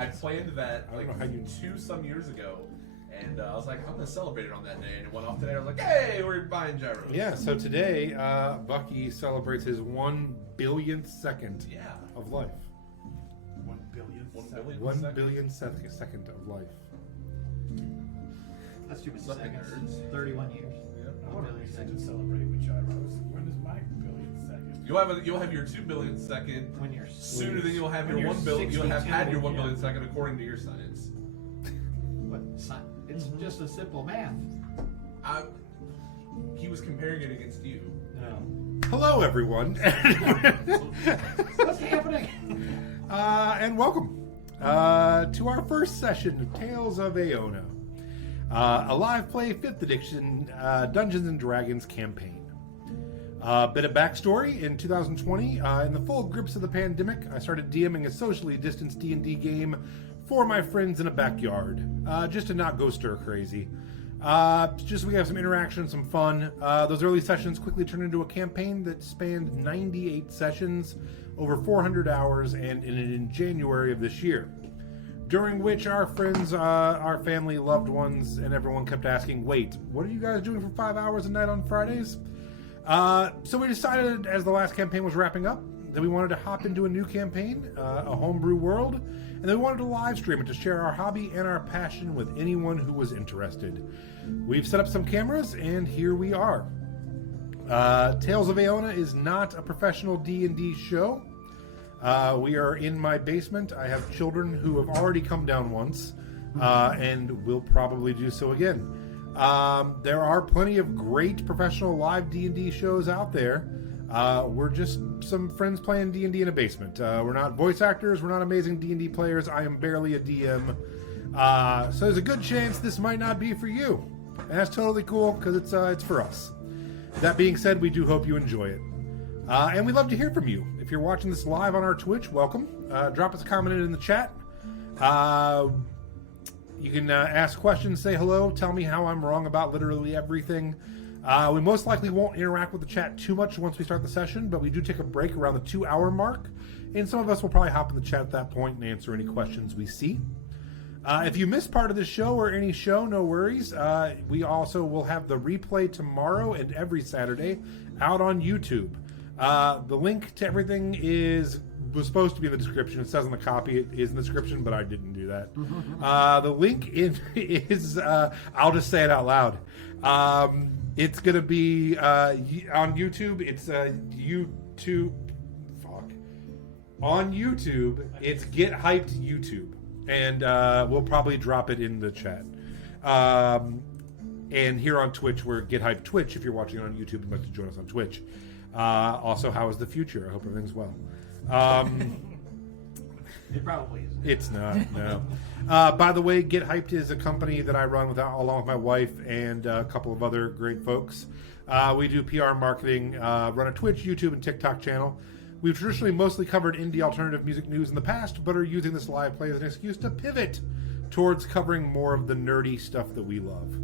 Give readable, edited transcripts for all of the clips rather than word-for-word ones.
I planned that I don't know how you... 2 some years ago, and I was like, I'm gonna celebrate it on that day, and it went off today. I was like, hey, we're buying gyros. Yeah, so today, Bucky celebrates his 1 billionth second of life. 1 billion. 1 billion second of life. That's too many Sucking seconds. nerds. 31 years. I want to celebrate with gyros. When is my billion second? You'll have your 2 billionth second When you're sooner than you'll have when your you're 1 billion. You'll have had your 1 62, billion second according to your science. What? It's just a simple math. He was comparing it against you. No. Hello, everyone. What's happening? And welcome to our first session of Tales of Aona, a live play 5th edition Dungeons and Dragons campaign. Bit of backstory: in 2020, in the full grips of the pandemic, I started DMing a socially distanced D&D game for my friends in a backyard, just to not go stir crazy. Just so we have some interaction, some fun. Those early sessions quickly turned into a campaign that spanned 98 sessions, over 400 hours, and ended in January of this year. During which our friends, our family, loved ones, and everyone kept asking, wait, what are you guys doing for 5 hours a night on Fridays? So we decided, as the last campaign was wrapping up, that we wanted to hop into a new campaign, a homebrew world, and then we wanted to live stream it to share our hobby and our passion with anyone who was interested. We've set up some cameras, and here we are. Tales of Aona is not a professional D&D show. We are in my basement. I have children who have already come down once, and will probably do so again. There are plenty of great professional live D&D shows out there. We're just some friends playing D&D in a basement. We're not voice actors. We're not amazing D&D players. I am barely a DM. So there's a good chance this might not be for you. And that's totally cool, because it's for us. That being said, we do hope you enjoy it. And we'd love to hear from you. If you're watching this live on our Twitch, welcome. Drop us a comment in the chat. You can ask questions, say hello, tell me how I'm wrong about literally everything. We most likely won't interact with the chat too much once we start the session, but we do take a break around the 2-hour mark, and some of us will probably hop in the chat at that point and answer any questions we see. If you missed part of the show or any show, no worries. We also will have the replay tomorrow and every Saturday out on YouTube. The link to everything was supposed to be in the description. It says on the copy it is in the description, but I didn't do that. The link is I'll just say it out loud. It's going to be on YouTube. It's YouTube. Fuck. On YouTube, it's Get Hyped YouTube. And we'll probably drop it in the chat. And here on Twitch, we're Get Hyped Twitch. If you're watching it on YouTube and like to join us on Twitch. Also, how is the future? I hope everything's well. It probably isn't. It's not, no. By the way, Get Hyped is a company that I run along with my wife and a couple of other great folks. We do PR marketing, run a Twitch, YouTube, and TikTok channel. We've traditionally mostly covered indie alternative music news in the past, but are using this live play as an excuse to pivot towards covering more of the nerdy stuff that we love.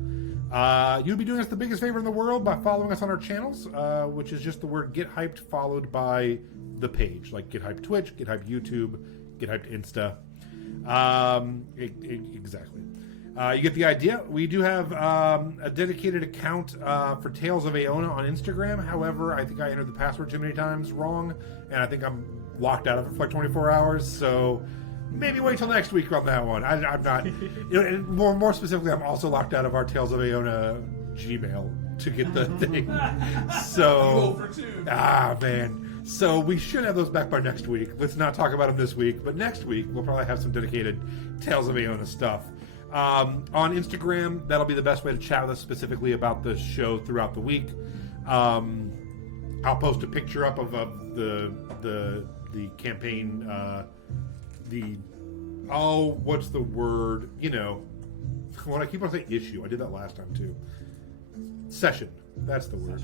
You'd be doing us the biggest favor in the world by following us on our channels, which is just the word Get Hyped followed by the page, like Get Hyped Twitch, Get Hyped YouTube, Get Hyped Insta. Exactly. You get the idea. We do have a dedicated account for Tales of Aona on Instagram. However, I think I entered the password too many times wrong, and I think I'm locked out of it for like 24 hours. So maybe wait till next week on that one. I'm not. And more specifically, I'm also locked out of our Tales of Aona Gmail to get the thing. So man. So we should have those back by next week. Let's not talk about them this week, but next week we'll probably have some dedicated Tales of Aona stuff. On Instagram, that'll be the best way to chat with us specifically about the show throughout the week. I'll post a picture up of the campaign. What's the word? You know, when I keep on saying issue, I did that last time too. Session. That's the word.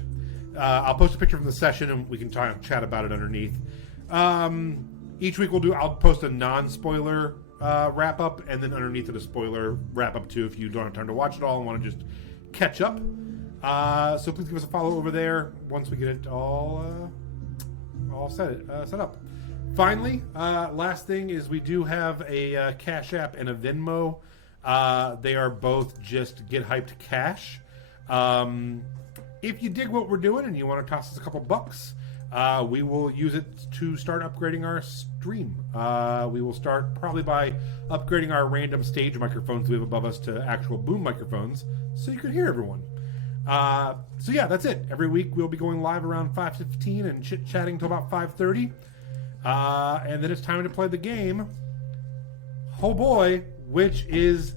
I'll post a picture from the session and we can chat about it underneath. Each week I'll post a non-spoiler wrap up, and then underneath it a spoiler wrap up too if you don't have time to watch it all and want to just catch up. So please give us a follow over there once we get it all set up. Finally, last thing is we do have a Cash App and a Venmo. They are both just Get Hyped Cash. If you dig what we're doing and you want to toss us a couple bucks, we will use it to start upgrading our stream. We will start probably by upgrading our random stage microphones we have above us to actual boom microphones so you can hear everyone. So yeah, that's it. Every week we'll be going live around 5:15 and chit-chatting till about 5:30. And then it's time to play the game. Oh boy, which is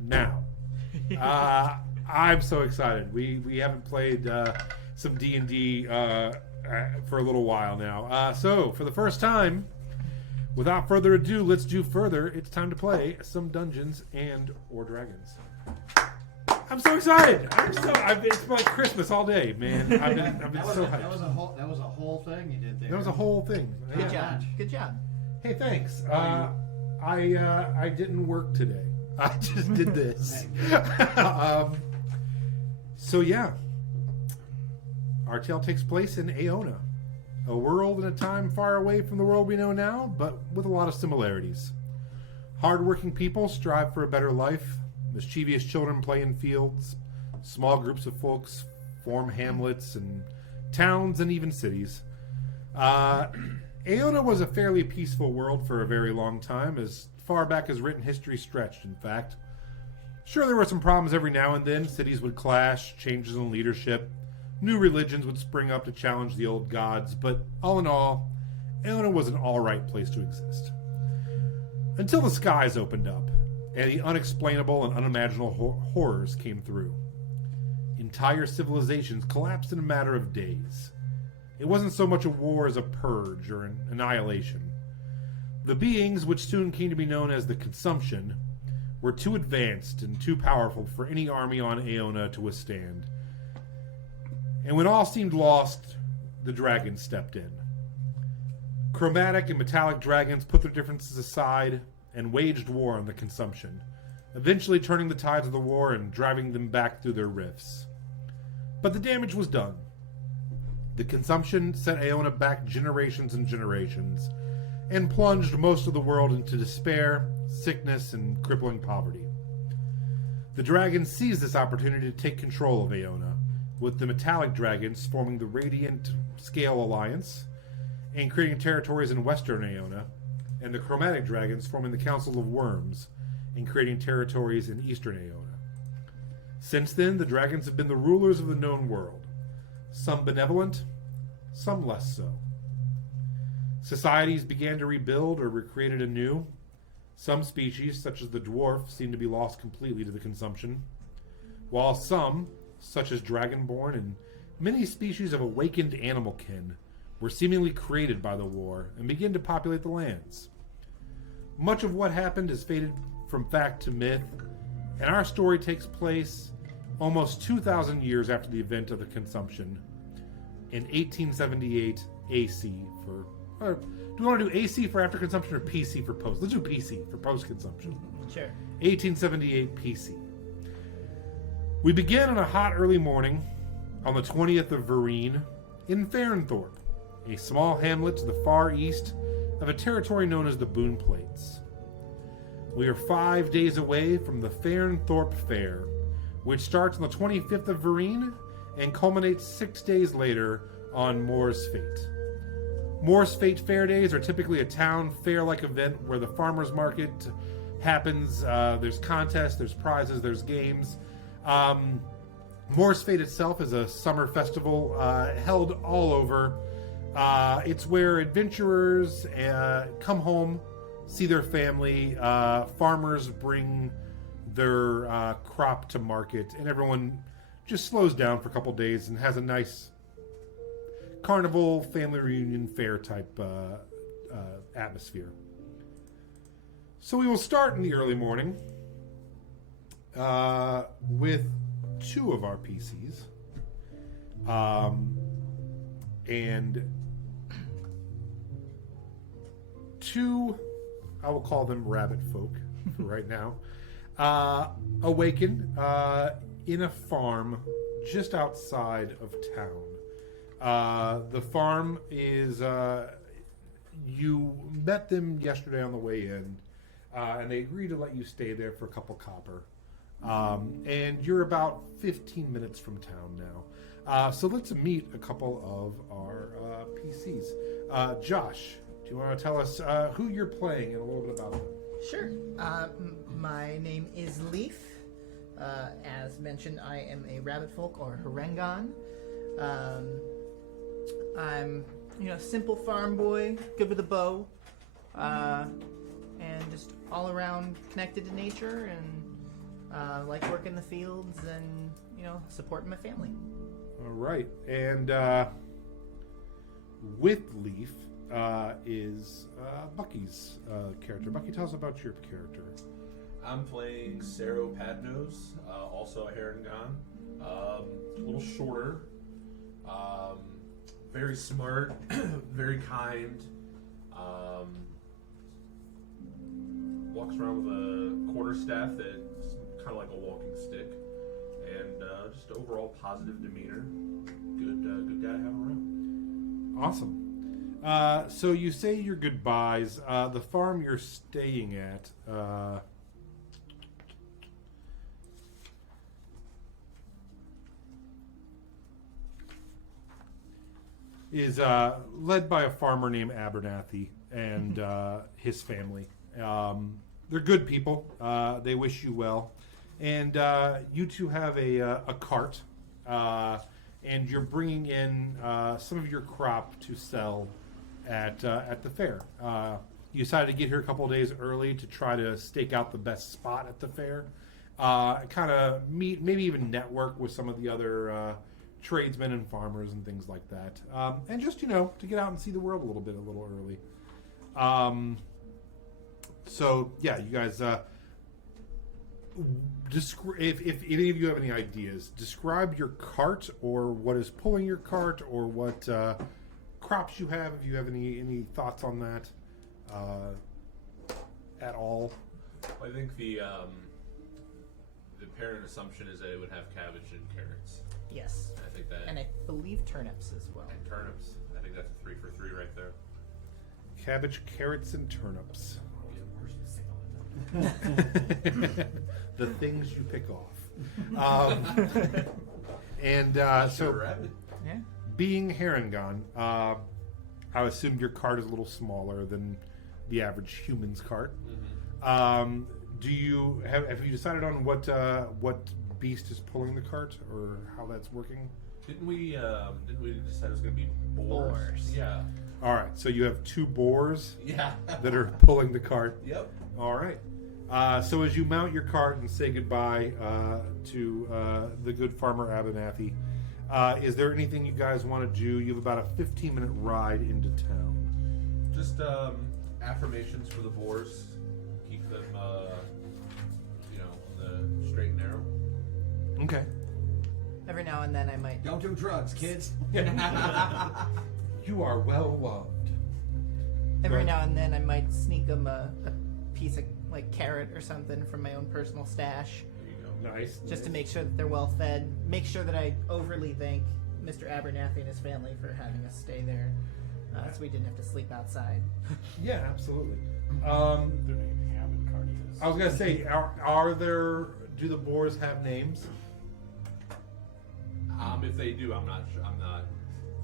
now. I'm so excited. We haven't played some D&D for a little while now. So for the first time, without further ado, let's do further. It's time to play some Dungeons and or Dragons. I'm so excited. It's like Christmas all day, man. I've been so hyped. That was a whole thing you did there. That was a whole thing. Good job. Good job. Hey, thanks. I didn't work today. I just did this. So yeah, our tale takes place in Aona, a world and a time far away from the world we know now, but with a lot of similarities. Hardworking people strive for a better life. Mischievous children play in fields. Small groups of folks form hamlets and towns and even cities. Aona was a fairly peaceful world for a very long time, as far back as written history stretched, in fact. Sure, there were some problems every now and then. Cities would clash, changes in leadership, new religions would spring up to challenge the old gods, but all in all, Aona was an alright place to exist. Until the skies opened up, and the unexplainable and unimaginable horrors came through. Entire civilizations collapsed in a matter of days. It wasn't so much a war as a purge or an annihilation. The beings, which soon came to be known as the Consumption, were too advanced and too powerful for any army on Aona to withstand. And when all seemed lost, the dragons stepped in. Chromatic and metallic dragons put their differences aside and waged war on the Consumption, eventually turning the tides of the war and driving them back through their rifts. But the damage was done. The Consumption set Aona back generations and generations, and plunged most of the world into despair, sickness, and crippling poverty. The dragons seized this opportunity to take control of Aona, with the metallic dragons forming the Radiant Scale Alliance, and creating territories in western Aona, and the chromatic dragons forming the Council of Worms, and creating territories in eastern Aona. Since then, the dragons have been the rulers of the known world, some benevolent, some less so. Societies began to rebuild or were created anew. Some species, such as the dwarf, seemed to be lost completely to the Consumption, while some, such as Dragonborn and many species of awakened animal kin, were seemingly created by the war and began to populate the lands. Much of what happened is faded from fact to myth, and our story takes place almost 2,000 years after the event of the Consumption in 1878 AC for... Or, do we want to do AC for after consumption or PC for post? Let's do PC for post-consumption. Sure. 1878 PC. We begin on a hot early morning on the 20th of Vereen in Farnthorpe, a small hamlet to the far east of a territory known as the Boon Plates. We are 5 days away from the Farnthorpe Fair, which starts on the 25th of Vereen and culminates 6 days later on Moor's Fate. Moor's Fate Fair Days are typically a town fair-like event where the farmer's market happens. There's contests, there's prizes, there's games. Moor's Fate itself is a summer festival held all over. It's where adventurers come home, see their family, farmers bring their crop to market, and everyone just slows down for a couple days and has a nice carnival, family reunion, fair type atmosphere. So we will start in the early morning with two of our PCs. And two, I will call them rabbit folk for right now, awaken in a farm just outside of town. The farm is you met them yesterday on the way in, and they agreed to let you stay there for a couple copper. And you're about 15 minutes from town now. So let's meet a couple of our PCs. Josh, do you want to tell us who you're playing and a little bit about them? Sure. My name is Leaf. As mentioned, I am a rabbit folk or Harengon. I'm, simple farm boy, good with a bow, and just all around connected to nature, and like working in the fields and supporting my family. All right, and with Leaf is Bucky's character. Bucky, tell us about your character. I'm playing Saro Padnos, also a Harengon. A little shorter, very smart, very kind. Walks around with a quarterstaff that's kind of like a walking stick, and just overall positive demeanor. Good guy to have around. Awesome. So you say your goodbyes. The farm you're staying at. Is led by a farmer named Abernathy and his family. They're good people. They wish you well. And you two have a cart, and you're bringing in some of your crop to sell at the fair. You decided to get here a couple of days early to try to stake out the best spot at the fair. Kind of meet, maybe even network with some of the other tradesmen and farmers and things like that, and just to get out and see the world a little early. So yeah, you guys, if any of you have any ideas, describe your cart or what is pulling your cart or what crops you have. If you have any thoughts on that at all. I think the apparent assumption is that it would have cabbage and carrots. Yes. I think that. And I believe turnips as well. And turnips. I think that's a 3 for 3 right there. Cabbage, carrots, and turnips. We're single enough. The things you pick off. And so, Rabbit. Yeah. being Harengon, I assumed your cart is a little smaller than the average human's cart. Mm-hmm. Do you have you decided on what beast is pulling the cart or how that's working? Didn't we decide it was going to be boars? Boars. Yeah. All right, so you have 2 boars Yeah. that are pulling the cart. Yep. All right. So as you mount your cart and say goodbye to the good farmer Abernathy, is there anything you guys want to do? You have about a 15-minute ride into town. Just affirmations for the boars. Keep them, on the straight and narrow. Okay. Every now and then I might. Don't do drugs, kids. You are well loved. Every Right. now and then I might sneak them a piece of carrot or something from my own personal stash, There you go. Nice. just to make sure that they're well fed. Make sure that I overly thank Mr. Abernathy and his family for having us stay there, so we didn't have to sleep outside. Yeah, absolutely. Their name Ham and Carnitas. I was gonna say, are there? Do the boars have names? If they do, I'm not sure. I'm not.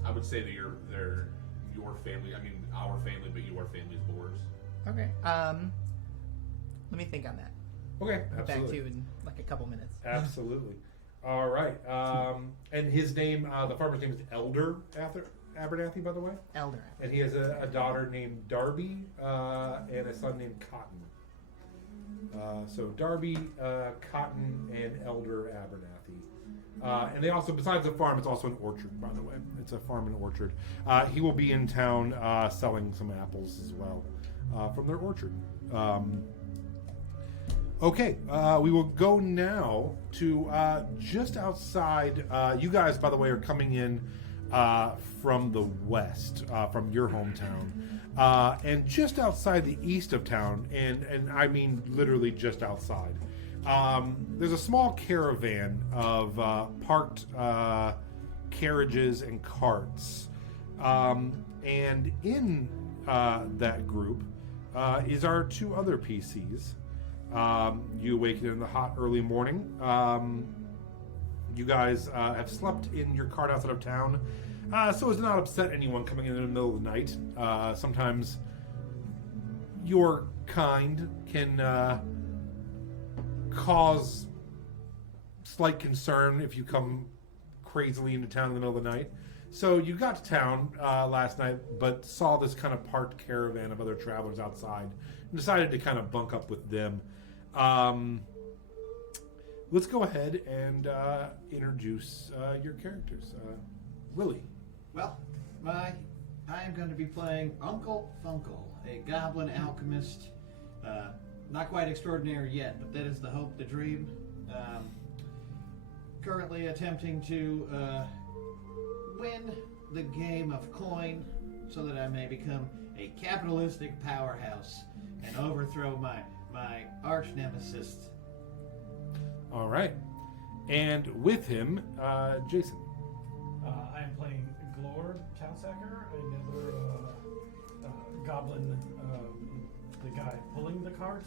I would say that they're your family. I mean, our family, but your family's boars. Okay. Let me think on that. Okay, Back to absolutely. you in a couple minutes. Absolutely. All right. And his name, the farmer's name is Elder Abernathy, by the way. Elder. And he has a daughter named Darby and a son named Cotton. So Darby, Cotton, and Elder Abernathy. And they also, besides the farm, it's also an orchard, by the way. It's a farm and orchard. He will be in town selling some apples as well from their orchard. Okay, we will go now to just outside. You guys, by the way, are coming in from the west, from your hometown. And just outside the east of town, and I mean literally just outside, there's a small caravan of parked carriages and carts. And in that group is our two other PCs. You awaken in the hot early morning. You guys have slept in your cart outside of town, so as to not upset anyone coming in the middle of the night. Sometimes your kind can cause slight concern if you come crazily into town in the middle of the night. So you got to town last night, but saw this kind of parked caravan of other travelers outside and decided to kind of bunk up with them. Let's go ahead and introduce your characters. Willie. Well, I am going to be playing Uncle Funkle, a goblin alchemist. Not quite extraordinary yet, but that is the hope, the dream. Currently attempting to win the game of coin so that I may become a capitalistic powerhouse and overthrow my arch nemesis. All right. And with him, Jason. I am playing Glor Townsacker, another goblin, the guy pulling the cart.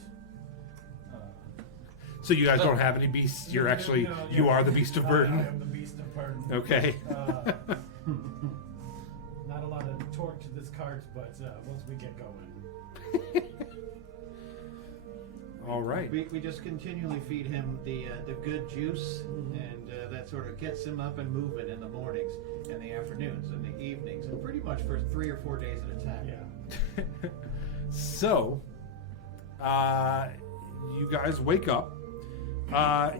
So you guys don't have any beasts. You're actually you are the beast of burden. I am the beast of burden. Okay. Not a lot of torque to this cart, but once we get going. All right. We just continually feed him the good juice, and that sort of gets him up and moving in the mornings, and the afternoons, and the evenings, and pretty much for 3 or 4 days at a time. Yeah. So, you guys wake up.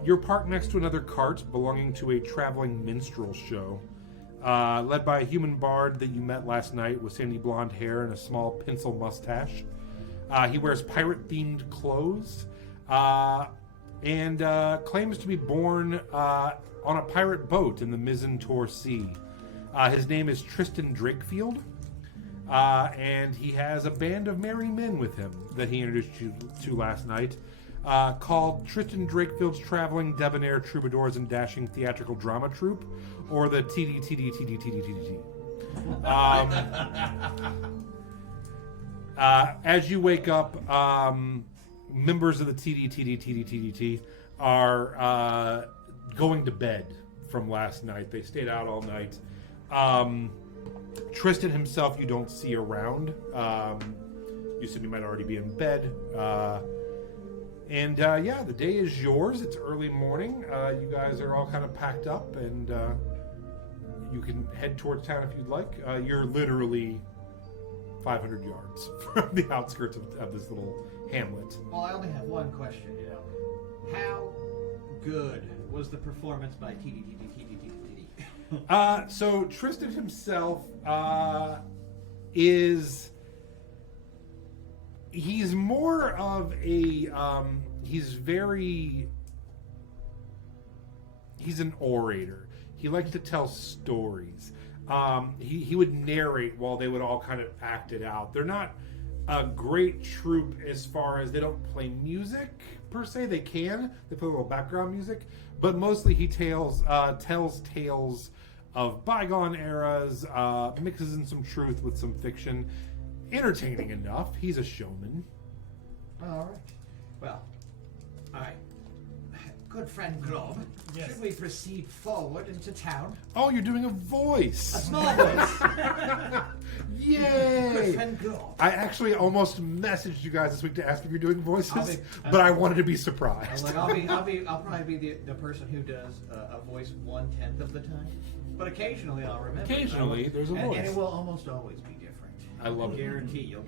You're parked next to another cart belonging to a traveling minstrel show, led by a human bard that you met last night with sandy blonde hair and a small pencil mustache. He wears pirate-themed clothes and claims to be born on a pirate boat in the Mizzentor Sea. His name is Tristan Drakefield, and he has a band of merry men with him that he introduced you to last night, called Tristan Drakefield's Traveling Debonair Troubadours and Dashing Theatrical Drama Troupe, or the TDTD. As you wake up, members of the TDT are going to bed from last night. They stayed out all night. Tristan himself you don't see around. You said he might already be in bed. And the day is yours. It's early morning. You guys are all kind of packed up, and you can head towards town if you'd like. You're literally 500 yards from the outskirts of this little hamlet. Well, I only have one question, How good was the performance by TDT? So Tristan himself he's more of a he's an orator. He likes to tell stories. He would narrate while they would all kind of act it out. They're not a great troupe as far as they don't play music per se. They play a little background music, but mostly he tells tales of bygone eras, mixes in some truth with some fiction. Entertaining enough. He's a showman. All right. Well, good friend Glob, Yes. should we proceed forward into town? Oh, you're doing a voice. A small voice. Yay! Good friend Glob. I actually almost messaged you guys this week to ask if you're doing voices, I'll but I wanted to be surprised. I'll probably be the person who does a voice 1/10 of the time, but occasionally I'll remember. Occasionally, there's a and voice. it will almost always be different. I love it. Guarantee you'll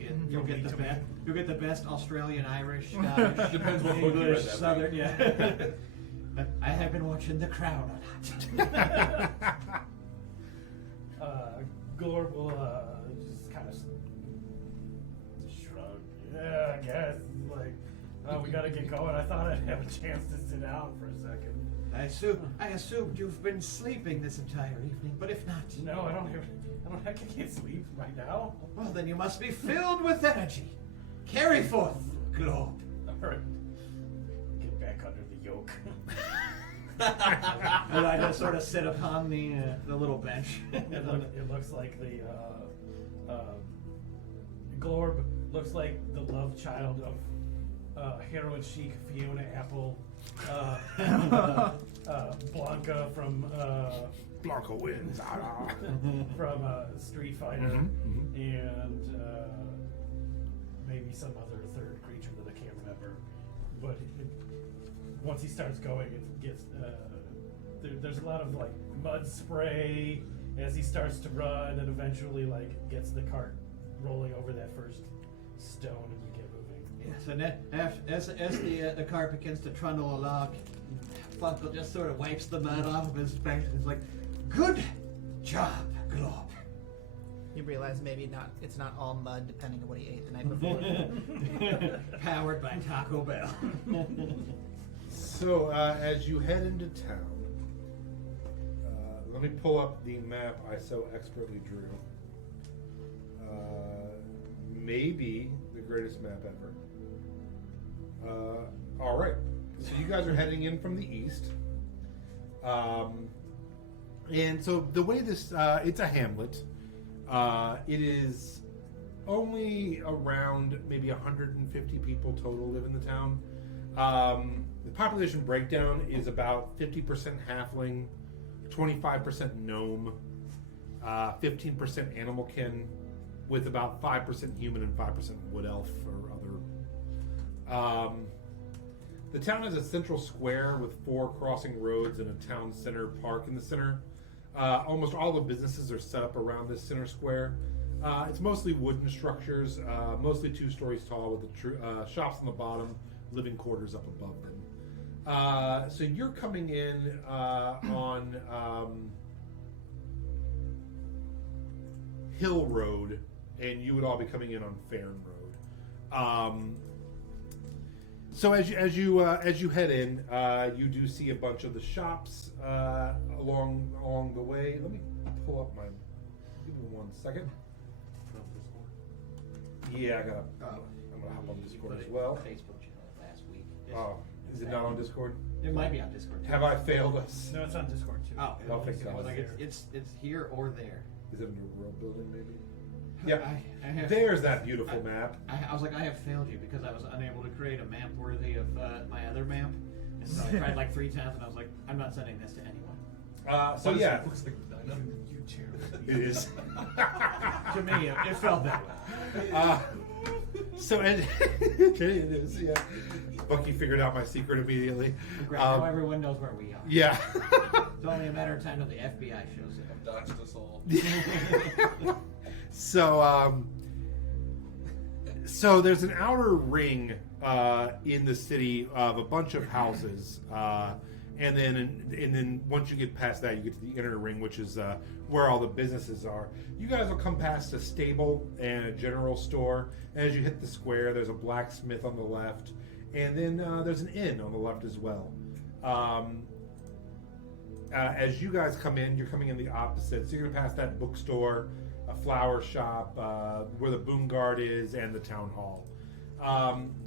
get the best Australian, Irish, Scottish, Depends what book you read English, that Southern. Yeah. I have been watching The Crown a lot. Glor will just kind of shrug. Yeah, I guess. Like, oh, we gotta get going. I thought I'd have a chance to sit down for a second. I assumed you've been sleeping this entire evening, but if not, No, I can't sleep right now. well, then you must be filled with energy. Carry forth, Globe. All right. Get back under the yoke. And I just sort of sit upon the little bench. It looks like the Glorb looks like the love child of heroin chic Fiona Apple, Blanca from Blanca wins. from Street Fighter, and maybe some other third creature that I can't remember. But once he starts going, it gets there's a lot of like mud spray as he starts to run, and eventually like gets the cart rolling over that first stone, and we get moving. Yes, and as the cart begins to trundle along, Funkle just sort of wipes the mud off of his face and is like, "Good job, Glob." You realize maybe it's not all mud depending on what he ate the night before. Powered by Taco Bell. So, as you head into town, let me pull up the map I so expertly drew. Maybe the greatest map ever. All right. So you guys are heading in from the east. And so the way this, it's a hamlet. It is only around maybe 150 people total live in the town. The population breakdown is about 50% halfling, 25% gnome, 15% animal kin, with about 5% human and 5% wood elf or other. The town has a central square with 4 crossing roads and a town center park in the center. Almost all the businesses are set up around this center square. It's mostly wooden structures, mostly 2 stories tall, with the shops on the bottom, living quarters up above them. So you're coming in on Hill Road, and you would all be coming in on Farron Road. So as you head in, you do see a bunch of the shops along the way. Let me pull up my. Give me 1 second. Yeah, I'm gonna hop on Discord as well. Facebook channel last week. Oh, is it not on Discord? It might be on Discord. Too. Have I failed us? No, it's on Discord too. Oh, Oh, thank God. like it's here or there. Is it in a real building, maybe? Yeah. I have, There's that beautiful map. I was like, I have failed you because I was unable to create a map worthy of my other map. And so I tried like 3 times, and I was like, I'm not sending this to anyone. So yeah, It looks like Vagina. You terrible. it is. To me, it felt that way. So and it is. Yeah. Bucky figured out my secret immediately. Now everyone knows where we are. Yeah. It's only a matter of time till the FBI shows up. Dodged us all. So there's an outer ring in the city of a bunch of houses, and then once you get past that, you get to the inner ring, which is where all the businesses are. You guys will come past a stable and a general store. And as you hit the square, there's a blacksmith on the left, and then there's an inn on the left as well. As you guys come in, you're coming in the opposite. So you're going to pass that bookstore, a flower shop, where the boom guard is, and the town hall.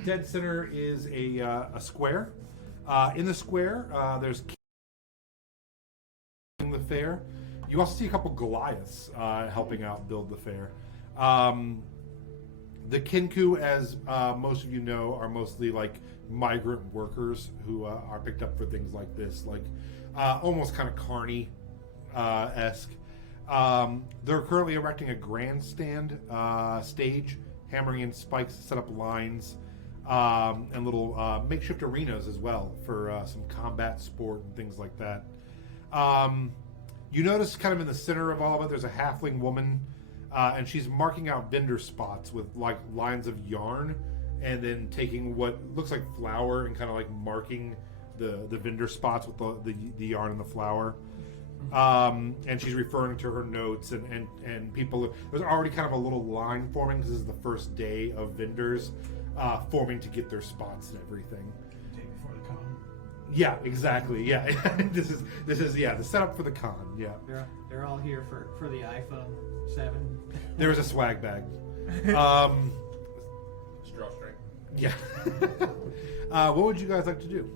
Dead center is a square. In the square, there's the fair. You also see a couple Goliaths helping out build the fair. The Kinku, as most of you know, are mostly like migrant workers who are picked up for things like this, like almost kind of carny-esque. They're currently erecting a grandstand stage, hammering in spikes to set up lines, and little makeshift arenas as well for some combat sport and things like that. You notice kind of in the center of all of it, there's a halfling woman, and she's marking out vendor spots with like lines of yarn, and then taking what looks like flour and kind of like marking the vendor spots with the yarn and the flour. And she's referring to her notes and people. There's already kind of a little line forming because this is the first day of vendors forming to get their spots and everything. Day before the con. Yeah, exactly. Yeah, this is the setup for the con. Yeah, They're all here for the iPhone 7. there's a swag bag. Drawstring. Yeah. What would you guys like to do?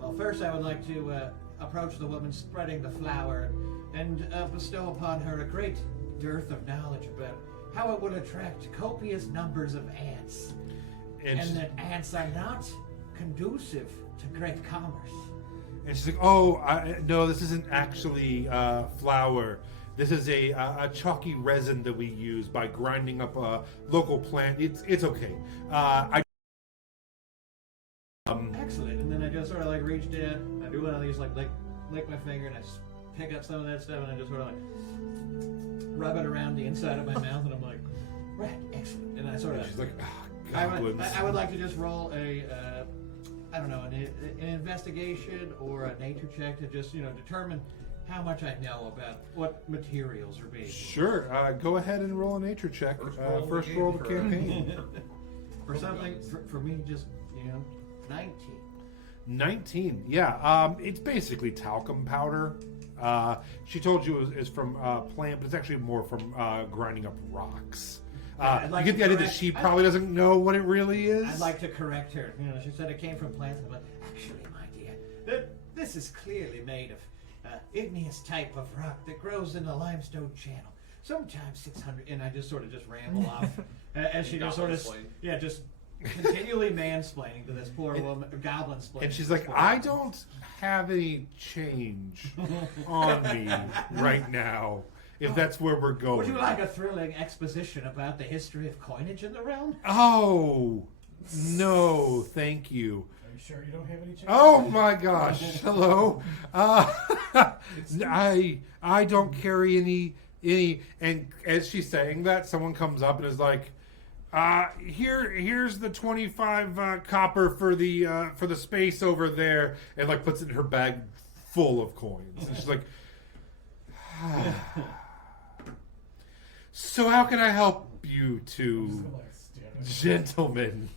Well, first I would like to approach the woman spreading the flower and bestow upon her a great dearth of knowledge about how it would attract copious numbers of ants, And and she's, that ants are not conducive to great commerce. and she's like, "Oh, no, this isn't actually flour. This is a chalky resin that we use by grinding up a local plant. It's okay. Excellent. And then I just sort of like reach in, I do one of these like lick my finger, and I pick up some of that stuff, and I just sort of like rub it around the inside of my mouth, and I'm like, right, excellent. And I sort of She's like, I goblins. would like to just roll a I don't know, an investigation or a nature check to just determine how much I know about what materials are being used. Sure. Go ahead and roll a nature check. First roll of the campaign. For something for me, just 19. 19. Yeah. It's basically talcum powder. She told you it's from plant, but it's actually more from grinding up rocks. I'd like you get to the idea that correct- she probably doesn't know what it really is. I'd like to correct her. She said it came from plants. I'm like, actually, my dear, this is clearly made of igneous type of rock that grows in the limestone channel. Sometimes 600, and I just sort of ramble off as she just sort of, just continually mansplaining to this poor woman, goblin splaining. And she's like, I don't have any change on me right now, if that's where we're going. Would you like a thrilling exposition about the history of coinage in the realm? Oh, no, thank you. Are you sure you don't have any change? Oh my gosh! Hello. I don't carry any. And as she's saying that, someone comes up and is like, here's the 25 copper for the space over there," and like puts it in her bag full of coins. And she's like, "So how can I help you two gentlemen?"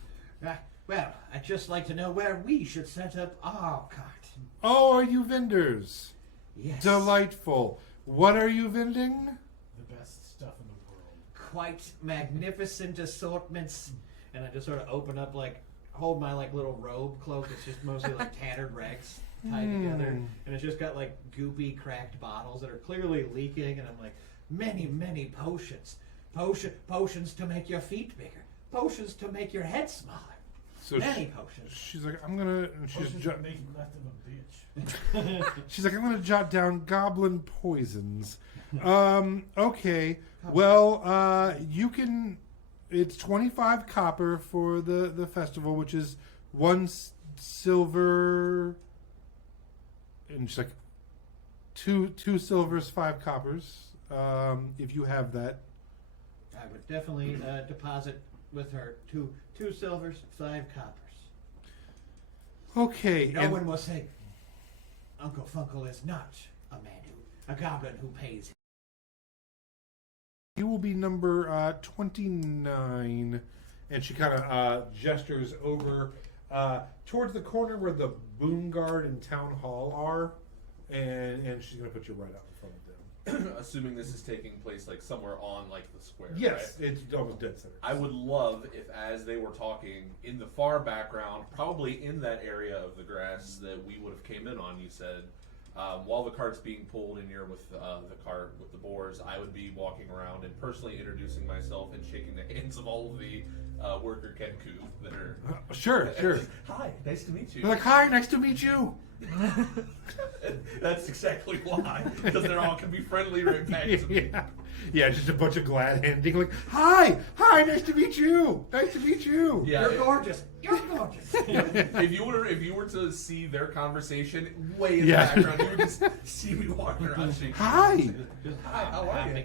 Well, I'd just like to know where we should set up our cart. Oh, are you vendors? Yes. Delightful. What are you vending? The best stuff in the world. Quite magnificent assortments. And I just sort of open up, hold my little robe cloak. It's just mostly tattered rags tied together. And it's just got goopy, cracked bottles that are clearly leaking. And I'm like, many, many potions. Potions to make your feet bigger. Potions to make your head smaller. So Many potions. she's like, I'm gonna. And she's Potions that make you less of a bitch. she's like, I'm gonna jot down goblin poisons. Okay. Well, you can. It's 25 copper for the festival, which is 1 silver. And she's like, two silvers, 5 coppers. If you have that. I would definitely deposit with her 2 silvers, 5 coppers. Okay. No and one will say Uncle Funkle is not a goblin who pays. you will be number 29. And she kind of gestures over towards the corner where the Boon Guard and Town Hall are. And she's going to put you right out in front of them. Assuming this is taking place somewhere on the square. Yes, right? it's almost dead center. I would love if, as they were talking in the far background, probably in that area of the grass that we would have came in on, you said, while the cart's being pulled in here with the cart with the boars, I would be walking around and personally introducing myself and shaking the hands of all of the worker Kenku that are. Sure. Hi, nice to meet you. They're like, hi, nice to meet you. That's exactly why, because they're all can be friendly right back to me. Yeah, just a bunch of glad handing, like, hi, nice to meet you. Yeah, You're gorgeous. You're gorgeous. if you were to see their conversation way in Yeah. the background, you would just see me walking around shaking. Hi. Just Hi, how are you?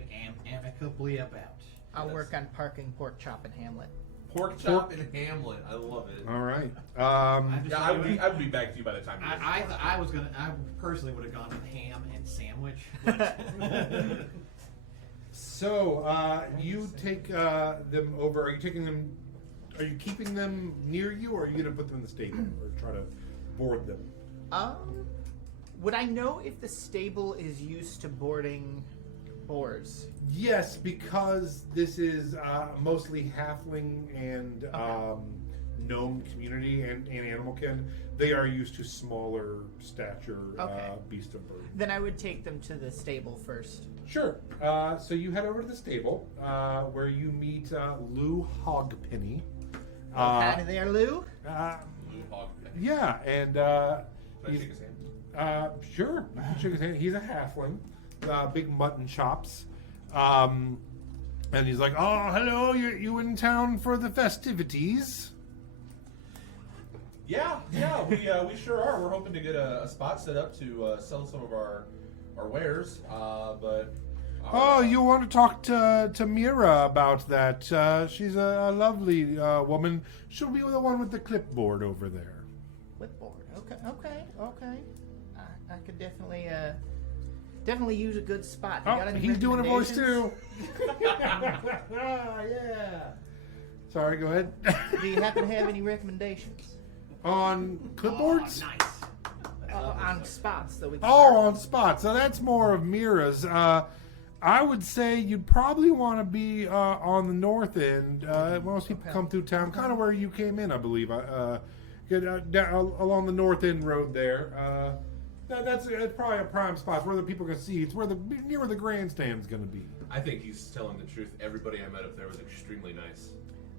amicably about. I'll work on parking pork chop in Hamlet. Pork chop in Hamlet. I love it. All right. Yeah, I would be back to you by the time. I personally would have gone with ham and sandwich. But So you take them over. Are you taking them? Are you keeping them near you, or are you going to put them in the stable or try to board them? Would I know if the stable is used to boarding boars? Yes, because this is mostly halfling and gnome community and animalkin, they are used to smaller stature Okay. beasts of burden. Then I would take them to the stable first. Sure. So you head over to the stable where you meet Lou Hogpenny. Kind of there, Lou. Blue hog. Yeah, and Can I he's, shake his hand? sure. You can shake his hand. He's a halfling, big mutton chops. And he's like, "Oh, hello! You in town for the festivities?" Yeah, we sure are. We're hoping to get a spot set up to sell some of our wares, but. Oh, you want to talk to Mira about that? She's a lovely woman. She'll be the one with the clipboard over there. Clipboard. Okay. I could definitely use a good spot. You got Oh, any he's doing a voice too. recommendations? Yeah. Sorry, go ahead. Do you happen to have any recommendations On clipboards? Oh, nice. on spots that we can? Oh, on spots. So that's more of Mira's. I would say you'd probably want to be on the north end. Most people come through town, kind of where you came in, I believe. Get down along the north end road there. That's probably a prime spot. It's where the people can see. It's near where the grandstand's going to be. I think he's telling the truth. Everybody I met up there was extremely nice.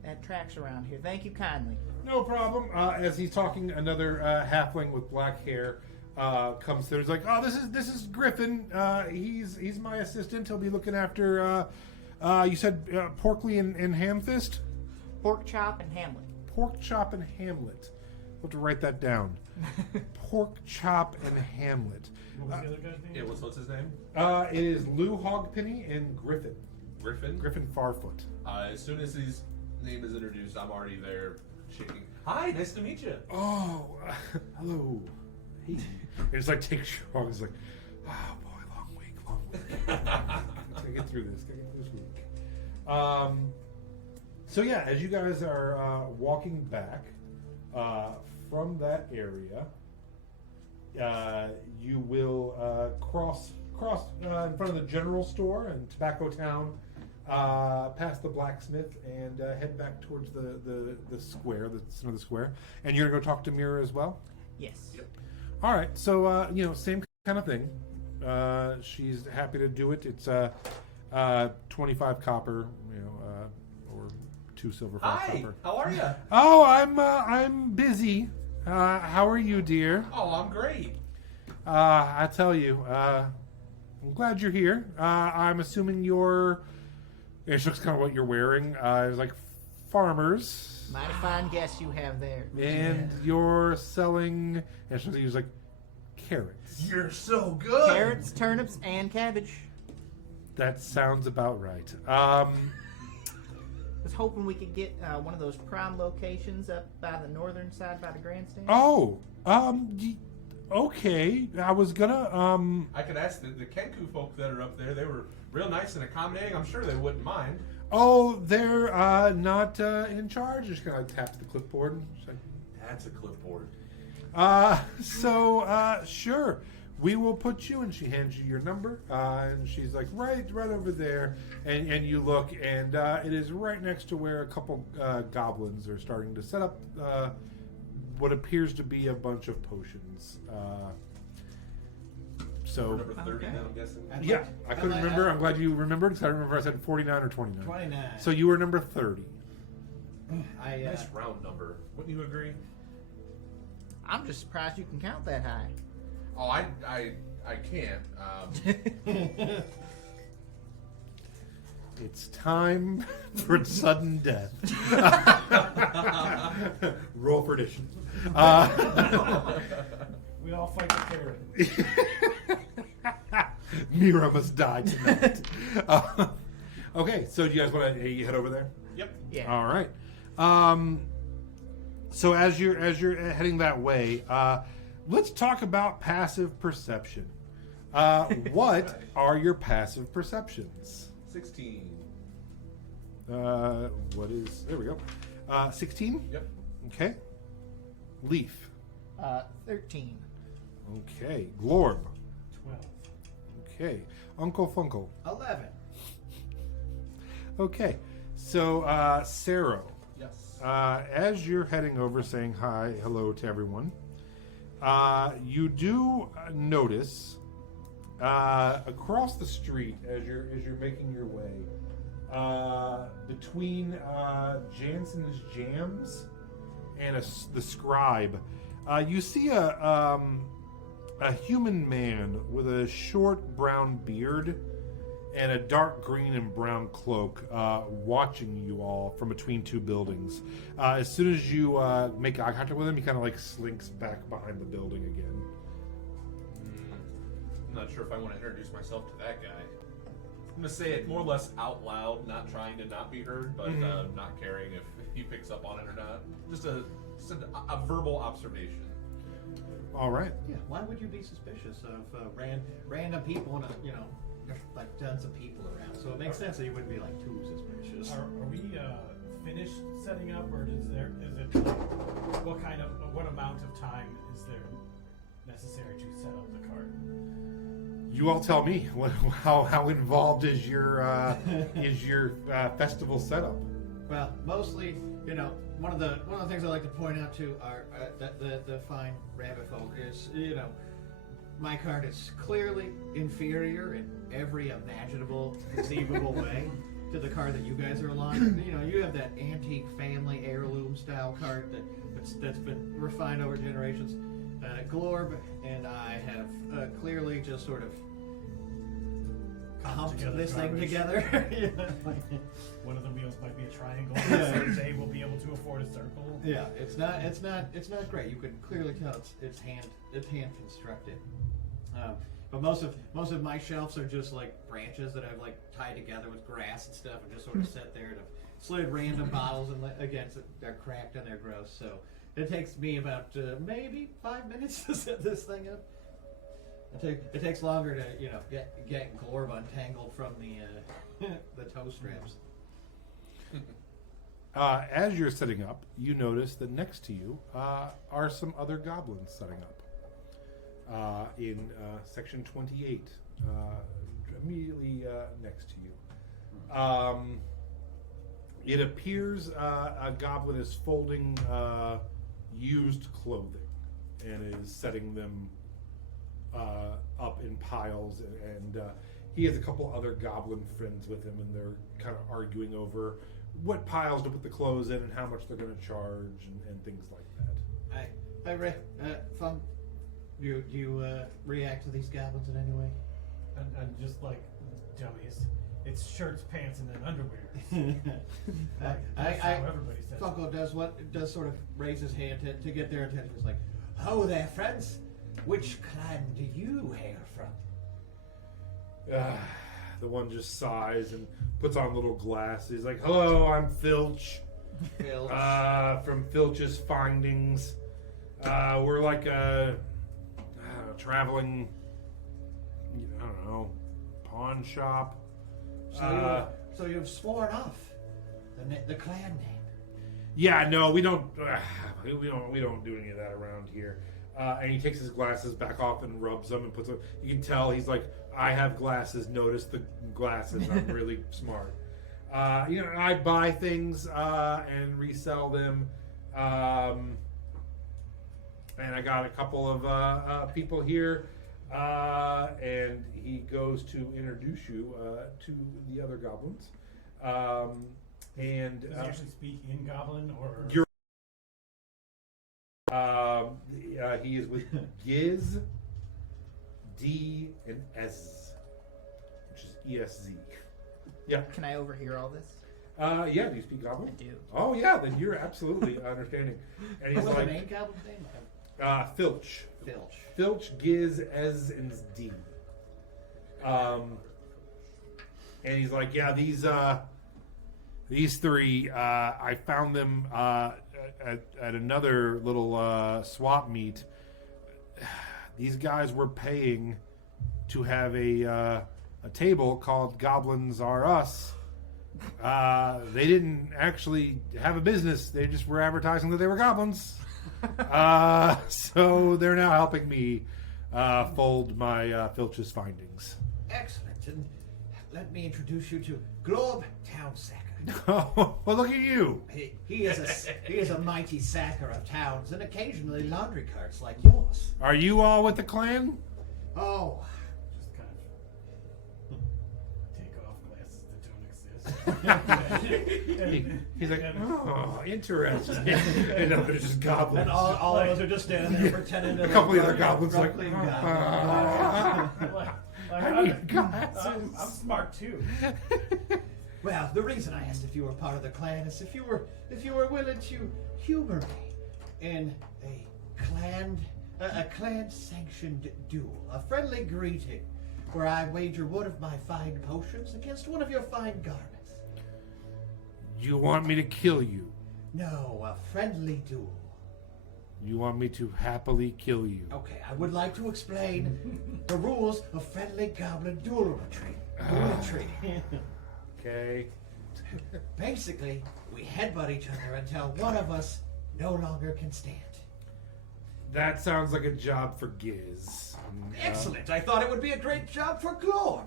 That tracks around here. Thank you kindly. No problem. As he's talking, another halfling with black hair comes through. He's like, "Oh, this is Griffin. He's my assistant. He'll be looking after. You said Porkly and Hamfist, Pork chop and Hamlet. Pork Chop and Hamlet. I'll have to write that down. Pork Chop and Hamlet. What was the other guy's name? Yeah, what's his name? It is Lou Hogpenny and Griffin. Griffin. Griffin Farfoot. As soon as his name is introduced, I'm already there shaking. Hi, nice to meet you. Oh, hello. And it's like takes you long. It's like, oh boy, long week. Gotta get through this. Gotta get through this week. So yeah, as you guys are walking back from that area, you will cross in front of the general store and Tobacco Town, past the blacksmith, and head back towards the square, the center of the square. And you're gonna go talk to Mira as well. Yes. Yep. All right, so same kind of thing. She's happy to do it. It's 25 copper, or 2 silver, 5 Hi, copper. how are you? Oh, I'm busy. How are you, dear? Oh, I'm great. I tell you, I'm glad you're here. I'm assuming you're. It looks kind of what you're wearing. It's like farmers. Mighty fine guess you have there. And you're selling. And she was like carrots. You're so good. Carrots, turnips, and cabbage. That sounds about right. Was hoping we could get one of those prime locations up by the northern side by the grandstand. Oh, okay. I was gonna, I could ask the Kenku folk that are up there. They were real nice and accommodating. I'm sure they wouldn't mind. Oh, they're not in charge. Just kind of taps the clipboard. And she's like, That's a clipboard. Sure. We will put you, and she hands you your number, and she's like, right over there, and you look, and it is right next to where a couple goblins are starting to set up what appears to be a bunch of potions. So, Number 30 then, I'm guessing. yeah, I couldn't remember. I'm glad you remembered, because I remember I said 49 or 29. 29. So you were number 30. Nice round number. Wouldn't you agree? I'm just surprised you can count that high. Oh, I can't. It's time for sudden death. Roll for addition. We all fight the carrot. Mira must die tonight. Okay, so do you guys want to head over there? Yep. Yeah. All right. So as you're heading that way, let's talk about passive perception. What are your passive perceptions? 16. What is? There we go. 16. Yep. Okay. Leaf. 13. Okay. Glorb. 12. Okay. Uncle Funkle. 11. Okay. So Saro. Yes. as you're heading over, saying hello to everyone, you do notice across the street as you're making your way between Jansen's Jams and the Scribe, you see a human man with a short brown beard and a dark green and brown cloak watching you all from between two buildings. As soon as you make eye contact with him, he kind of like slinks back behind the building again. I'm not sure if I want to introduce myself to that guy. I'm going to say it more or less out loud, not trying to not be heard, but not caring if he picks up on it or not. Just a verbal observation. All right. Yeah, why would you be suspicious of random people and there's like tons of people around? So it makes sense that you wouldn't be like too suspicious. Are we finished setting up, or is it what amount of time is there necessary to set up the cart? You all tell me how involved is your festival setup? Well, mostly, one of the things I like to point out to our the fine rabbit folk is, my cart is clearly inferior in every imaginable, conceivable way to the cart that you guys are along. You have that antique family heirloom style cart that's been refined over generations. Glorb and I have clearly just sort of humped this thing together. One of the wheels might be a triangle. Someday we'll be able to afford a circle. Yeah, it's not great. You can clearly tell it's hand constructed. But most of my shelves are just like branches that I've like tied together with grass and stuff, and just sort of set there and I've slid random bottles and against it. They're cracked and they're gross. So it takes me about maybe 5 minutes to set this thing up. It takes longer to get Glorb untangled from the toe straps. As you're setting up, you notice that next to you are some other goblins setting up in section 28, immediately next to you. It appears a goblin is folding used clothing and is setting them up in piles, and he has a couple other goblin friends with him, and they're kind of arguing over what piles to put the clothes in and how much they're going to charge and things like that. Fung, do you react to these goblins in any way? And just like dummies, it's shirts, pants, and then underwear. That's how everybody says. Funko does sort of raise his hand to get their attention. He's like, "Ho there, friends. Which clan do you hail from?" The one just sighs and puts on little glasses. He's like, "Hello, I'm Filch. Filch. From Filch's Findings. We're like a traveling, I don't know, pawn shop." So you've sworn off the clan name. Yeah, no, we don't do any of that around here. And he takes his glasses back off and rubs them and puts them. You can tell he's like, "I have glasses. Notice the glasses. I'm really smart." I buy things and resell them. And I got a couple of people here. And he goes to introduce you to the other goblins. Does he actually speak in Goblin, or? He is with Giz, D, and S, which is ESZ. Yeah. Can I overhear all this? Yeah. Do you speak Goblin? I do. Oh yeah, then you're absolutely understanding. And he's What's like, the main goblin's name? Filch. Filch. Giz, Ez, and D. And he's like, "Yeah, these three, I found them at another little swap meet. These guys were paying to have a table called Goblins Are Us. They didn't actually have a business. They just were advertising that they were goblins. So they're now helping me fold my Filch's Findings." Excellent. And let me introduce you to Globe Townsacker. Oh, well, look at you. He is a mighty sacker of towns and occasionally laundry carts like yours. Are you all with the clan? Oh, Just kind of take off glasses that don't exist. He's like, oh, interesting. And they're just goblins. and all of us are just standing there pretending to A couple look of other goblins like, ruffling Like, I need glasses. I'm smart too. Well, the reason I asked if you were part of the clan is if you were willing to humor me in a clan sanctioned duel, a friendly greeting, where I wager one of my fine potions against one of your fine garments. You want me to kill you? No, a friendly duel. You want me to happily kill you? Okay, I would like to explain the rules of friendly goblin duelry. Okay. Basically, we headbutt each other until one of us no longer can stand. That sounds like a job for Giz. Excellent! I thought it would be a great job for Glorb.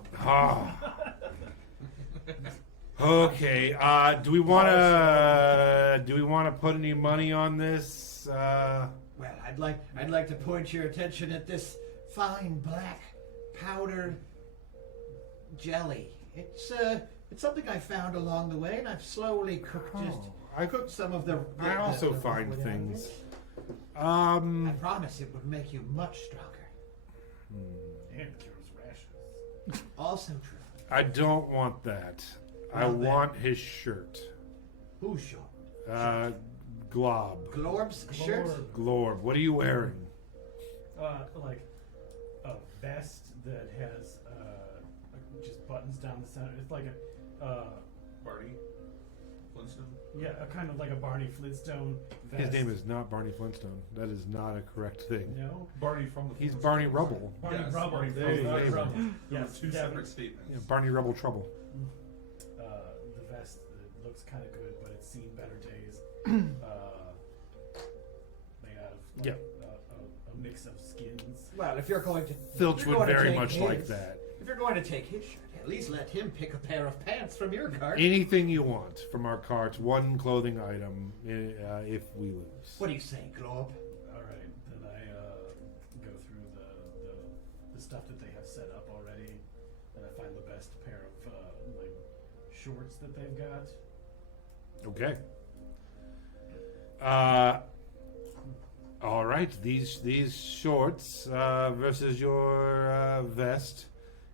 Okay. Do we want to put any money on this? Well, I'd like to point your attention at this fine black powdered jelly. It's something I found along the way, and I've slowly cooked I cooked. some of the. I also the find liquid out of things. it. I promise it would make you much stronger. And cures rashes. Also true. I don't want that. I Well, then. want his shirt. Who's short? Glob. Glorb's shirt? Glorb. What are you wearing? Like a vest that has just buttons down the center. It's like a Barney Flintstone. yeah, a kind of like a Barney Flintstone vest. His name is not Barney Flintstone. That is not a correct thing. No. Barney from the. He's Flintstones. Barney Rubble. Barney Yes, Rubble. Barney There you go. Rubble. There Yes, were two yeah, separate statements. Yeah, Barney Rubble Trouble. The vest that looks kind of good, but it's seen better days. Made out of like, Yeah. a mix of skins. Well, if you're going to. Filch if you're would going to very take much his- like that. If you're going to take his shirt, at least let him pick a pair of pants from your cart. Anything you want from our carts, one clothing item if we lose. What do you say, Glob? All right, then I go through the stuff that they have set up already, and I find the best pair of like shorts that they've got. Okay. All right. These shorts versus your vest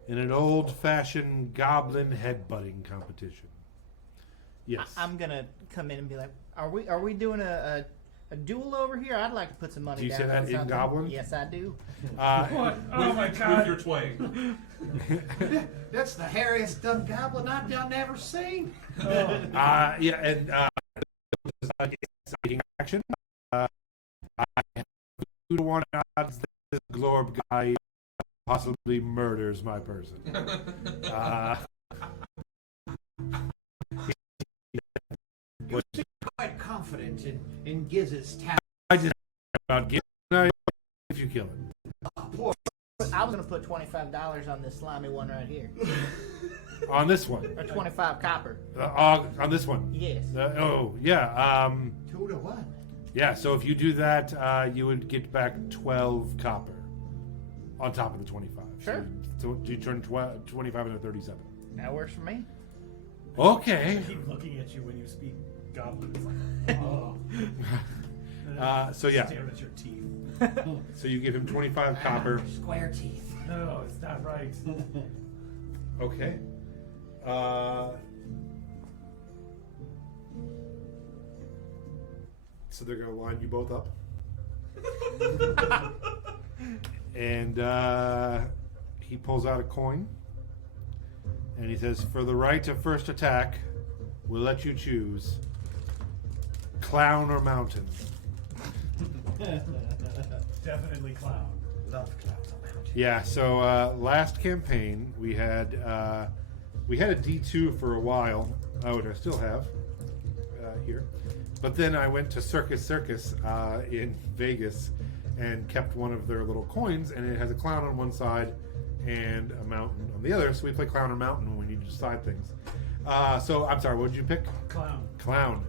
in an old-fashioned goblin headbutting competition. Yes. I'm gonna come in and be like, "Are we doing a duel over here? I'd like to put some money Do you down." say that on in something." Goblin? Yes, I do. What? Oh my god! With your twang. That's the hairiest dumb goblin I've never seen. yeah, and exciting action. I have 2 to 1 odds that this Glorb guy possibly murders my person. You seem quite confident in Giz's talent. I just about getting if you kill him. Poor. I was gonna put $25 on this slimy one right here, On this one. or 25 copper. On this one. Yes. Yeah. 2 to 1. Yeah, so if you do that, you would get back 12 copper on top of the 25. Sure. So you turn 25 into 37. That works for me. Okay. I keep looking at you when you speak goblin. It's like, oh. So yeah. Stare at your teeth. So you give him 25 copper. Square teeth. No, it's not right. Okay. So they're gonna line you both up. And he pulls out a coin. And he says, "For the right of first attack, we'll let you choose clown or mountain." Definitely clown. Love clouds on mountain. Yeah. So last campaign we had a D2 for a while, which I still have here. But then I went to Circus in Vegas and kept one of their little coins, and it has a clown on one side and a mountain on the other. So we play clown or mountain when we need to decide things. So I'm sorry. What did you pick? Clown. Clown.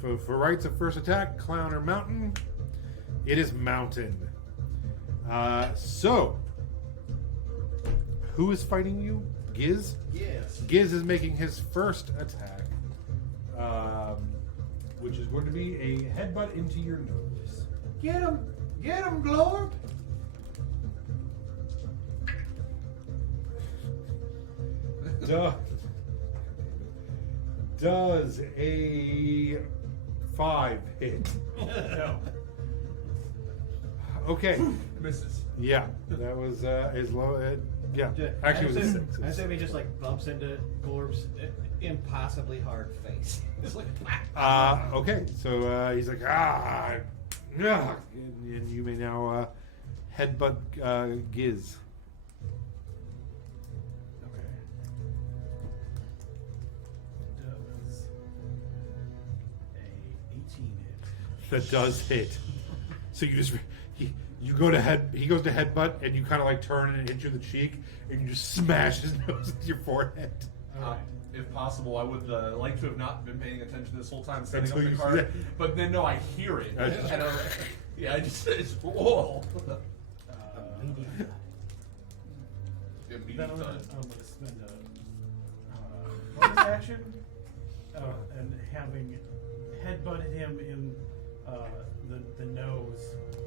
For rights of first attack, clown or mountain? It is mountain. So who is fighting you? Giz? Yes. Giz is making his first attack, which is going to be a headbutt into your nose. Get him, Glorb. Does a 5 hit? No. Okay. Misses. Yeah, that was as low. Yeah, actually, it was a 6. I say he just like bumps into Glorb's impossibly hard face. It's like, Okay, so he's like, yeah, and you may now headbutt Giz. Okay. Does a 18 hit? That does hit. So you just you go to he goes to headbutt, and you kind of like turn and hit you in the cheek, and you just smash his nose into your forehead. Alright. If possible, I would like to have not been paying attention this whole time setting up Until the you card. see it. But then, no, I hear it. I And I just whoa. Immediate Then I'm thud. gonna spend a bonus action and having headbutted him in the nose,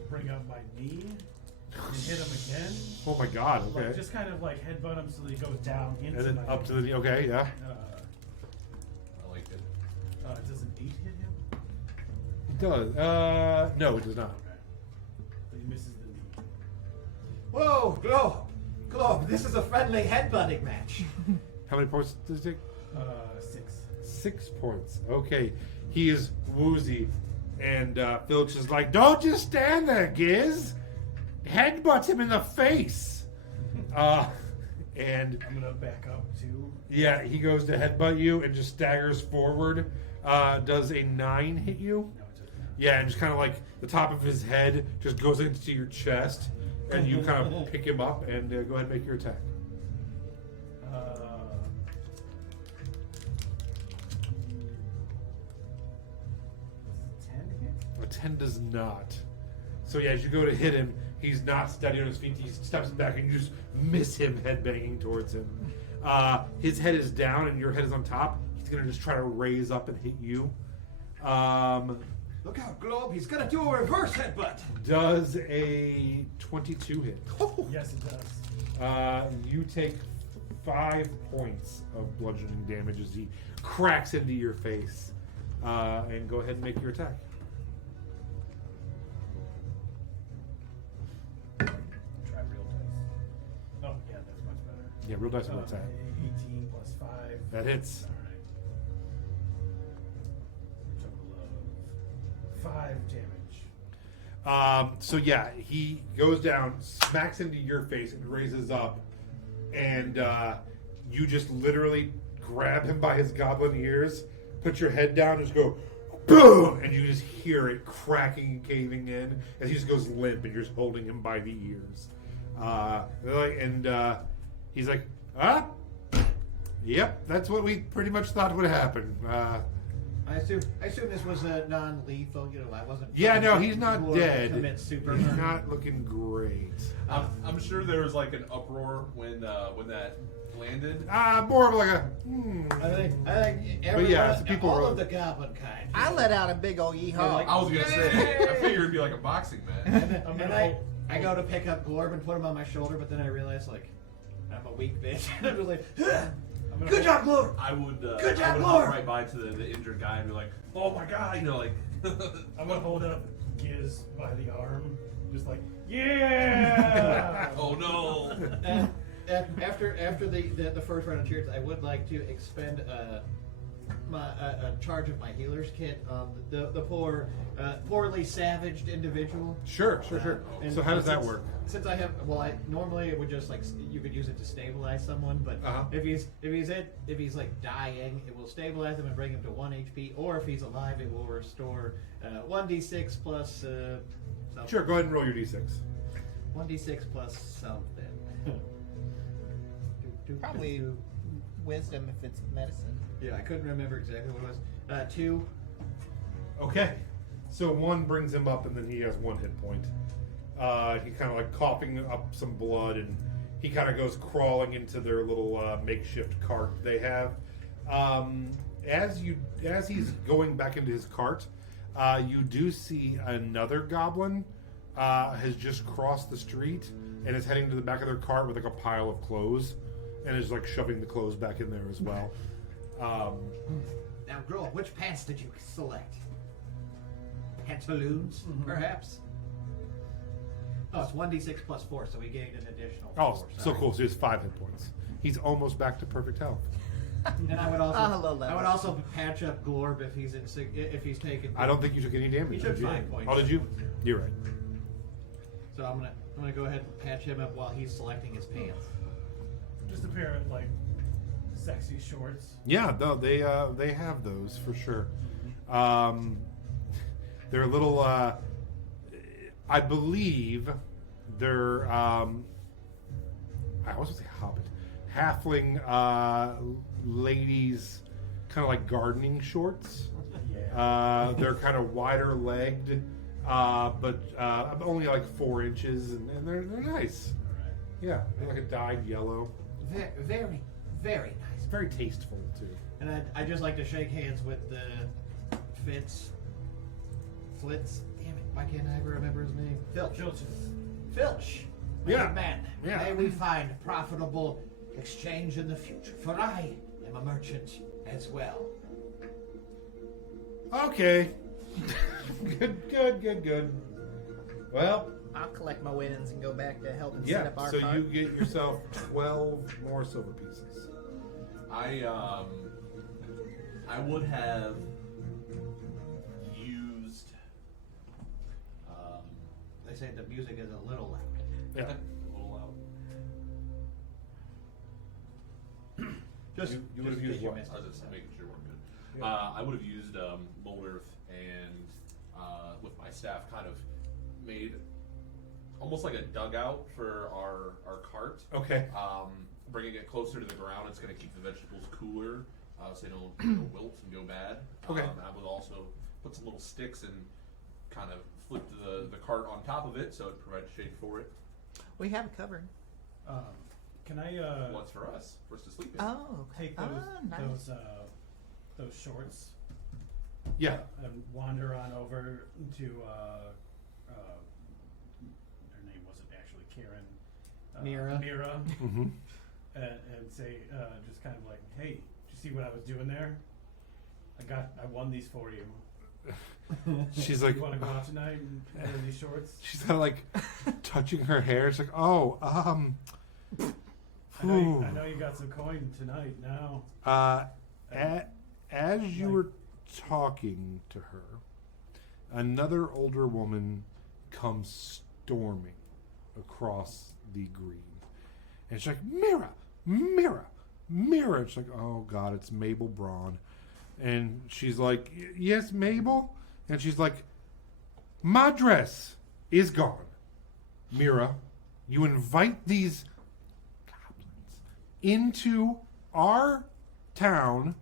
bring up my knee and hit him again. Oh my god! Okay. Like, just kind of like headbutt him so that he goes down into And then my up to the okay, yeah. I like it. Does an 8 hit him? It does. No, it does not. Okay. But he misses the knee. whoa, Glob, this is a friendly headbutting match. How many points does it take? 6. 6 points. Okay, he is woozy, and Filch is like, "Don't just stand there, Giz. Headbutt him in the face." And I'm gonna back up too. yeah, he goes to headbutt you and just staggers forward. Does a 9 hit you? No, it doesn't. Yeah, and just kind of like the top of his head just goes into your chest, and you kind of pick him up and go ahead and make your attack. 10 hit? A 10 does not. So yeah, as you go to hit him, he's not steady on his feet. He steps back and you just miss him headbanging towards him. His head is down and your head is on top. He's gonna just try to raise up and hit you. Look out, Glob, he's gonna do a reverse headbutt. Does a 22 hit? Yes, it does. You take 5 points of bludgeoning damage as he cracks into your face. And go ahead and make your attack. Try real dice. Oh, yeah, that's much better. Yeah, real dice will attack. 18 plus 5. That hits. Alright. Total of 5 damage. So yeah, he goes down, smacks into your face, and raises up, and you just literally grab him by his goblin ears, put your head down, and just go boom, and you just hear it cracking and caving in, and he just goes limp, and you're just holding him by the ears. He's like, yep, that's what we pretty much thought would happen. I assume this was non-lethal. You know, I wasn't. Yeah, no, he's not Glorb dead. Commit super. He's not looking great. I'm sure there was like an uproar when that landed. More of like a. I think everyone, yeah, so people all were- of the goblin kind. I let out a big old yeehaw. like- I was gonna say, I figured it'd be like a boxing match. And I go to pick up Glorb and put him on my shoulder, but then I realize like I'm a weak bitch. And I'm just like, good job, Glorb. I would, Good job, I would Lord. hop right by to the injured guy and be like, "Oh my god," you know, like. I'm gonna hold up Giz by the arm, just like, yeah! Oh no! After the first round of cheers, I would like to expend a charge of my healer's kit on the poorly savaged individual. Sure. And So how does that since- work? Since I have, normally it would just like you could use it to stabilize someone, but Uh-huh. if he's like dying, it will stabilize him and bring him to 1 HP, or if he's alive, it will restore 1d6 plus something. Sure, go ahead and roll your d6. 1d6 plus something. Probably wisdom if it's medicine. Yeah, I couldn't remember exactly what it was. 2. Okay. So 1 brings him up, and then he has 1 hit point. He kind of like coughing up some blood, and he kind of goes crawling into their little makeshift cart they have. As he's going back into his cart, you do see another goblin has just crossed the street and is heading to the back of their cart with like a pile of clothes, and is like shoving the clothes back in there as well. Now, Grohl, which pants did you select? Pantaloons, perhaps? Oh, it's 1d6 plus 4, so we gained an additional 4. Oh, so cool. So he has 5 hit points. He's almost back to perfect health. And I would also, low I would also patch up Glorb if he's taken. I don't think you took any damage. He took did you? 5 points. Oh, did you? You're right. So I'm gonna go ahead and patch him up while he's selecting his pants. Just a pair of like sexy shorts. Yeah, no, they have those for sure. They're a little. I believe they're. I always say hobbit, halfling ladies, kind of like gardening shorts. Yeah. They're kind of wider legged, but only like 4 inches, and they're nice. All right. Yeah, they're like a dyed yellow. Very, very nice. It's very tasteful too. And I'd just like to shake hands with the Flitz. Damn it, why can't I ever remember his name? Filch. Filch. Yeah. Man, Yeah. may we find profitable exchange in the future, for I am a merchant as well. Okay. Good. Well, I'll collect my winnings and go back to help and set yeah. up our So cart. you get yourself 12 more silver pieces. I would have used. They say the music is a little loud. Yeah. A little loud. You would have used what? I was just making sure we're good. I would have used Mold Earth and with my staff kind of made almost like a dugout for our cart. Okay. Bringing it closer to the ground, it's going to keep the vegetables cooler so they don't wilt and go bad. Okay. I would also put some little sticks and kind of flip the cart on top of it so it provides shade for it. We have it covered. Can I What's for us to sleep in. Oh, okay. take Nice. those shorts Yeah. and wander on over to her name wasn't actually Karen. Mira. Mira. Mm-hmm. And say just kind of like, hey, did you see what I was doing there? I won these for you. She's like, You want to go out tonight and wear these shorts? she's kind of like touching her hair. She's like, oh, I know you got some coin tonight now. As you were talking to her, another older woman comes storming across the green. And she's like, Mira! And she's like, oh God, it's Mabel Braun. And she's like, yes, Mabel? And she's like, my dress is gone. Mira, you invite these goblins into our town.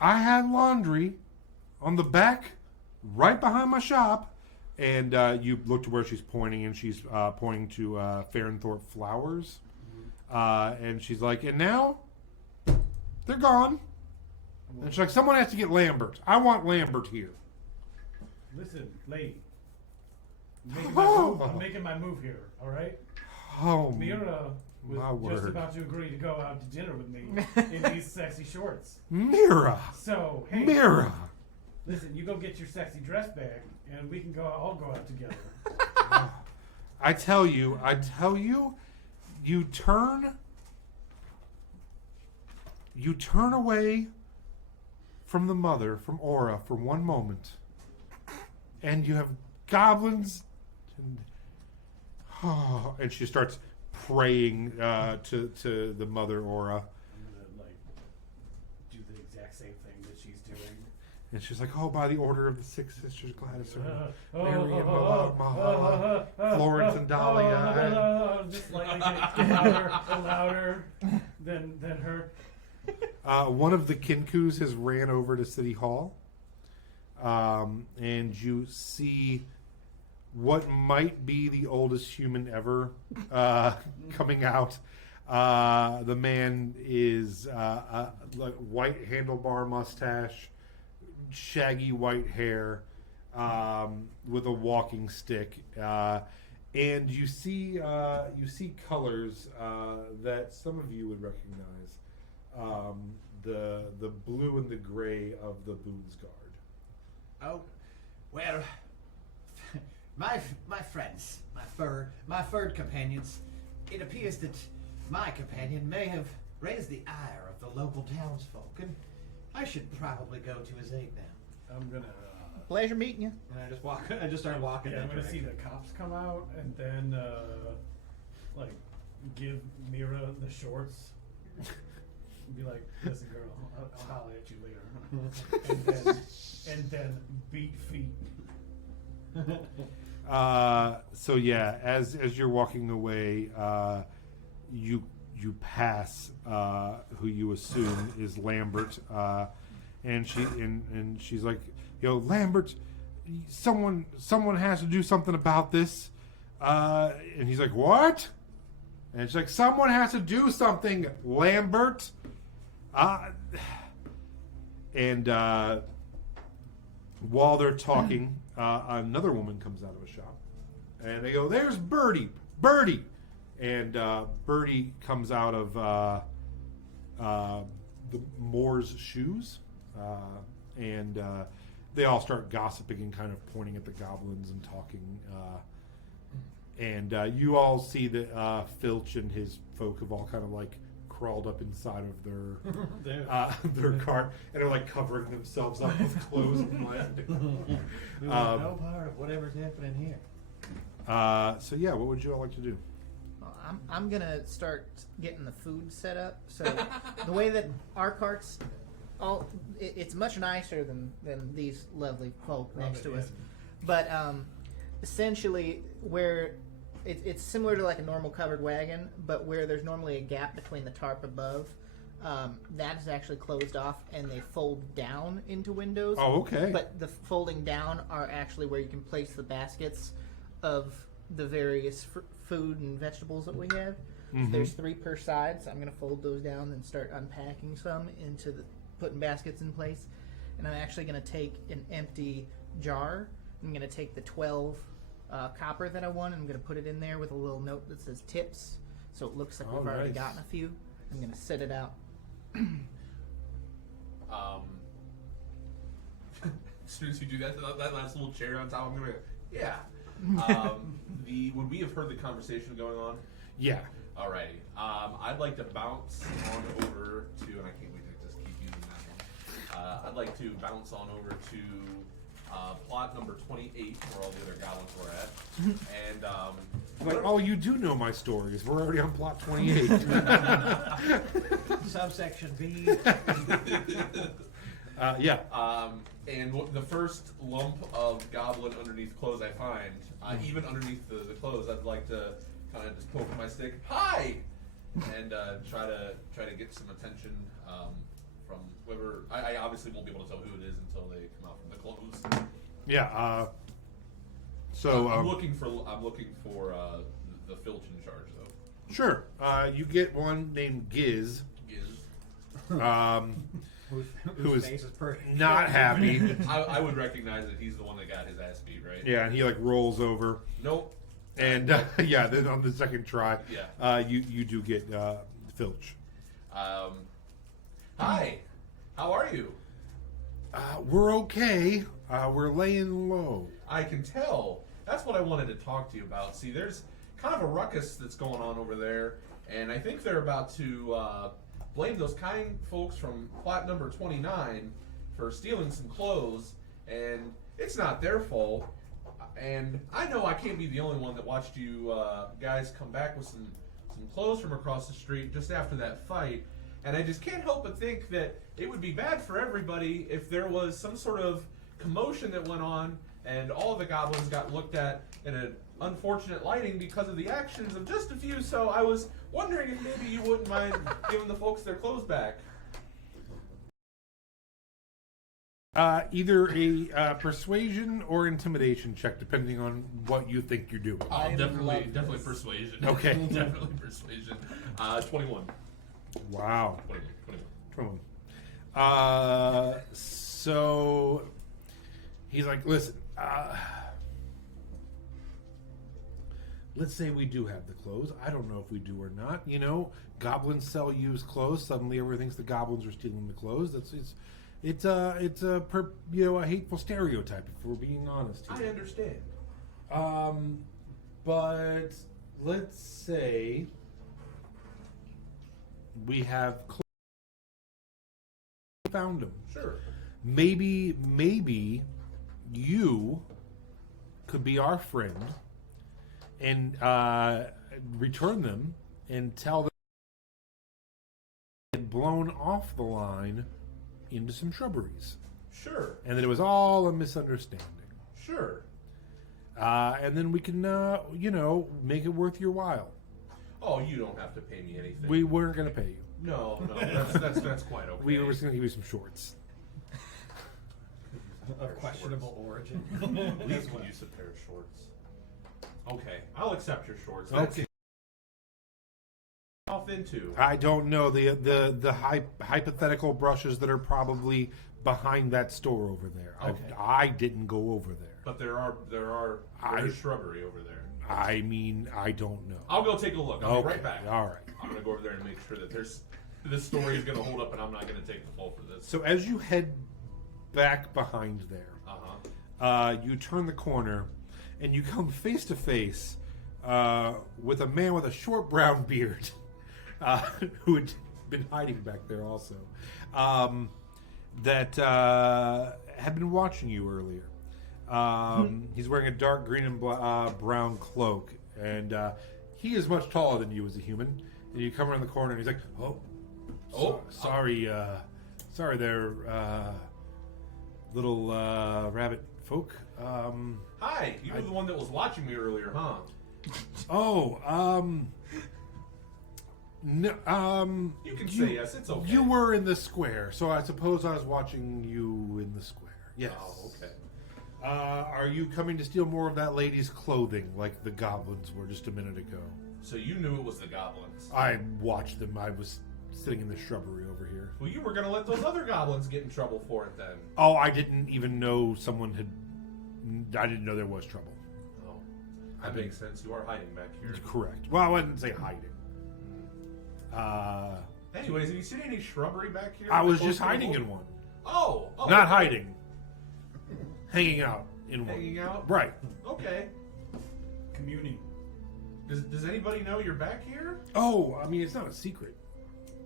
I had laundry on the back right behind my shop. And you look to where she's pointing, and she's pointing to Farrenthorpe Flowers. And she's like, and now they're gone. And she's like, someone has to get Lambert. I want Lambert here. Listen, lady. I'm making my move here, all right? Oh, Mira was my just word. about to agree to go out to dinner with me in these sexy shorts. Mira! So, hey, Mira! listen, you go get your sexy dress back, and we can all go out together. I tell you, you turn away from the mother, from Aura, for one moment, and you have goblins, and she starts praying to the mother Aura, I'm gonna do the exact same thing that she's doing. and she's like, oh, by the order of the 6 sisters, Gladys, Oh, Mary and Florence and Dahlia. Just slightly getting louder and louder. than her. One of the Kinkus has ran over to City Hall, and you see what might be the oldest human ever coming out. The man is like white handlebar mustache, shaggy white hair, with a walking stick, and you see colors that some of you would recognize. The blue and the gray of the Boone's Guard. Oh, well, my friends, my furred companions. It appears that my companion may have raised the ire of the local townsfolk, and I should probably go to his aid now. I'm gonna. Pleasure meeting you. And I just start walking. Yeah, I'm that gonna see direction. the cops come out and then like give Mira the shorts. And be like, listen, girl, I'll holler at you later. and then beat feet. So yeah, as you're walking away, you pass who you assume is Lambert, and she's like, "Yo, Lambert, someone has to do something about this," and he's like, "What?" And she's like, "Someone has to do something, Lambert." And while they're talking, another woman comes out of a shop, and they go, "There's Birdie, Birdie," and Birdie comes out of the Moore's shoes, and they all start gossiping and kind of pointing at the goblins and talking. And you all see that Filch and his folk have all kind of like crawled up inside of their cart and are like covering themselves up with clothes and mud. No part of whatever's happening here. So yeah, what would you all like to do? Well, I'm gonna start getting the food set up. So the way that our carts, it's much nicer than these lovely folk next to us. But essentially, where it's similar to like a normal covered wagon, but where there's normally a gap between the tarp above, that is actually closed off, and they fold down into windows. Oh, okay. But the folding down are actually where you can place the baskets of the various food and vegetables that we have. Mm-hmm. There's 3 per side, so I'm going to fold those down and start unpacking some into putting baskets in place. And I'm actually going to take an empty jar. I'm going to take the 12 copper that I won, and I'm going to put it in there with a little note that says tips, so it looks like we've already nice. gotten a few. I'm going to set it out. As soon as you do that last little chair on top, I'm gonna yeah. Would we have heard the conversation going on? Yeah. Alrighty. I'd like to bounce on over to, and I can't wait to just keep using that one. I'd like to bounce on over to plot number 28, where all the other goblins were at, and Like, oh, you do know my stories. We're already on plot 28. Subsection B. Yeah. And the first lump of goblin underneath clothes I find, even underneath the clothes, I'd like to kind of just poke with my stick, "Hi!" and try to get some attention from whoever. I obviously won't be able to tell who it is until they come out from the clothes. Yeah. So I'm looking for the Filch in charge, though. Sure. You get one named Giz, Giz. who Whose is face is perfect. not happy. I would recognize that he's the one that got his ass beat, right? Yeah, and he like rolls over, Nope. and yeah, then on the second try, Yeah. you do get Filch. Hi. How are you? We're okay. We're laying low. I can tell. That's what I wanted to talk to you about. See, there's kind of a ruckus that's going on over there, and I think they're about to blame those kind folks from plot number 29 for stealing some clothes, and it's not their fault. And I know I can't be the only one that watched you guys come back with some clothes from across the street just after that fight, and I just can't help but think that it would be bad for everybody if there was some sort of commotion that went on and all the goblins got looked at in unfortunate lighting because of the actions of just a few, so I was wondering if maybe you wouldn't mind giving the folks their clothes back. Either a persuasion or intimidation check, depending on what you think you're doing. Definitely persuasion. Okay. Definitely persuasion. 21. Wow. 21. So he's like, listen, let's say we do have the clothes. I don't know if we do or not. You know, goblins sell used clothes. Suddenly, everyone thinks the goblins are stealing the clothes. It's a hateful stereotype. If we're being honest here. I understand. But let's say we have found them. Sure. Maybe you could be our friend and return them and tell them they had blown off the line into some shrubberies. Sure. And that it was all a misunderstanding. Sure. And then we can, make it worth your while. Oh, you don't have to pay me anything. We weren't going to pay you. No, that's quite okay. We were just going to give you some shorts. Of questionable origin. Please can use a pair of shorts. Okay, I'll accept your shorts. Okay. Off into. I don't know the hypothetical brushes that are probably behind that store over there. Okay. I didn't go over there. But there's shrubbery over there. I mean, I don't know. I'll go take a look. I'll be right back. All right. I'm gonna go over there and make sure that this story is gonna hold up, and I'm not gonna take the fall for this. So as you head back behind there, you turn the corner, and you come face to face with a man with a short brown beard, who had been hiding back there also, that had been watching you earlier. He's wearing a dark green and brown cloak, and he is much taller than you as a human. And you come around the corner, and he's like, sorry there, little rabbit folk. Hi, you were the one that was watching me earlier, huh? No, you can say yes, it's okay. You were in the square, so I suppose I was watching you in the square. Yes. Oh, okay. Are you coming to steal more of that lady's clothing, like the goblins were just a minute ago? So you knew it was the goblins. I watched them. I was sitting in the shrubbery over here. Well, you were going to let those other goblins get in trouble for it then. Oh, I didn't even know someone had... I didn't know there was trouble. Oh, that makes sense. You are hiding back here. Correct. Well, I wouldn't say hiding. Anyways, have you seen any shrubbery back here? I was just hiding in one. Oh, Not okay. hiding. Hanging out in one. Hanging out? Right. Okay. Communing. Does anybody know you're back here? Oh, I mean, it's not a secret.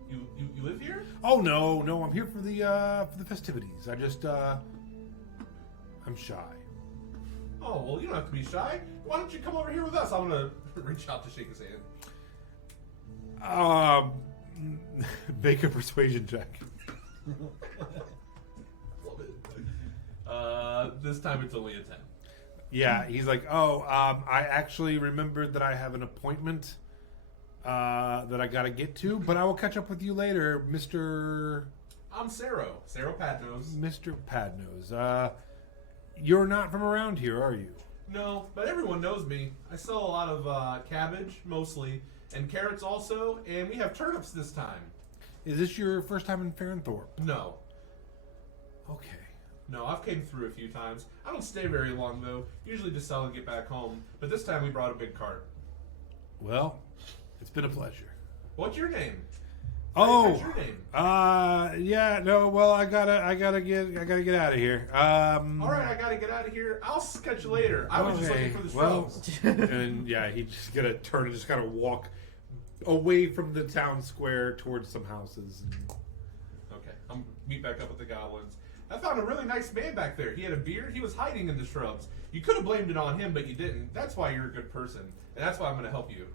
You live here? Oh no, I'm here for the festivities. I just I'm shy. Oh, well, you don't have to be shy. Why don't you come over here with us? I'm gonna reach out to shake his hand. Make a persuasion check. Love it. This time it's only a 10. Yeah, he's like, I actually remembered that I have an appointment that I gotta get to, but I will catch up with you later, Mr. I'm Saro Padnose. Mr. Padnose. You're not from around here, are you? No, but everyone knows me. I sell a lot of cabbage, mostly, and carrots also, and we have turnips this time. Is this your first time in Farrenthorpe? No. Okay. No, I've came through a few times. I don't stay very long, though. Usually just sell and get back home. But this time we brought a big cart. Well, it's been a pleasure. What's your name? Oh, What's your name? yeah, no, well, I gotta get out of here. All right, I gotta get out of here. I'll catch you later. I was just looking for the shrubs. And yeah, he's just gonna turn and just kind of walk away from the town square towards some houses. Okay, I'm meet back up with the goblins. I found a really nice man back there. He had a beard. He was hiding in the shrubs. You could have blamed it on him, but you didn't. That's why you're a good person, and that's why I'm going to help you.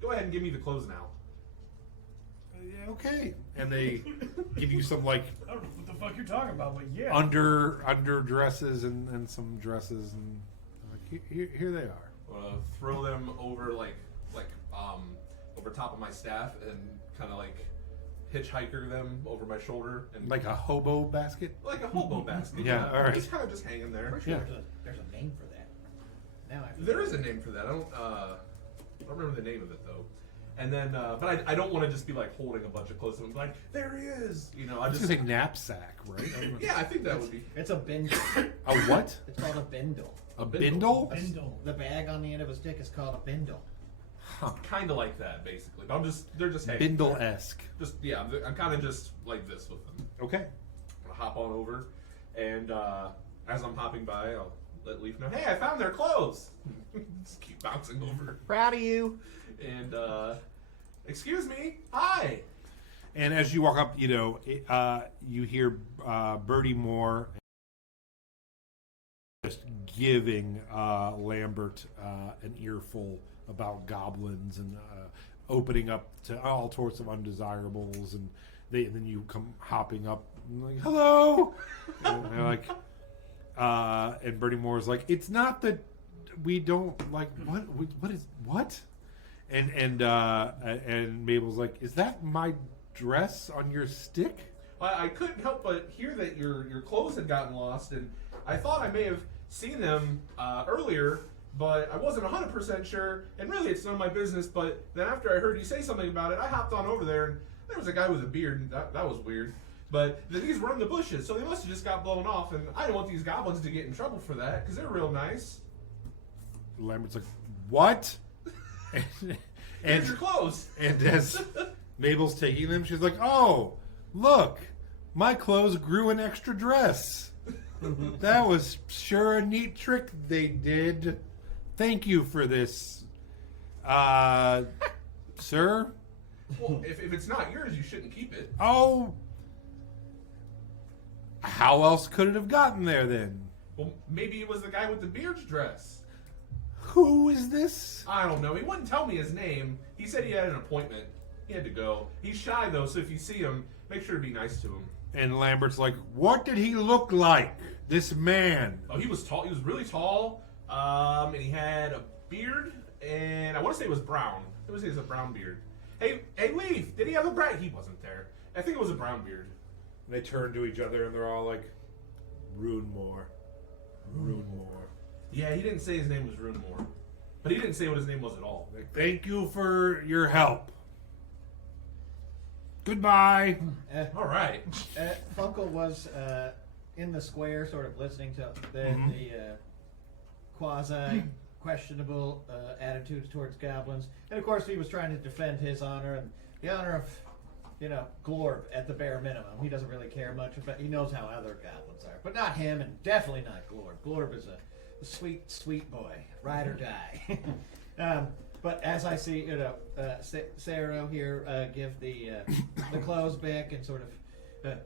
Go ahead and give me the clothes now. Yeah, okay. And they give you some like I don't know what the fuck you're talking about, but yeah. under dresses and some dresses, and here they are. throw them over over top of my staff and kind of like hitchhiker them over my shoulder and Like a hobo basket? like a hobo basket. Yeah, all right. Just kind of just hanging there. Pretty sure Yeah. there's a name for that. Now I There is a name for that. I don't remember the name of it though. And then, but I don't want to just be like holding a bunch of clothes and be like, there he is. You know, I I was just gonna say knapsack, right? yeah, I think that would be. It's a bindle. A what? It's called a bindle. A bindle? Bindle. The bag on the end of a stick is called a bindle. Huh. Kind of like that, basically. But they're just hanging. Bindle-esque. Just yeah, I'm kind of just like this with them. Okay. I'll hop on over, and as I'm hopping by, I'll let Leaf know, hey, I found their clothes. Just keep bouncing over, Proud of you. and excuse me, hi. And as you walk up, you hear Bertie Moore just giving Lambert an earful about goblins and opening up to all sorts of undesirables, and then you come hopping up and like, hello, and they're like, and Bertie Moore's like, it's not that we don't like what, and Mabel's like, is that my dress on your stick? I couldn't help but hear that your clothes had gotten lost, and I thought I may have seen them earlier, but I wasn't 100% sure, and really it's none of my business. But then after I heard you say something about it, I hopped on over there, and there was a guy with a beard, and that was weird. But these were in the bushes, so they must have just got blown off, and I don't want these goblins to get in trouble for that, because they're real nice. Lambert's like, what? Here's your clothes. And as Mabel's taking them, she's like, oh, look, my clothes grew an extra dress. That was sure a neat trick they did. Thank you for this, sir. Well, if it's not yours, you shouldn't keep it. Oh, how else could it have gotten there then? Well, maybe it was the guy with the beard's dress. Who is this? I don't know. He wouldn't tell me his name. He said he had an appointment. He had to go. He's shy, though, so if you see him, make sure to be nice to him. And Lambert's like, what did he look like, this man? Oh, he was tall. He was really tall, and he had a beard, and I want to say it was brown. I want to say it was a brown beard. Hey, Leaf, did he have a brown? He wasn't there. I think it was a brown beard. They turn to each other and they're all like, Runemore. Runemore. Yeah, he didn't say his name was Runemore, but he didn't say what his name was at all. Like, thank you for your help. Goodbye. All right. Funkle was in the square, sort of listening to the quasi-questionable attitudes towards goblins. And of course, he was trying to defend his honor and the honor of, Glorb at the bare minimum. He doesn't really care much about. He knows how other goblins are, but not him, and definitely not Glorb. Glorb is a sweet, sweet boy, ride or die. But as I see, Sarah here give the clothes back and sort of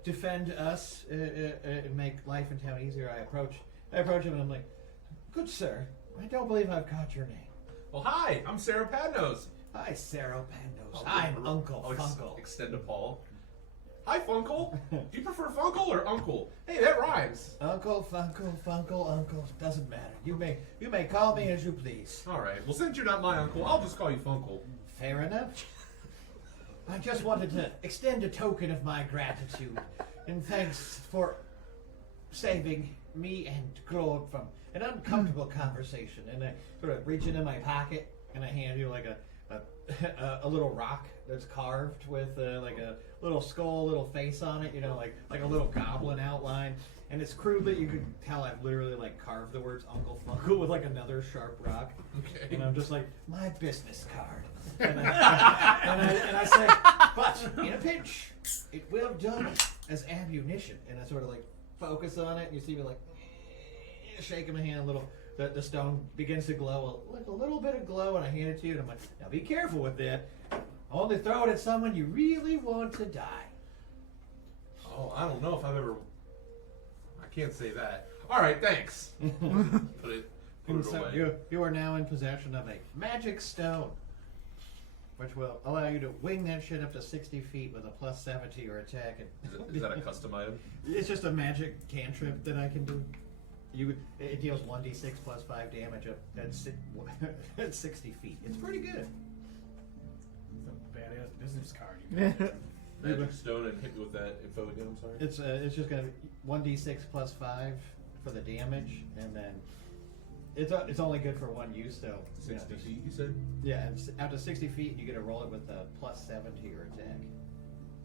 defend us and make life in town easier, I approach him and I'm like, good sir, I don't believe I've caught your name. Well, hi, I'm Sarah Padnose. Hi, Sarah Pandos. I'm Uncle Funkle. Extend to Paul. Hi, Funkle. Do you prefer Funkle or Uncle? Hey, that rhymes. Uncle, Funkle, Uncle. Doesn't matter. You may call me as you please. All right. Well, since you're not my uncle, I'll just call you Funkle. Fair enough. I just wanted to extend a token of my gratitude and thanks for saving me and Glorb from an uncomfortable conversation. And I sort of reach into my pocket and I hand you like a little rock that's carved with like a little skull, little face on it, like a little goblin outline. And it's crude that you can tell I've literally like carved the words Uncle Funkle with like another sharp rock. Okay. And I'm just like, my business card. And I say, but in a pinch, it will have done as ammunition. And I sort of like focus on it, and you see me like shaking my hand a little. The stone begins to glow, like a little bit of glow, and I hand it to you, and I'm like, now be careful with that. Only throw it at someone you really want to die. Oh, I don't know if I've ever... I can't say that. All right, thanks. Put it So away. you are now in possession of a magic stone, which will allow you to wing that shit up to 60 feet with a plus 70 or attack. Is that a custom item? It's just a magic cantrip that I can do. it deals 1d6 plus 5 damage up at 60 feet. It's pretty good. It's a badass business card. Magic stone and hit me with that info again. I'm sorry. It's just gonna be 1d6 plus 5 for the damage, and then it's only good for one use. So 60 feet, you said? Yeah, and out to 60 feet, you get to roll it with a plus 7 to your attack.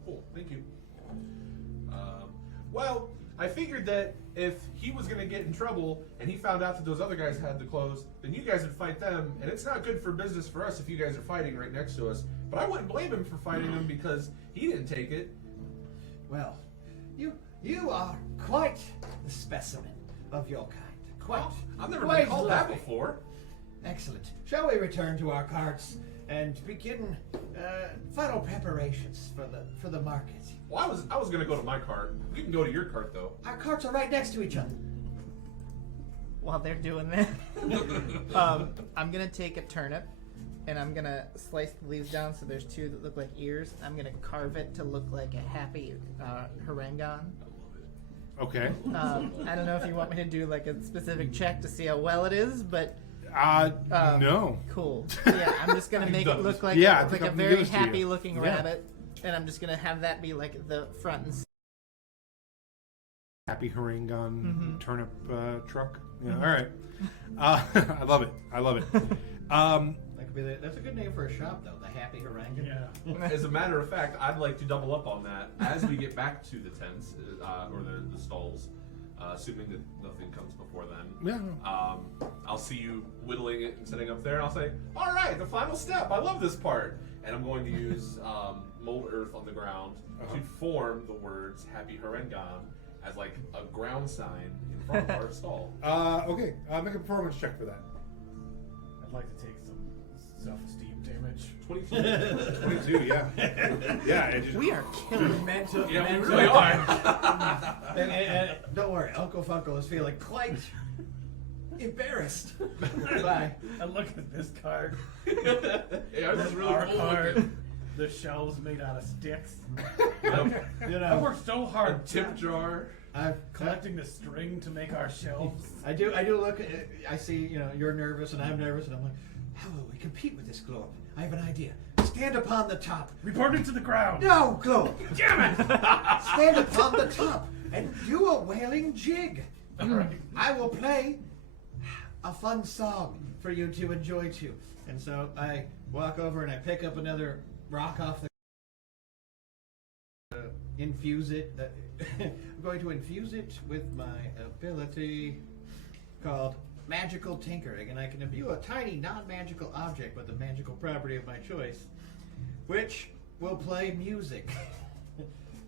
Cool, thank you. Well, I figured that if he was going to get in trouble and he found out that those other guys had the clothes, then you guys would fight them, and it's not good for business for us if you guys are fighting right next to us. But I wouldn't blame him for fighting them because he didn't take it. Well, you are quite the specimen of your kind. Quite. Well, I've never quite been called that lovely. before. Excellent. Shall we return to our carts and begin final preparations for the market? Well, I was going to go to my cart. You can go to your cart, though. Our carts are right next to each other. While they're doing that, I'm gonna take a turnip and I'm gonna slice the leaves down so there's two that look like ears. I'm gonna carve it to look like a happy harangon. Okay. I don't know if you want me to do like a specific check to see how well it is, but No. cool. Yeah, I'm just gonna make it look like Yeah, I like think a I'm gonna very give this to you. happy looking Yeah. rabbit, and I'm just gonna have that be like the front and Happy Harangon turnip truck. Yeah. Mhm. All right. I love it. I love it. That could be that's a good name for a shop, though. The Happy Harangan. Yeah. As a matter of fact, I'd like to double up on that as we get back to the tents or the stalls, assuming that nothing comes before then. Yeah. I'll see you whittling it and setting up there, and I'll say, "All right, the final step. I love this part." And I'm going to use mold earth on the ground to form the words "Happy Harangon" as like a ground sign in front of our stall. Okay. Make a performance check for that. I'd like to take some self-esteem damage. 22. 22. Yeah. Yeah. It just, we are killing. Mental. Yeah, we mental really are. and don't worry, Uncle Funko is feeling quite embarrassed. Bye. And look at this card. Yeah, this is really Our cool card. looking. The shelves made out of sticks. Yep. You I know, worked so A hard tip jar. I've collecting the string to make our shelves. I do look at it, I see, you're nervous and I'm nervous, and I'm like, how will we compete with this globe? I have an idea. Stand upon the top. Report it to the ground. No, globe! Damn it! Stand upon the top and do a wailing jig. All right. I will play a fun song for you to enjoy too. And so I walk over and I pick up another rock off the infuse it. I'm going to infuse it with my ability called Magical Tinkering, and I can imbue a tiny non-magical object with the magical property of my choice, which will play music.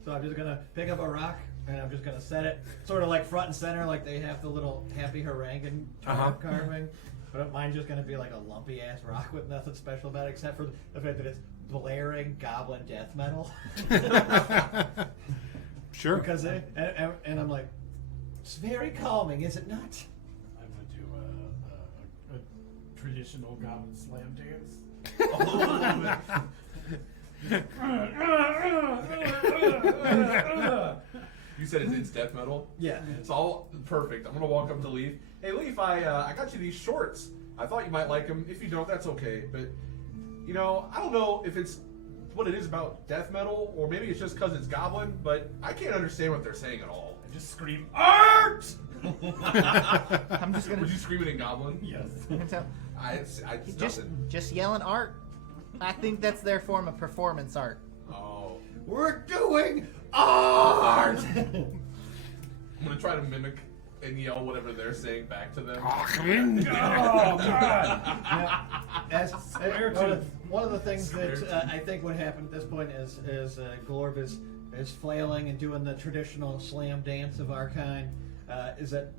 So I'm just gonna pick up a rock and I'm just gonna set it sort of like front and center, like they have the little Happy Harangan carving. But mine's just gonna be like a lumpy ass rock with nothing special about it except for the fact that it's blaring goblin death metal. Sure. Because and I'm like, it's very calming, is it not? I'm gonna do a traditional goblin slam dance. You said it's death metal? Yeah. It's all perfect. I'm gonna walk up to Leaf. Hey, Leaf, I got you these shorts. I thought you might like them. If you don't, that's okay. But I don't know if it's what it is about death metal, or maybe it's just because it's goblin. But I can't understand what they're saying at all. I just scream art. I'm just gonna Would you scream it in goblin? Yes. tell, It's just nothing. just yelling art. I think that's their form of performance art. Oh, We're doing art! I'm gonna try to mimic and yell whatever they're saying back to them. Oh God! As, Swear one, to- of, one of the things Swear that to. I think would happen at this point is Glorb is flailing and doing the traditional slam dance of our kind. Is that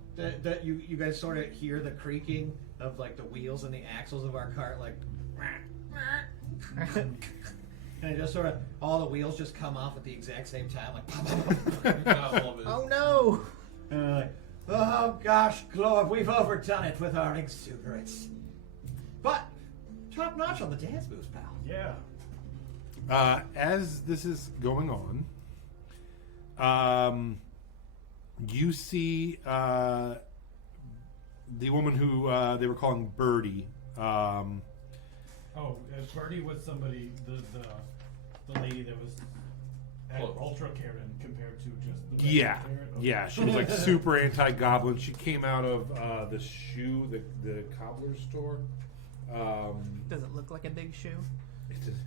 you guys sort of hear the creaking of like the wheels and the axles of our cart, like, and it just sort of all the wheels just come off at the exact same time, like. I love it. Oh no! And we're like, oh gosh, Glorb, we've overdone it with our exuberance. But top notch on the dance moves, pal. Yeah. As this is going on, you see the woman who they were calling Birdie. Birdie was somebody, the lady that was at Ultra Karen compared to just the Yeah, Karen? Okay. yeah, she was like super anti-goblin. She came out of the the cobbler store. Does it look like a big shoe?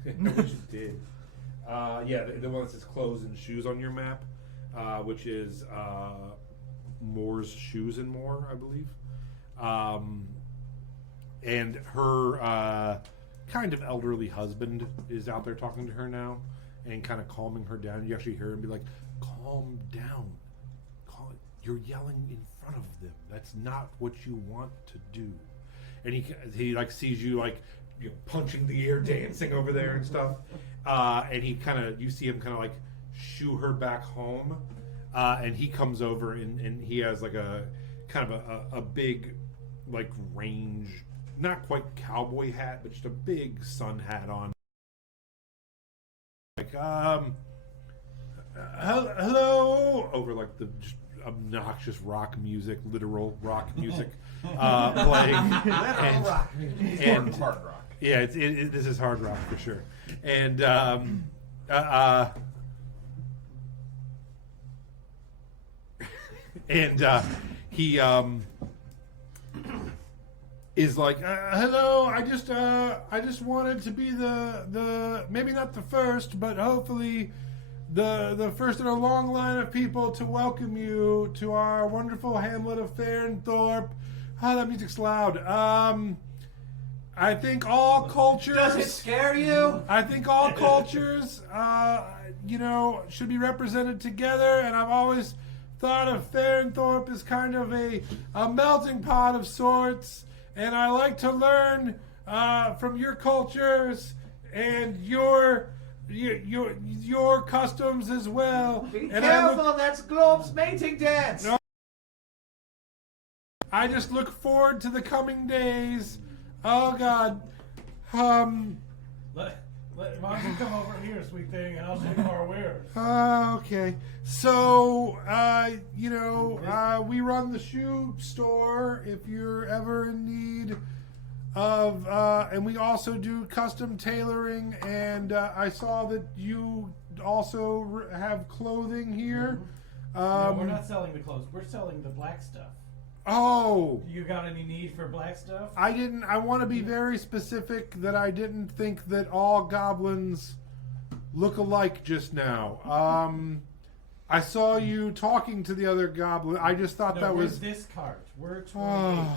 I wish it did. Yeah, the one that says clothes and shoes on your map, which is Moore's Shoes and More, I believe. And her kind of elderly husband is out there talking to her now and kind of calming her down. You actually hear him be like, calm down. You're yelling in front of them. That's not what you want to do. And he like sees you like punching the air, dancing over there and stuff. And you see him kind of like shoo her back home. And he comes over and he has like a kind of a big like range, not quite cowboy hat, but just a big sun hat on. Like, hello, over like the just obnoxious rock music, literal rock music playing. Literal rock music. And hard rock. yeah, this is hard rock for sure. And he is like, hello, I just wanted to be the maybe not the first, but hopefully the first in a long line of people to welcome you to our wonderful hamlet of Fairnthorpe. Oh, that music's loud. I think all cultures... Does it scare you? I think all cultures, should be represented together, and I've always thought of Fairnthorpe as kind of a melting pot of sorts, and I like to learn from your cultures and your customs as well. Be And careful, that's Globe's mating dance. No. I just look forward to the coming days. Oh God. Why don't you come over here, sweet thing, and I'll show you our wares. Okay. So, we run the shoe store if you're ever in need of, and we also do custom tailoring, and I saw that you also have clothing here. No, we're not selling the clothes. We're selling the black stuff. Oh. You got any need for black stuff? I want to be very specific that I didn't think that all goblins look alike just now. I saw you talking to the other goblin. I just thought No, that we're was this cart. We're 28.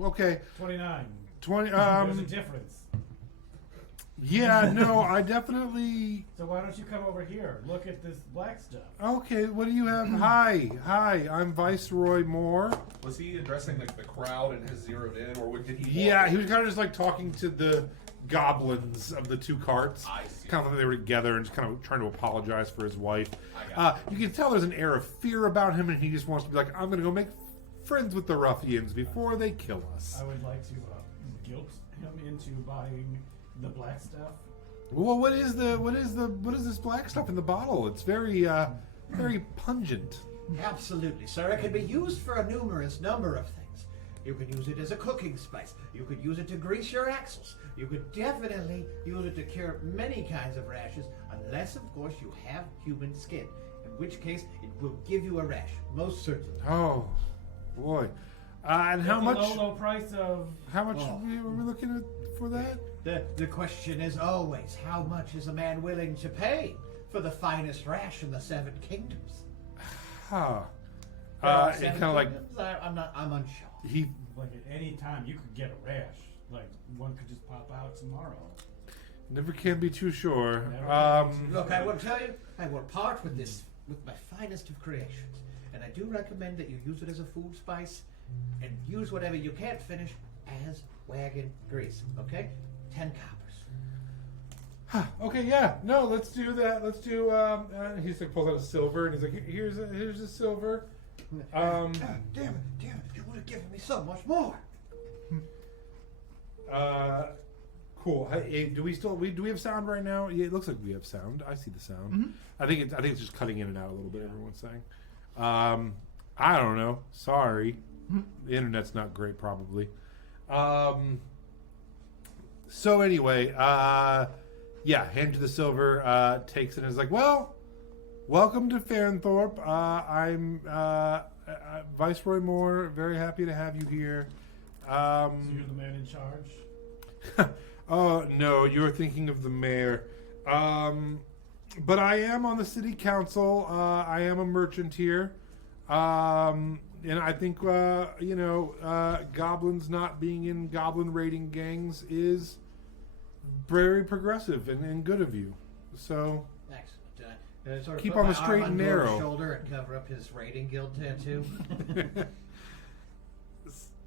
Okay. 29. 20 There's a difference. Yeah, no, I definitely. So why don't you come over here? Look at this black stuff. Okay, what do you have? Hi, I'm Viceroy Moore. Was he addressing like the crowd and has zeroed in, or did he? Yeah, he was kind of just like talking to the goblins of the two carts. I see. Kind of like they were together and just kind of trying to apologize for his wife. I got You can tell there's an air of fear about him, and he just wants to be like, I'm going to go make friends with the ruffians before they kill us. I would like to guilt him into buying the black stuff. Well, what is this black stuff in the bottle? It's very pungent. Absolutely, sir. It can be used for a numerous number of things. You can use it as a cooking spice. You could use it to grease your axles. You could definitely use it to cure many kinds of rashes, unless, of course, you have human skin, in which case it will give you a rash, most certainly. Oh, boy. And how That's much? a low price of. How much are we looking at for that? The question is always, how much is a man willing to pay for the finest rash in the Seven Kingdoms? Huh. Seven Kind of like Kingdoms? I'm unsure. he. Like at any time, you could get a rash. Like one could just pop out tomorrow. Never can be too sure. Never can be too Look, I will tell you, I will part with this with my finest of creations, and I do recommend that you use it as a food spice, and use whatever you can't finish as wagon grease. Okay, 10 coppers. Okay, yeah, no, let's do that. Let's do. He's like pulls out a silver, and he's like, here's a silver. Damn it! You would have given me so much more. Cool. Hey, do we have sound right now? Yeah, it looks like we have sound. I see the sound. Mm-hmm. I think it's just cutting in and out a little bit. Everyone's saying. I don't know. Sorry. The internet's not great, probably. So anyway, hand you the silver, takes it and is like, well, welcome to Farnthorpe. I'm Viceroy Moore. Very happy to have you here. So you're the man in charge? Oh, no, you're thinking of the mayor. But I am on the city council. I am a merchant here. And I think, goblins not being in goblin raiding gangs is very progressive and good of you. So excellent. Sort of keep put on my the straight arm and on Dor's narrow. shoulder and cover up his raiding guild tattoo.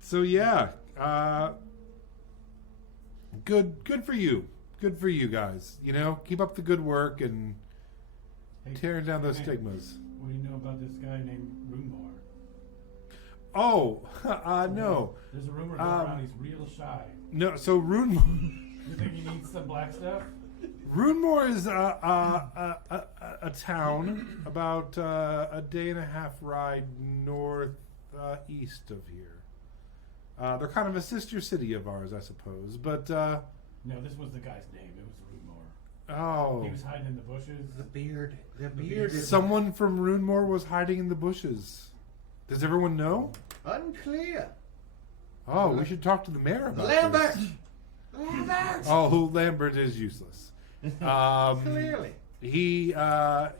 So yeah, good for you. Good for you guys. Keep up the good work and tearing down those stigmas. What do you know about this guy named Runmore? Oh, no. There's a rumor going around he's real shy. No, so Runmore. You think he needs some black stuff? Runmore is a town about a day and a half ride northeast of here. They're kind of a sister city of ours, I suppose. But No, this was the guy's name. It was Runmore. oh, He was hiding in the bushes. The beard is someone from Runmore was hiding in the bushes. Does everyone know? unclear. Oh, we should talk to the mayor about Lambert! this. Lambert! Oh, Lambert is useless. Clearly. He, I'm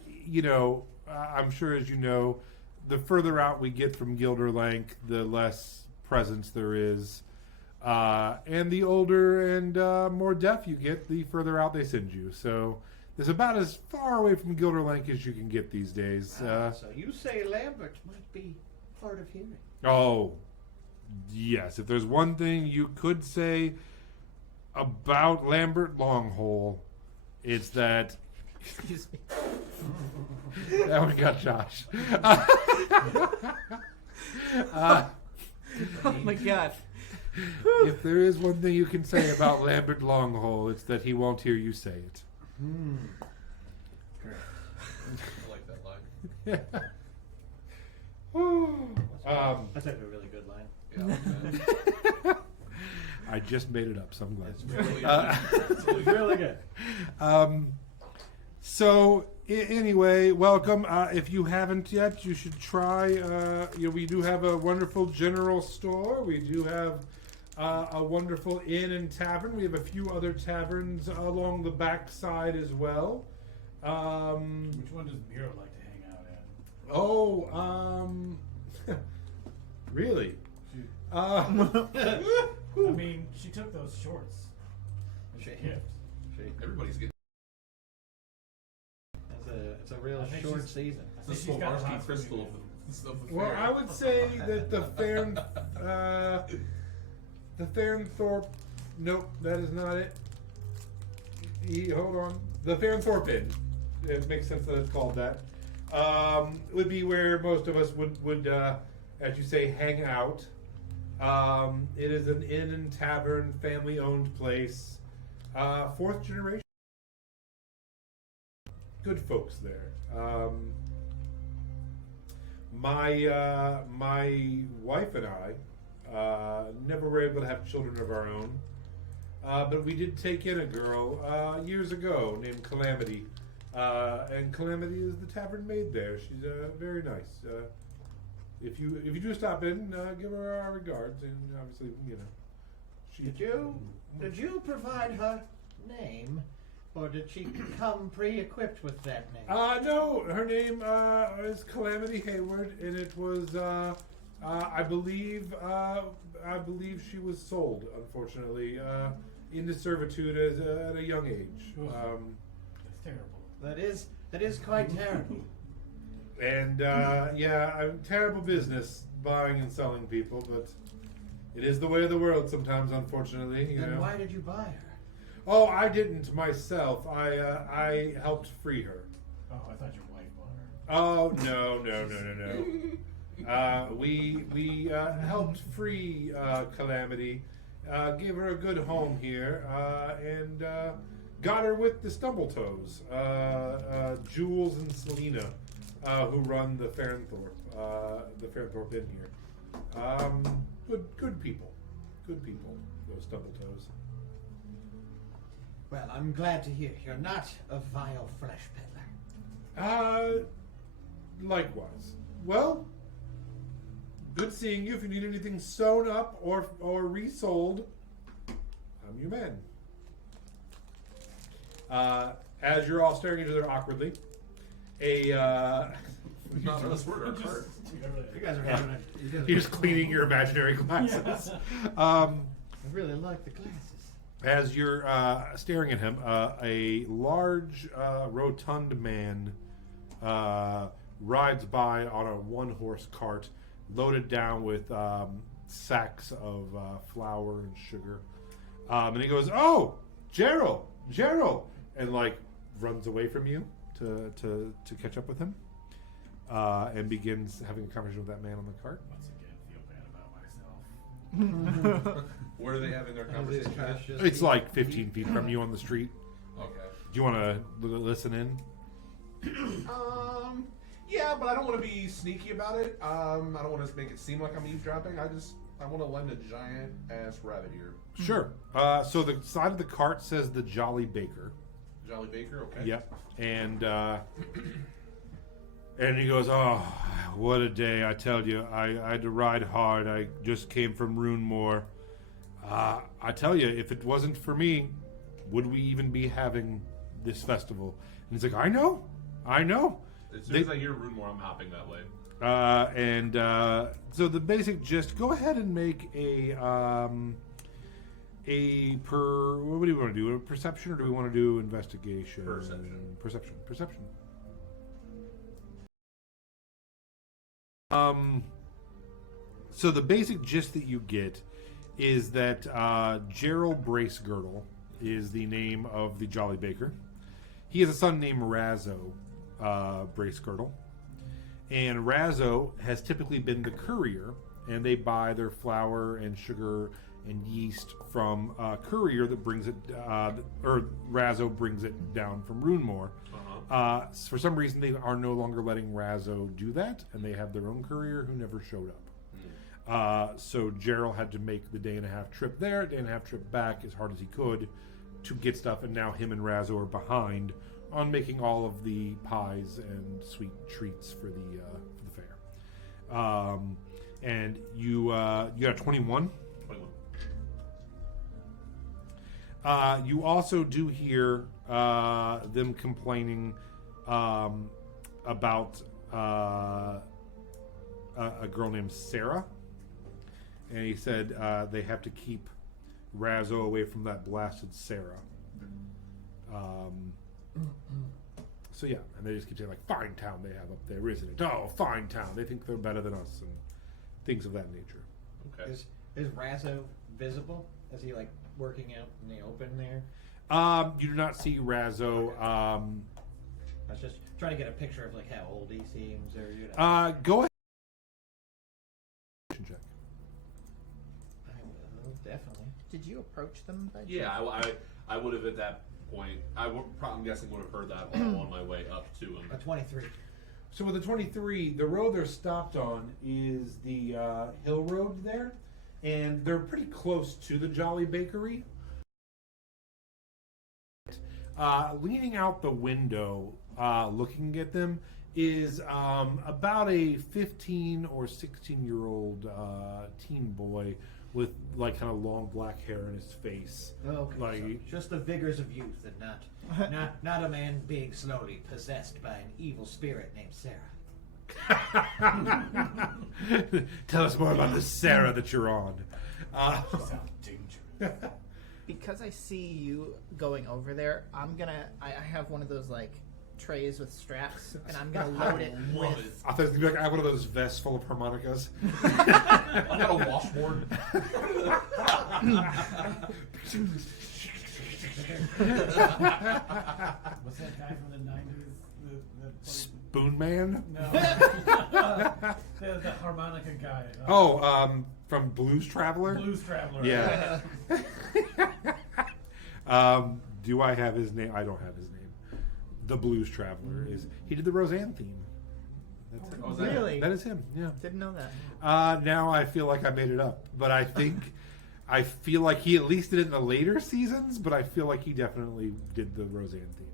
sure as you know, the further out we get from Gilderlank, the less presence there is. And the older and more deaf you get, the further out they send you. So it's about as far away from Gilderlank as you can get these days. So you say Lambert might be hard of hearing. Oh, yes. If there's one thing you could say about Lambert Longhole, it's that. Excuse me. That one got Josh. Oh my god. If there is one thing you can say about Lambert Longhole, it's that he won't hear you say it. I like that line. That's actually a really good line. Yeah, I like that. I just made it up, so I'm glad. It's really, It's really good. So anyway, welcome. If you haven't yet, you should try. We do have a wonderful general store. We do have a wonderful inn and tavern. We have a few other taverns along the back side as well. Which one does Mira like to hang out at? Really? I mean, she took those shorts as a gift. everybody's getting It's a real I think short she's- season. I the think she's got a Swarovski hot crystal swimming of the Well, fair. I would say that the Farnthorpe. Nope, that is not it. Hold on. The Farnthorpe Inn. It makes sense that it's called that. Would be where most of us would as you say, hang out. It is an inn and tavern, family-owned place. Fourth generation. Good folks there. My wife and I never were able to have children of our own, but we did take in a girl years ago named Calamity, and Calamity is the tavern maid there. She's very nice. If you do stop in, give her our regards, and obviously she. Did you provide her name, or did she come pre-equipped with that name? No, her name is Calamity Hayward, and it was I believe she was sold, unfortunately, into servitude at a young age. That's terrible. That is quite terrible. And terrible business buying and selling people, but it is the way of the world sometimes, unfortunately. Then why did you buy her? Oh, I didn't myself. I helped free her. Oh, I thought your wife bought her. Oh no. We helped free Calamity, gave her a good home here, and got her with the Stumbletoes, Jules and Selena, who run the Farnthorpe Inn here. Good people. Good people. Those double toes. Well, I'm glad to hear you're not a vile flesh peddler. Likewise. Well, good seeing you. If you need anything sewn up or resold, I'm your man. As you're all staring at each other awkwardly, Not us, we're in our cart. You guys are having you're just cleaning your imaginary glasses. I really like the glasses. As you're staring at him, a large, rotund man rides by on a one-horse cart loaded down with sacks of flour and sugar. And he goes, "Oh, Gerald!" And like runs away from you to catch up with him. And begins having a conversation with that man on the cart. Once again, feel bad about myself. Where are they having their conversation at? It's like 15 feet from you on the street. Okay. Do you want to listen in? Yeah, but I don't want to be sneaky about it. I don't want to make it seem like I'm eavesdropping. I want to lend a giant ass rabbit ear. Sure. So the side of the cart says the Jolly Baker. Jolly Baker, okay. Yep. And he goes, "Oh, what a day! I tell you, I had to ride hard. I just came from Runemoor. I tell you, if it wasn't for me, would we even be having this festival?" And he's like, I know. As soon as I hear Runemoor, I'm hopping that way. So the basic gist, go ahead and make what do you want to do? A perception, or do we want to do investigation? Perception. So the basic gist that you get is that Gerald Bracegirdle is the name of the Jolly Baker. He has a son named Razzo Bracegirdle. And Razzo has typically been the courier, and they buy their flour and sugar and yeast from a courier that brings it, or Razzo brings it down from Runemoor. For some reason, they are no longer letting Razzo do that, and they have their own courier who never showed up. So Gerald had to make the day-and-a-half trip there, day-and-a-half trip back as hard as he could to get stuff, and now him and Razzo are behind on making all of the pies and sweet treats for the fair. And you got 21. 21. You also do hear them complaining about a girl named Sarah, and he said they have to keep Razzo away from that blasted Sarah. So yeah, and they just keep saying like, "Fine town they have up there, isn't it? Oh, fine town. They think they're better than us," and things of that nature. Okay. Is Razzo visible? Is he like working out in the open there? You do not see Razzo. I was just trying to get a picture of like how old he seems, or you know. Go ahead. Check. I will definitely. Did you approach them? By Yeah, I would have at that point. I'm guessing would have heard that all on my way up to him. A 23. So with the 23, the road they're stopped on is the hill road there, and they're pretty close to the Jolly Bakery. Leaning out the window, looking at them, is about a 15 or 16-year-old teen boy with like kind of long black hair in his face. Okay. Like, So just the vigors of youth, and not a man being slowly possessed by an evil spirit named Sarah. Tell us more about this Sarah that you're on. Sounds dangerous. Because I see you going over there, I have one of those like trays with straps, and I'm gonna load it Love with. it. I thought it was gonna be like I have one of those vests full of harmonicas. I got a washboard. What's that guy from the 90s? Spoon Man? No. the harmonica guy. From Blues Traveler? Blues Traveler. Yeah. Do I have his name? I don't have his name. The Blues Traveler is. He did the Roseanne theme. That's him. Oh, is that Really? That is him. Yeah. Didn't know that. Now I feel like I made it up, but I feel like he at least did it in the later seasons. But I feel like he definitely did the Roseanne theme.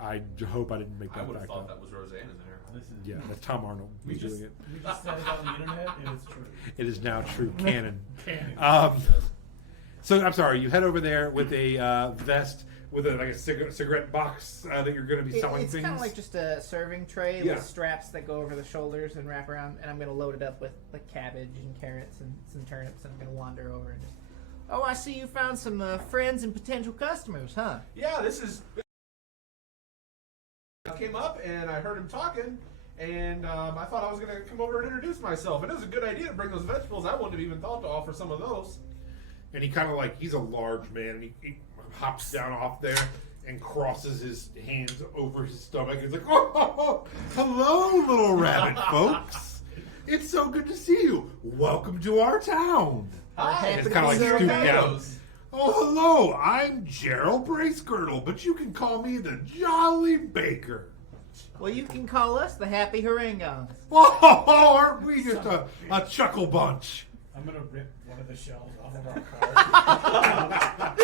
I hope I didn't make I that would have back thought up. that was Roseanne in there. This is Yeah, that's Tom Arnold we doing just it. we just said it on the internet, and it's true. It is now true canon. Canon. So I'm sorry, you head over there with a vest with like a cigarette box that you're going to be selling It's things. kind of like just a serving tray Yeah. with straps that go over the shoulders and wrap around, and I'm going to load it up with like cabbage and carrots and some turnips, and I'm going to wander over and just. Oh, I see you found some friends and potential customers, huh? Yeah, this is. I came up and I heard him talking, and I thought I was going to come over and introduce myself. And it was a good idea to bring those vegetables. I wouldn't have even thought to offer some of those. And he kind of like, he's a large man, and he hops down off there and crosses his hands over his stomach. He's like, oh, hello, little rabbit folks. It's so good to see you. Welcome to our town. Hi, It's kind of like Zero stooped down. tomatoes. Oh, hello, I'm Gerald Bracegirdle, but you can call me the Jolly Baker. Well, you can call us the Happy Harangons. Oh, aren't we just a chuckle bunch? I'm gonna rip one of the shells off of our cart.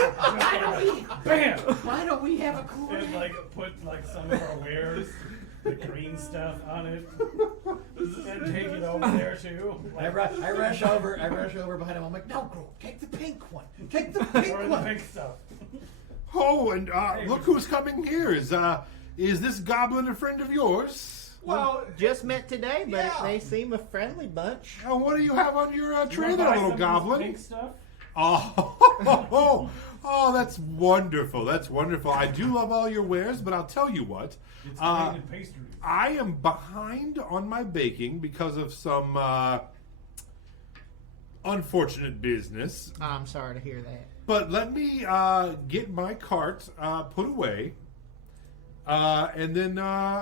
Bam! Why don't we have a cool And like put like some of our wares, the green stuff on it, and take it over there too. I rush over behind him. I'm like, no, Grohl, take the pink one. Take the pink Or the one. pink stuff. Oh, and look who's coming here. Is this goblin a friend of yours? Well, Just met today, but Yeah. they seem a friendly bunch. Oh, what do you have on your tray You there, wanna buy little some of this goblin? Pink stuff. Oh, that's wonderful. That's wonderful. I do love all your wares, but I'll tell you what. It's Uh, painted pastries. I am behind on my baking because of some unfortunate business. I'm sorry to hear that. But let me get my cart put away, and then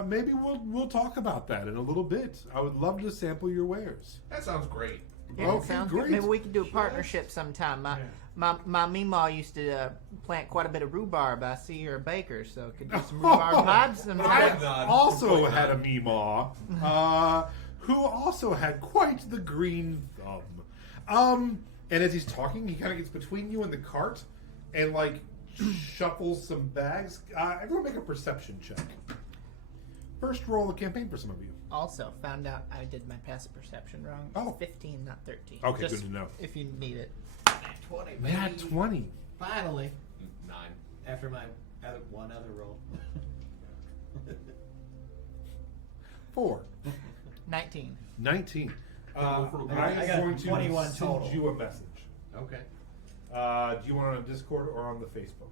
maybe we'll talk about that in a little bit. I would love to sample your wares. that sounds great. Yeah, Okay, sounds great. good. Maybe we could do a partnership sometime. My Meemaw used to plant quite a bit of rhubarb. I see you're a baker, so could do some rhubarb pipes I sometime. not. also Completely had a not. Meemaw who also had quite the green thumb. And as he's talking, he kind of gets between you and the cart and like shuffles some bags. Everyone make a perception check. First roll the campaign for some of you. Also, found out I did my passive perception wrong. Oh. 15, not 13. Okay, Just good to know. if you need it. 20. Nat 20. Finally, 9. after my one other roll. 4. 19. 19. I I'm got going to 21 send total. you a message. Okay. Do you want it on Discord or on the Facebook?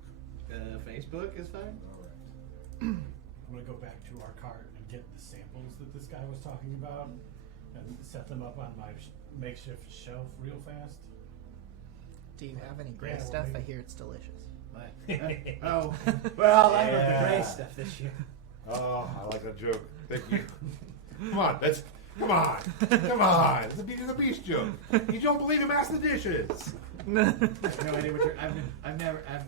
Facebook is fine. All right. I'm gonna go back to our cart and get the samples that this guy was talking about, and set them up on my makeshift shelf real fast. Do you have any gray Yeah, well, stuff? I maybe. hear it's delicious. Oh, well, I love the Yeah. gray stuff this year. Oh, I like that joke. Thank you. Come on, come on. It's a Beauty and the Beast joke. You don't believe him? Ask the dishes. I have no idea what you're. I've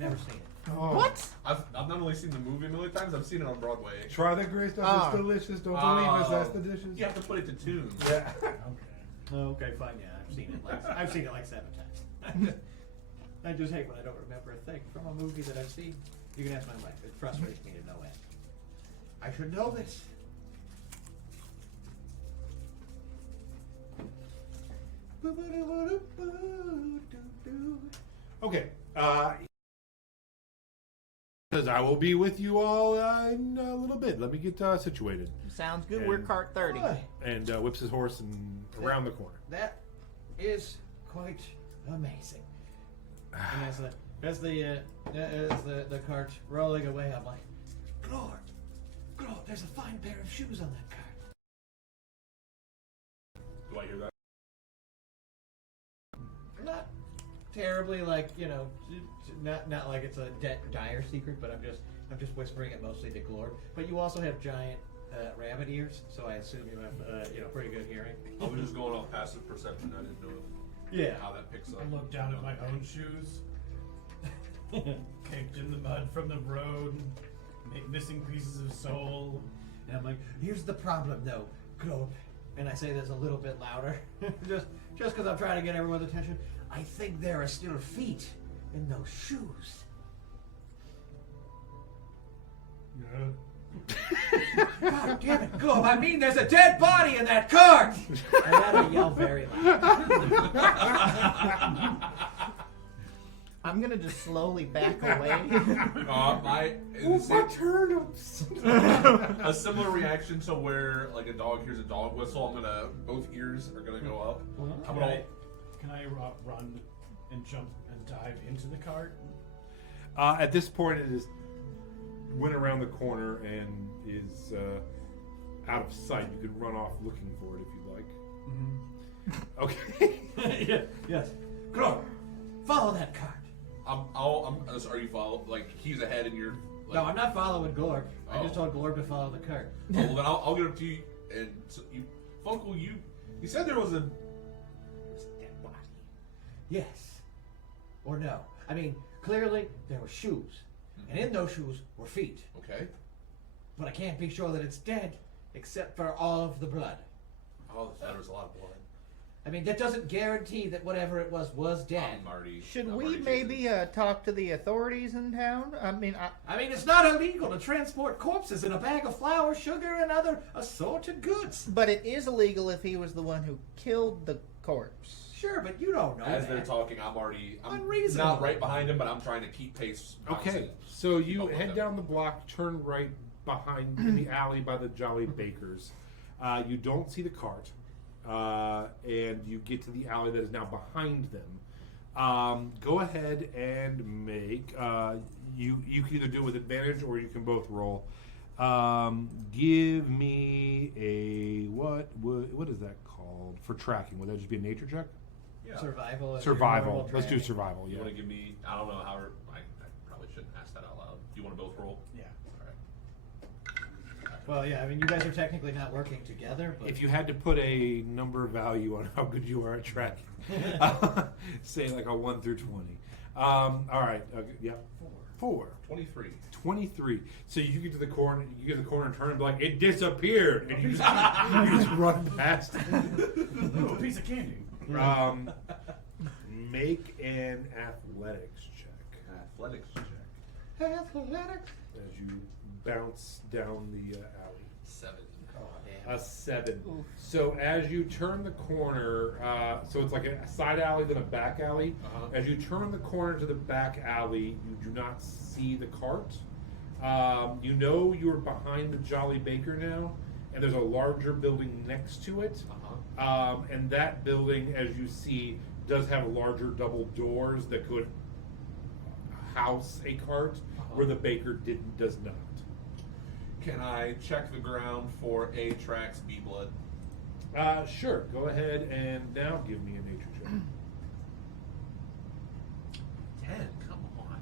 never seen it. Oh. What? I've not only seen the movie a million times, I've seen it on Broadway. Try that gray stuff. Oh. It's delicious. Don't believe us. Ask the dishes. You have to put it to tune. Yeah. Okay. Okay, fine. Yeah, I've seen it like 7 times. I just hate when I don't remember a thing from a movie that I've seen. You can ask my wife. It frustrates me to no end. I should know this. Okay. Because I will be with you all in a little bit. Let me get situated. Sounds good. We're cart 30. Boy, And whips his horse and around the corner. that is quite amazing. And as the cart's rolling away, I'm like, Glor, there's a fine pair of shoes on that cart. Do I hear that? Not terribly, like, not like it's a dire secret, but I'm just whispering it mostly to Glor. But you also have giant rabbit ears, so I assume you have pretty good hearing. I was just going off passive perception. I didn't know how that picks up. I look down at my own shoes, caked in the mud from the road, missing pieces of sole. And I'm like, here's the problem though. Globe, and I say this a little bit louder, just because I'm trying to get everyone's attention. I think there are still feet in those shoes. God damn it, Globe! I mean, there's a dead body in that cart. And then I yell very loud. I'm gonna just slowly back away. My turnips! a similar reaction to where like a dog hears a dog whistle. Both ears are gonna go up. Can I run and jump and dive into the cart? At this point, it is went around the corner and is out of sight. You can run off looking for it if you'd like. Okay. Yes. Globe, follow that cart. Are you follow? Like he's ahead and you're. Like, No, I'm not following Glorb. I just Oh. told Glorb to follow the cart. well, then I'll get up to you and so you, Funkle. You said there was a Dead body. Yes. Or no. I mean, clearly there were shoes. And in those shoes were feet. okay. But I can't be sure that it's dead, except for all of the blood. Oh, there was a lot of blood. I mean, that doesn't guarantee that whatever it was dead. Should I'm we already maybe talk to the authorities in town? I mean, I mean, it's not illegal to transport corpses in a bag of flour, sugar, and other assorted goods. but it is illegal if he was the one who killed the corpse. Sure, but you don't know As that. they're talking, I'm Unreasonable. not right behind him, but I'm trying to keep pace. Okay, so you Keep up with head them. down the block, turn right behind in the alley by the Jolly Bakers. You don't see the cart, and you get to the alley that is now behind them. Go ahead and make. You can either do it with advantage or you can both roll. Give me a what is that called for tracking? Would that just be a nature check? Yeah. Survival. is your Survival. normal Let's do training. survival. You Yeah. want to give me? I don't know how. I probably shouldn't ask that out loud. Do you want to both roll? Yeah. All right. Well, yeah, I mean, you guys are technically not working together, but If you had to put a number value on how good you are at tracking, say like a 1 through 20. All right. Okay, yeah. 4. 23. 23. So you get to the corner, and turn and be like, it disappeared, and you just run past it. Ooh, a piece of candy. Make an athletics check Athletics check. athletics. as you bounce down the alley. 7. Oh, damn. A 7. Oof. So as you turn the corner, so it's like a side alley, then a back alley. Uh-huh. As you turn the corner to the back alley, you do not see the cart. You know you're behind the Jolly Baker now, and there's a larger building next to it. Uh-huh. And that building, as you see, does have larger double doors that could house a cart, where the baker does not. Can I check the ground for A tracks, B blood? Sure. Go ahead and now give me a nature check. 10. Come on.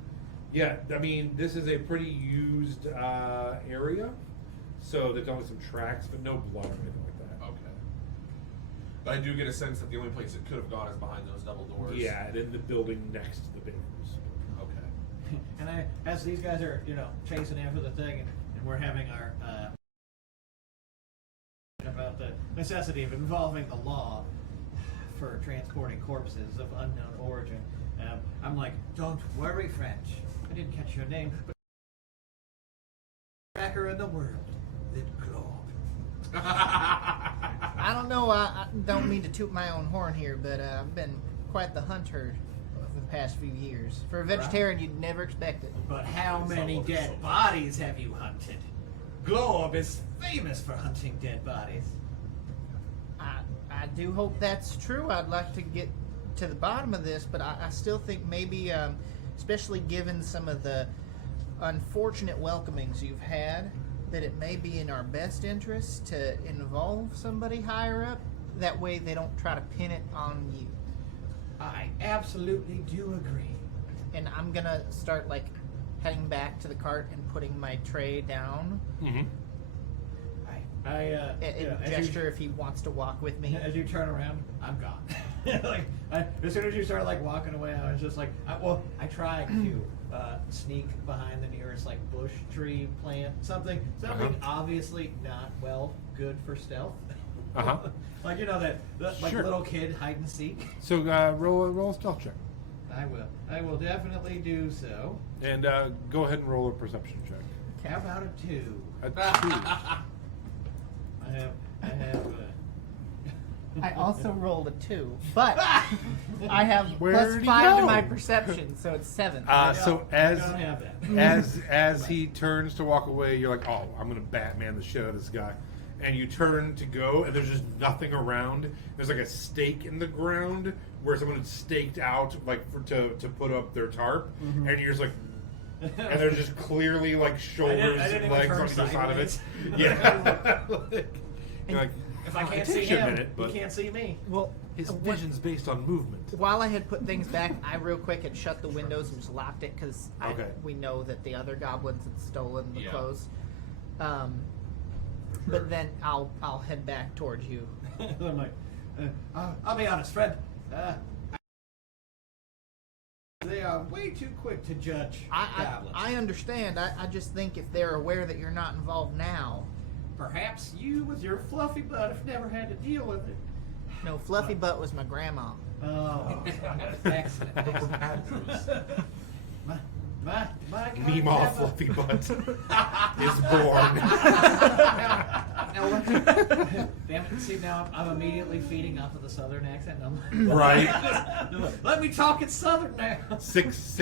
Yeah, I mean, this is a pretty used area, so there's only some tracks, but no blood or anything like that. Okay. But I do get a sense that the only place it could have gone is behind those double doors. Yeah, and in the building next to the bakers. Okay. And as these guys are, chasing after the thing, and we're having our about the necessity of involving the law for transporting corpses of unknown origin. I'm like, don't worry, French. I didn't catch your name, but cracker in the world, the globe. I don't know. I don't mean to toot my own horn here, but I've been quite the hunter over the past few years. For a vegetarian, you'd never expect it. But how many dead bodies have you hunted? Globe is famous for hunting dead bodies. I do hope that's true. I'd like to get to the bottom of this, but I still think maybe, especially given some of the unfortunate welcomings you've had, that it may be in our best interest to involve somebody higher up. That way they don't try to pin it on you. I absolutely do agree. And I'm gonna start heading back to the cart and putting my tray down. Mm-hmm. Gesture if he wants to walk with me. As you turn around, I'm gone. As soon as you start walking away, I was just I tried to sneak behind the nearest bush, tree, plant, something obviously not good for stealth. Uh-huh. Like, you know, that like Sure. little kid hide and seek. So roll a stealth check. I will definitely do so. And go ahead and roll a perception check. How about a 2? A 2. I have. I also rolled a 2, but I have Where'd he +5 to go? my perception, so it's 7. So I don't have that. as he turns to walk away, you're like, "Oh, I'm gonna Batman the shit out of this guy," and you turn to go, and there's just nothing around. There's like a stake in the ground where someone had staked out, like to put up their tarp, and you're just like, and there's just clearly like shoulders I didn't and even legs turn on either side of it. sideways. Yeah, you're like, If I "Oh, can't it see takes you a him, minute, but he can't see me. Well, his vision's based on movement." while I had put things back, I real quick had shut the windows and just locked it because Okay. we know that the other goblins had stolen the Yeah. clothes. sure. But then I'll head back towards you. I'm like, I'll be honest, Fred. They are way too quick to judge goblins. I understand. I just think if they're aware that you're not involved now. Perhaps you, with your fluffy butt, have never had to deal with it. No, Fluffy Butt was my grandma. Oh, excellent. My Meemaw Fluffy Butt is born. Now, damn it! See, now I'm immediately feeding off of the southern accent. Right. Let me talk in southern now. Six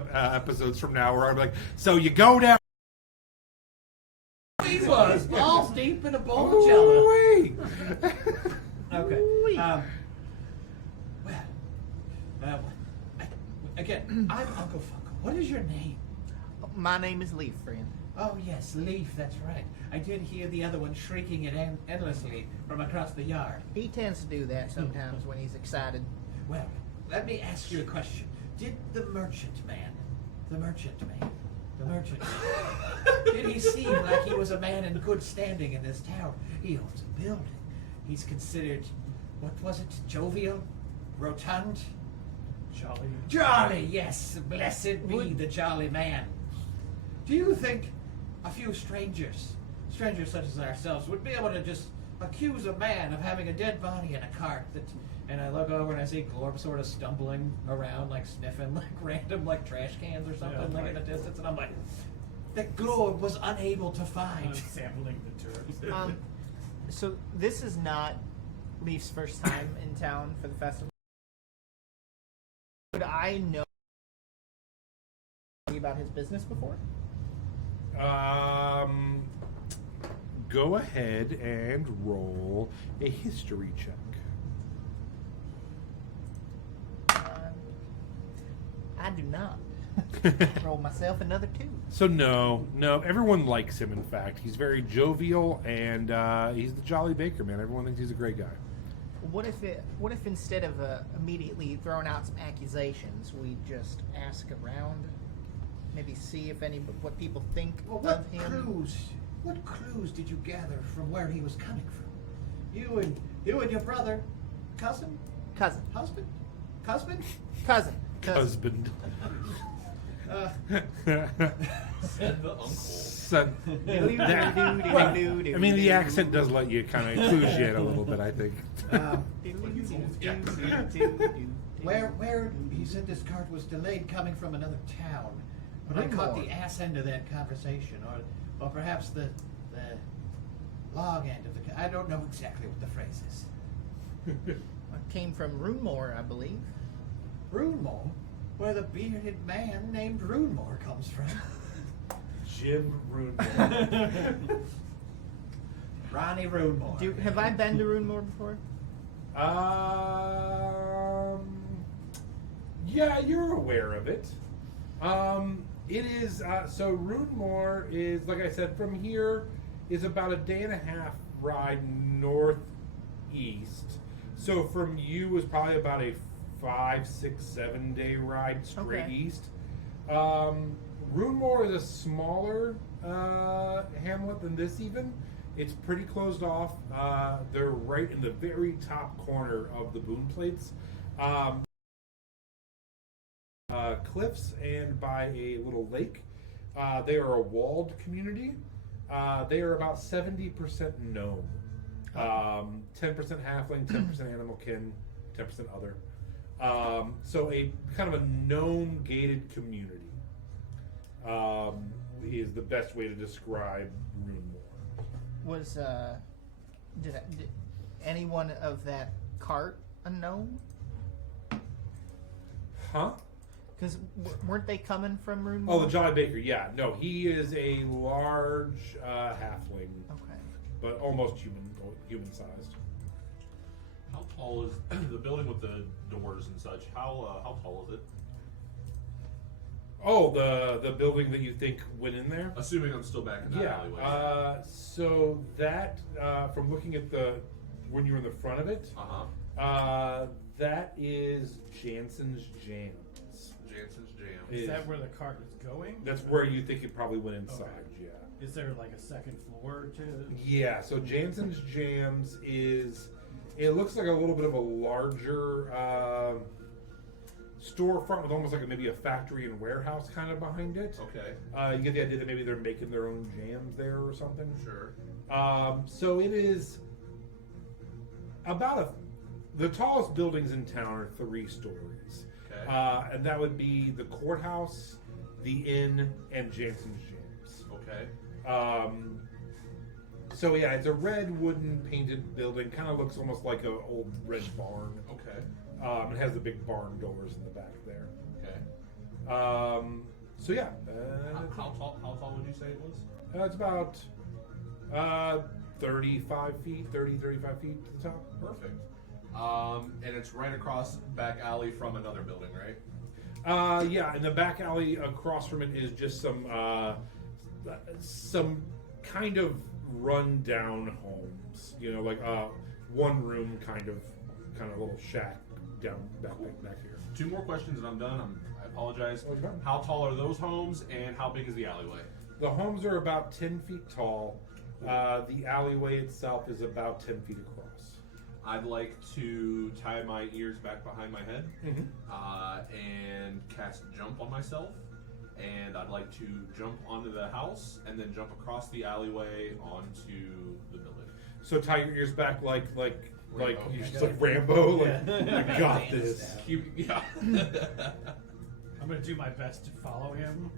episodes from now, where I'm like, "So you go down." He was balls deep in a bowl of jello. Ooh-wee. Okay. Ooh-wee. Well, again, I'm Uncle Funko. What is your name? My name is Leaf, friend. Oh, yes, Leaf, that's right. I did hear the other one shrieking it endlessly from across the yard. He tends to do that sometimes when he's excited. Well, let me ask you a question. Did the merchant man, did he seem like he was a man in good standing in this town? He owns a building. He's considered, what was it, jovial? Rotund? Jolly, yes. Blessed be the jolly man. Do you think a few strangers such as ourselves, would be able to just accuse a man of having a dead body in a cart? And I look over and I see Glorb sort of stumbling around, like sniffing like random like trash cans or something, like in the distance, and I'm like, that Glorb was unable to find. Sampling the turds. So this is not Leaf's first time in town for the festival. Would I know about his business before? Go ahead and roll a history check. I do not. Roll myself another 2. So no, everyone likes him. In fact, he's very jovial, and he's the jolly baker, man. Everyone thinks he's a great guy. What if instead of immediately throwing out some accusations, we just ask around, maybe see if what people think Well, of him? what clues did you gather from where he was coming from? You and your brother, cousin, Cousin. husband? Husband. Said the uncle. Son. I mean, the accent does let you kind of clues you in a little bit, I think. Where he said this cart was delayed coming from another town, but I caught the ass end of that conversation, or perhaps the log end of the. I don't know exactly what the phrase is. I came from Runemore, I believe. Runemore, where the bearded man named Runemore comes from. Jim Runemore. Ronnie Runemore. Have I been to Runemore before? Yeah, you're aware of it. It is, so Runemore is, like I said, from here is about a day and a half ride northeast. So from you is probably about a 5, 6, 7 day ride straight east. Runemore is a smaller hamlet than this even. It's pretty closed off. They're right in the very top corner of the Boon Plates. Cliffs and by a little lake. They are a walled community. They are about 70% gnome. 10% halfling, 10% animal kin, 10% other. So a kind of a gnome gated community is the best way to describe Runemore. Was did anyone of that cart a gnome? Huh? Because weren't they coming from Runemore? Oh, the Jolly Baker. Yeah, no, he is a large halfling, Okay. but almost human sized. How tall is the building with the doors and such? How tall is it? Oh, the building that you think went in there? Assuming I'm still back in that alleyway. So that from looking at when you were in the front of it, that is Jansen's Jams. Jansen's Jam. Is that where the cart is going? That's where you think it probably went inside. Okay. Yeah. Is there like a second floor to? Yeah. So Jansen's Jams is. It looks like a little bit of a larger storefront with almost like maybe a factory and warehouse kind of behind it. Okay. You get the idea that maybe they're making their own jams there or something. Sure. So it is about the tallest buildings in town are 3 stories. Okay. And that would be the courthouse, the inn, and Jansen's Jams. Okay. So yeah, it's a red wooden painted building. Kind of looks almost like an old red barn. Okay. It has the big barn doors in the back there. Okay. So yeah. How tall would you say it was? It's about 35 feet, 35 feet to the top. Perfect. And it's right across back alley from another building, right? Yeah, in the back alley across from it is just some kind of run-down homes. You know, like one room kind of little shack down back here. 2 more questions and I'm done. I apologize. Oh, you're fine. How tall are those homes and how big is the alleyway? The homes are about 10 feet tall. The alleyway itself is about 10 feet across. I'd like to tie my ears back behind my head Mm-hmm. and cast jump on myself. And I'd like to jump onto the house and then jump across the alleyway onto the building. So tie your ears back like Rambo. you're just like Rambo. Like, I got this. Yeah. I'm gonna do my best to follow him,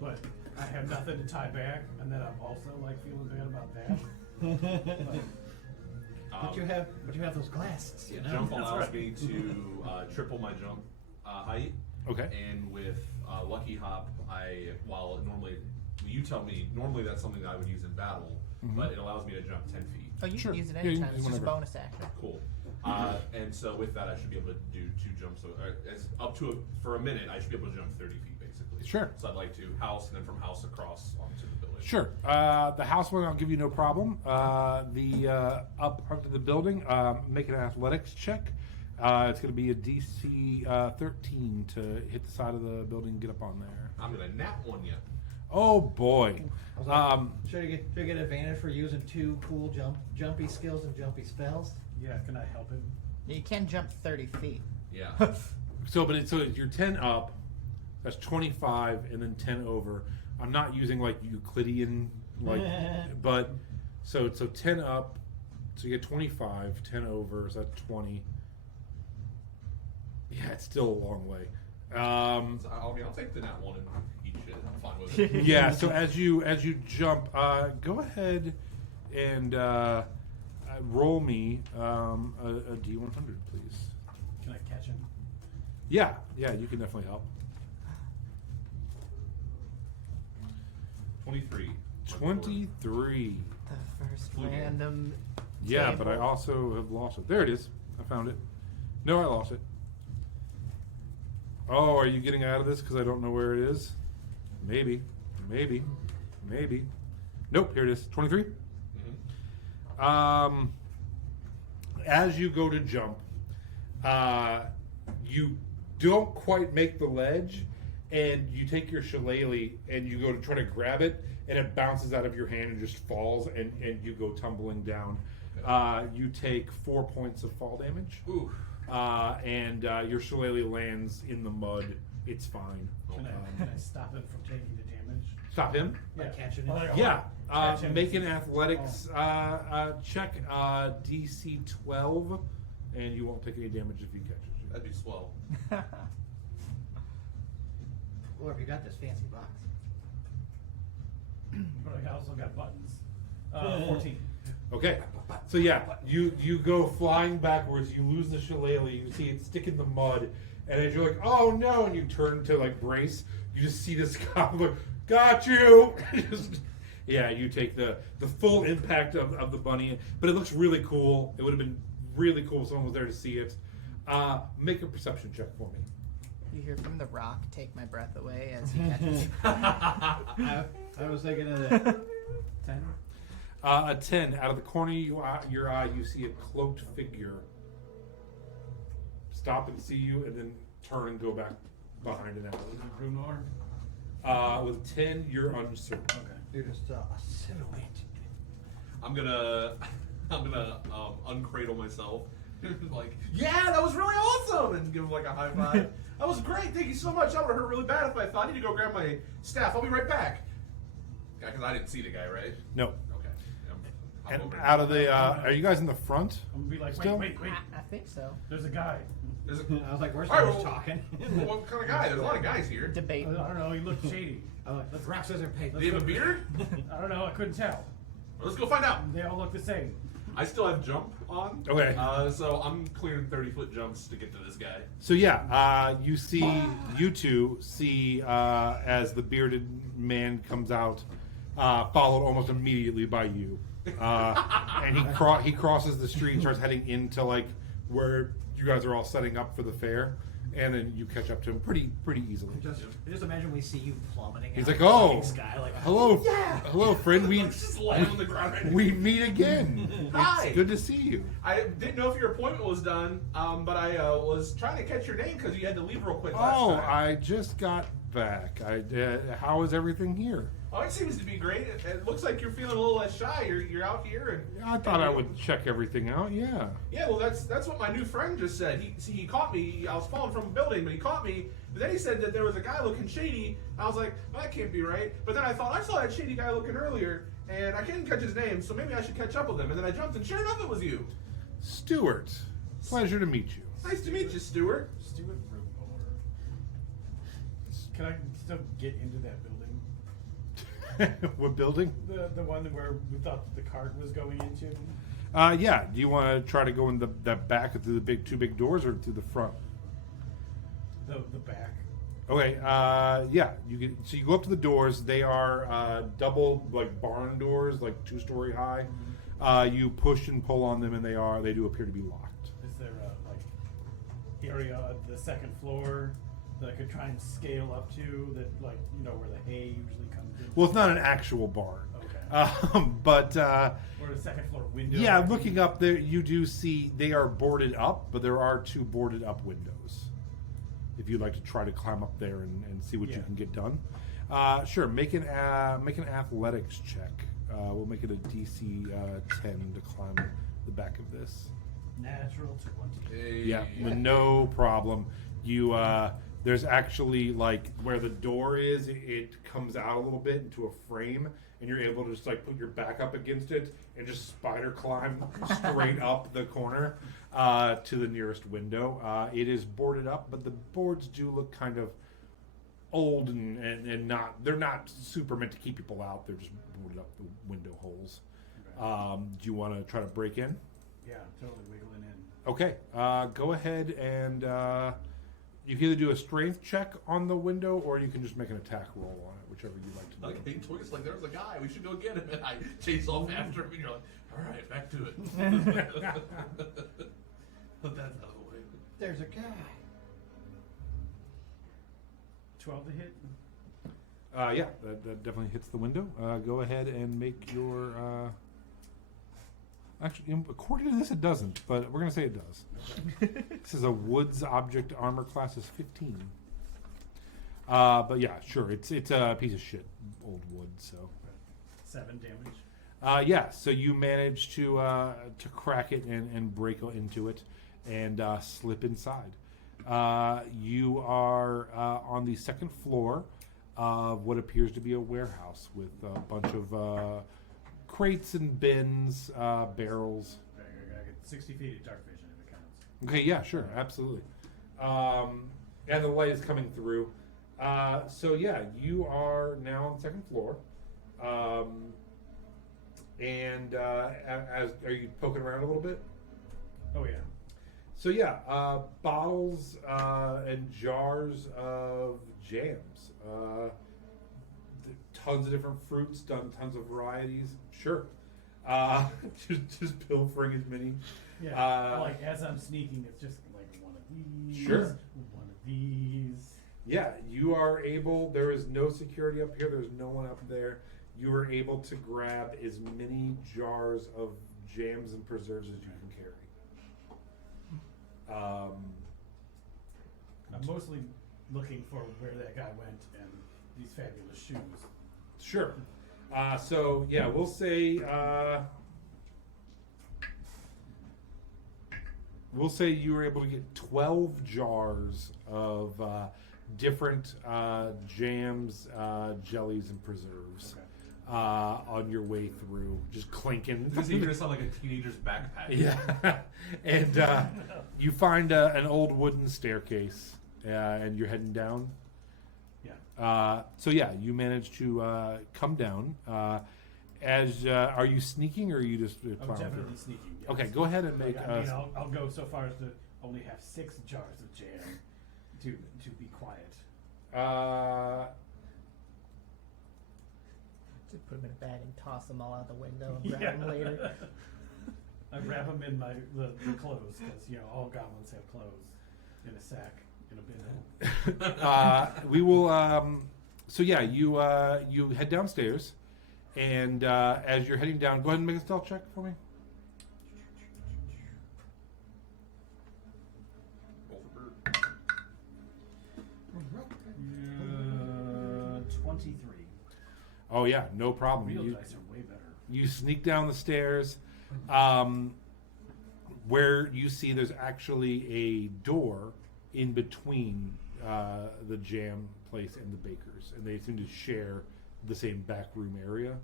but I have nothing to tie back, and then I'm also like feeling bad about that. But you have those glasses, you know. Jump That's allows right. me to triple my jump height. Okay. And with Lucky Hop, while normally, you tell me, normally that's something that I would use in battle, but it allows me to jump 10 feet. Oh, you Sure. can use it Yeah, you can anytime. use It's just a whenever. bonus action. Cool. And so with that, I should be able to do 2 jumps. So for a minute, I should be able to jump 30 feet, basically. Sure. So I'd like to house, and then from house across onto the building. Sure. The house one I'll give you no problem. The up front of the building, make an athletics check. It's going to be a DC 13 to hit the side of the building and get up on there. I'm going to nap one yet. Oh boy. I was like, should I get advantage for using 2 cool jumpy skills and jumpy spells? Yeah, can I help him? You can jump 30 feet. Yeah. So you're 10 up. That's 25, and then 10 over. I'm not using like Euclidean, but so 10 up. So you get 25, 10 over. So that's 20. Yeah, it's still a long way. So, I'll take the nap one and eat shit. I'm fine with it. Yeah. So as you jump, go ahead and roll me a D100, please. Can I catch him? Yeah, you can definitely help. 23. 23. The first Blue game. random. Yeah, table. but I also have lost it. There it is. I found it. No, I lost it. Oh, are you getting out of this because I don't know where it is? Maybe. Nope, here it is. 23. As you go to jump, you don't quite make the ledge, and you take your shillelagh and you go to try to grab it, and it bounces out of your hand and just falls, and you go tumbling down. You take 4 points of fall damage. Ooh. And your shillelagh lands in the mud. It's fine. Can I stop him from taking the damage? Stop him? Yeah. catching it? Well, I Yeah. wanna catch him Make if an he's- athletics check, DC 12, and you won't take any damage if he catches you. That'd be swell. Or if you got this fancy box. But I also got buttons. 14. Okay, so yeah, you go flying backwards. You lose the shillelagh. You see it stick in the mud, and as you're like, "Oh no!" and you turn to like brace, you just see this cop like, "Got you!" Yeah, you take the full impact of the bunny, but it looks really cool. It would have been really cool if someone was there to see it. Make a perception check for me. You hear from the rock, "Take my breath away," as he catches. I was thinking of that. 10. A 10. Out of the corner of your eye, you see a cloaked figure stop and see you, and then turn and go back behind an alley. Is it Brunor? With 10, you're uncertain. Okay. You just saw a silhouette. I'm gonna uncradle myself. Like, yeah, that was really awesome, and give him like a high five. That was great. Thank you so much. That would have hurt really bad if I thought I need to go grab my staff. I'll be right back. Yeah, because I didn't see the guy, right? No. Okay. Hop And over. out of the, are you guys in the front? I'm gonna be like, Still? wait. I think so. There's a guy. There's a, I was like, where's All right, the well- talking? what kind of guy? There's a lot of guys here. I Debate. don't know. He looked shady. I'm like, let's rock, scissors, paper. Do you have a beard? I don't know. I couldn't tell. Let's go find out. They all look the same. I still have jump on. Okay. So I'm clearing 30-foot jumps to get to this guy. So yeah, you two see as the bearded man comes out, followed almost immediately by you, and he crosses the street and starts heading into like where you guys are all setting up for the fair, and then you catch up to him pretty easily. Just imagine we see you plummeting. He's out like, of the "Oh, fucking sky, like, hello, Yeah. hello, friend. We Just laying on the ground right we meet again. Hi. It's good to see you." I didn't know if your appointment was done, but I was trying to catch your name because you had to leave real quick last Oh, time. I just got back. How is everything here? Oh, it seems to be great. It looks like you're feeling a little less shy. You're out here, and I thought I would check everything out. Yeah. Yeah, well, that's what my new friend just said. He caught me. I was falling from a building, but he caught me. But then he said that there was a guy looking shady. I was like, well, that can't be right. But then I thought I saw that shady guy looking earlier, and I couldn't catch his name, so maybe I should catch up with him. And then I jumped, and sure enough, it was you. Stuart, pleasure to meet you. Nice to meet you, Stuart. Stuart Brunor. Can I still get into that building? What building? The one where we thought the cart was going into? Yeah. Do you want to try to go in that back through the two big doors, or through the front? The back. Okay. Yeah. So you go up to the doors. They are double like barn doors, like 2-story high. You push and pull on them, and they do appear to be locked. Is there a like area on the second floor that I could try and scale up to? That like where the hay usually comes in. Well, it's not an actual barn. Okay. But Or a second floor window. yeah, looking up there, you do see they are boarded up, but there are 2 boarded up windows. If you'd like to try to climb up there and see what you Yeah. can get done, sure. Make an athletics check. We'll make it a DC 10 to climb the back of this. Natural 20. Hey. Yeah, no problem. You there's actually like where the door is, it comes out a little bit into a frame, and you're able to just like put your back up against it and just spider climb straight up the corner to the nearest window. It is boarded up, but the boards do look kind of old and they're not super meant to keep people out. They're just boarded up the window holes. Okay. Do you want to try to break in? Yeah, totally wiggling in. Okay, go ahead and you can either do a strength check on the window, or you can just make an attack roll on it, whichever you like to do. Like, hey, Twig's like, there's a guy. We should go get him. And I chase off after him, and you're like, all right, back to it. Put that out of the way. There's a guy. 12 to hit. Yeah, that definitely hits the window. Go ahead and make your. Actually, according to this, it doesn't, but we're going to say it does. This is a Woods object armor class is 15. But yeah, sure, it's a piece of shit old wood. So 7 damage. yeah, so you manage to crack it and break into it and slip inside. You are on the second floor. of what appears to be a warehouse with a bunch of crates and bins, barrels. I get 60 feet of dark vision if it counts. Okay, yeah, sure, absolutely. And the light is coming through. So yeah, you are now on the second floor. And are you poking around a little bit? Oh yeah. So yeah, bottles and jars of jams. Tons of different fruits, tons of varieties. Sure. Just pilfering as many. Yeah. Like as I'm sneaking, it's just like one of these. Sure. One of these. Yeah, you are able. There is no security up here. There's no one up there. You are able to grab as many jars of jams and preserves as you can carry. I'm mostly looking for where that guy went and these fabulous shoes. Sure. So yeah, we'll say you were able to get 12 jars of different jams, jellies, and preserves. Okay. On your way through, just clinking. This is gonna sound like a teenager's backpack. Yeah, and you find an old wooden staircase, and you're heading down. Yeah. So yeah, you manage to come down. Are you sneaking or are you just I'm plowing definitely through? sneaking. Yes. Okay, go ahead and make. I mean, I'll go so far as to only have 6 jars of jam to be quiet. Just put them in a bag and toss them all out the window and grab them later. I wrap them in the clothes because all goblins have clothes in a sack in a bin. We will. So yeah, you head downstairs, and as you're heading down, go ahead and make a stealth check for me. Roll for bird. 23. Oh yeah, no problem. Real You- dice are way better. You sneak down the stairs, where you see there's actually a door in between the jam place and the bakers, and they seem to share the same back room area.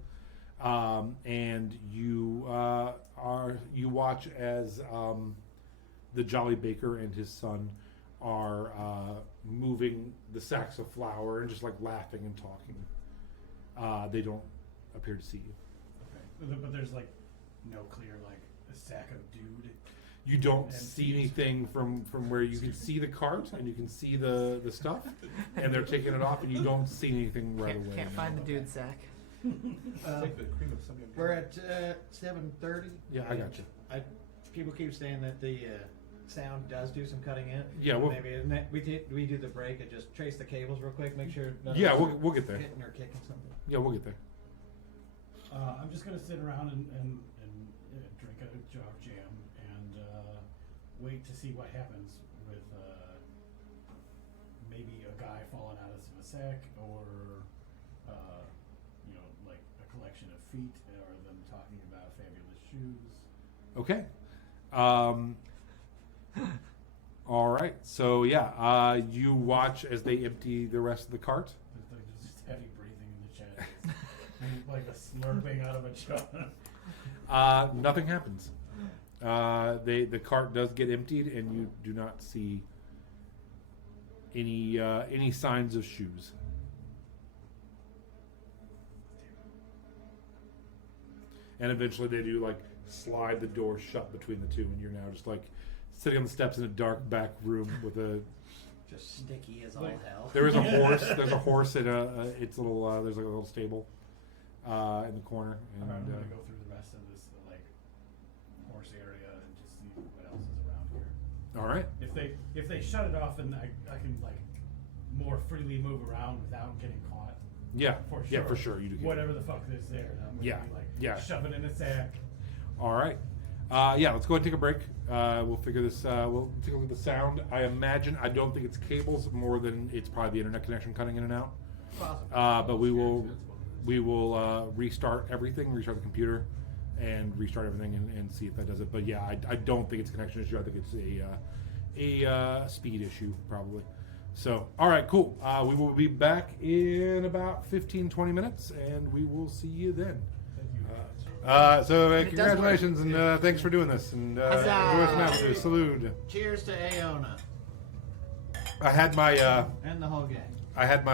And you watch as the Jolly Baker and his son are moving the sacks of flour and just like laughing and talking. They don't appear to see you. Okay. But there's like no clear like a sack of dude. You don't And see thieves. anything from where you can see the cart and you can see the stuff, and they're taking it off, and you don't see anything right away. Can't find the dude sack. Take the cream of something. We're at 7:30. Yeah, I got you. People keep saying that the sound does do some cutting in. Yeah, well- maybe we do the break and just trace the cables real quick, make sure. none of Yeah, us are we'll get there. Hitting or kicking something. Yeah, we'll get there. I'm just gonna sit around and drink a jar of jam and wait to see what happens with maybe a guy falling out of a sack or like a collection of feet or them talking about fabulous shoes. Okay. All right. So yeah, you watch as they empty the rest of the cart. There's just heavy breathing in the chat. And like a slurping out of a jar. Nothing happens. The cart does get emptied, and you do not see any signs of shoes. And eventually, they do like slide the door shut between the two, and you're now just like sitting on the steps in a dark back room with a. Just sticky as all Like- hell. There is a horse. There's a horse in its little. There's like a little stable in the corner. And, I'm gonna go through the rest of this like horse area and just see what else is around here. all right. If they shut it off, then I can like more freely move around without getting caught. Yeah. For sure. Yeah, for sure. You do. Get Whatever the fuck is there, I'm gonna Yeah, be like yeah. shove it in a sack. All right. Yeah, let's go ahead and take a break. We'll figure this. We'll take a look at the sound. I imagine. I don't think it's cables more than it's probably the internet connection cutting in and out. Possible. But we will restart everything, restart the computer, and restart everything and see if that does it. But yeah, I don't think it's a connection issue. I think it's a speed issue probably. So, all right, cool. We will be back in about 15, 20 minutes, and we will see you then. Congratulations, and thanks for doing this. And enjoy some after. Salute. Cheers to Aona I had my and the whole gang. I had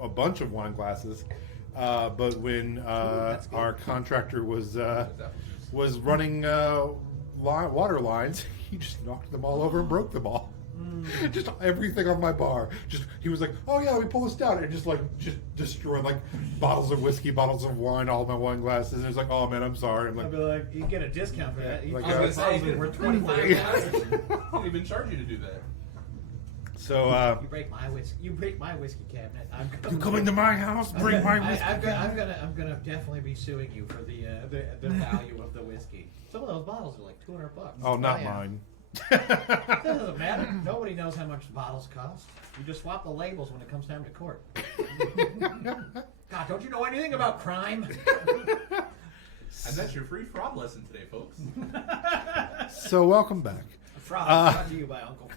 a bunch of wine glasses, but when our contractor was running water lines, he just knocked them all over and broke them all. Just everything on my bar. He was like, "Oh yeah, let me pull this down," and just destroyed like bottles of whiskey, bottles of wine, all my wine glasses. And it's like, "Oh man, I'm sorry." I'm like, I'd be like, you get a discount for that. Like, I was going to say, we're $25. 25. I didn't even charge you to do that. so You break my whiskey. You break my whiskey cabinet. you coming to my house? Bring my whiskey. I'm gonna definitely be suing you for the value of the whiskey. Some of those bottles are like $200. Oh, not yeah. mine. That doesn't matter. Nobody knows how much bottles cost. You just swap the labels when it comes time to court. God, don't you know anything about crime? And that's your free fraud lesson today, folks. So welcome back. Fraud brought to you by Uncle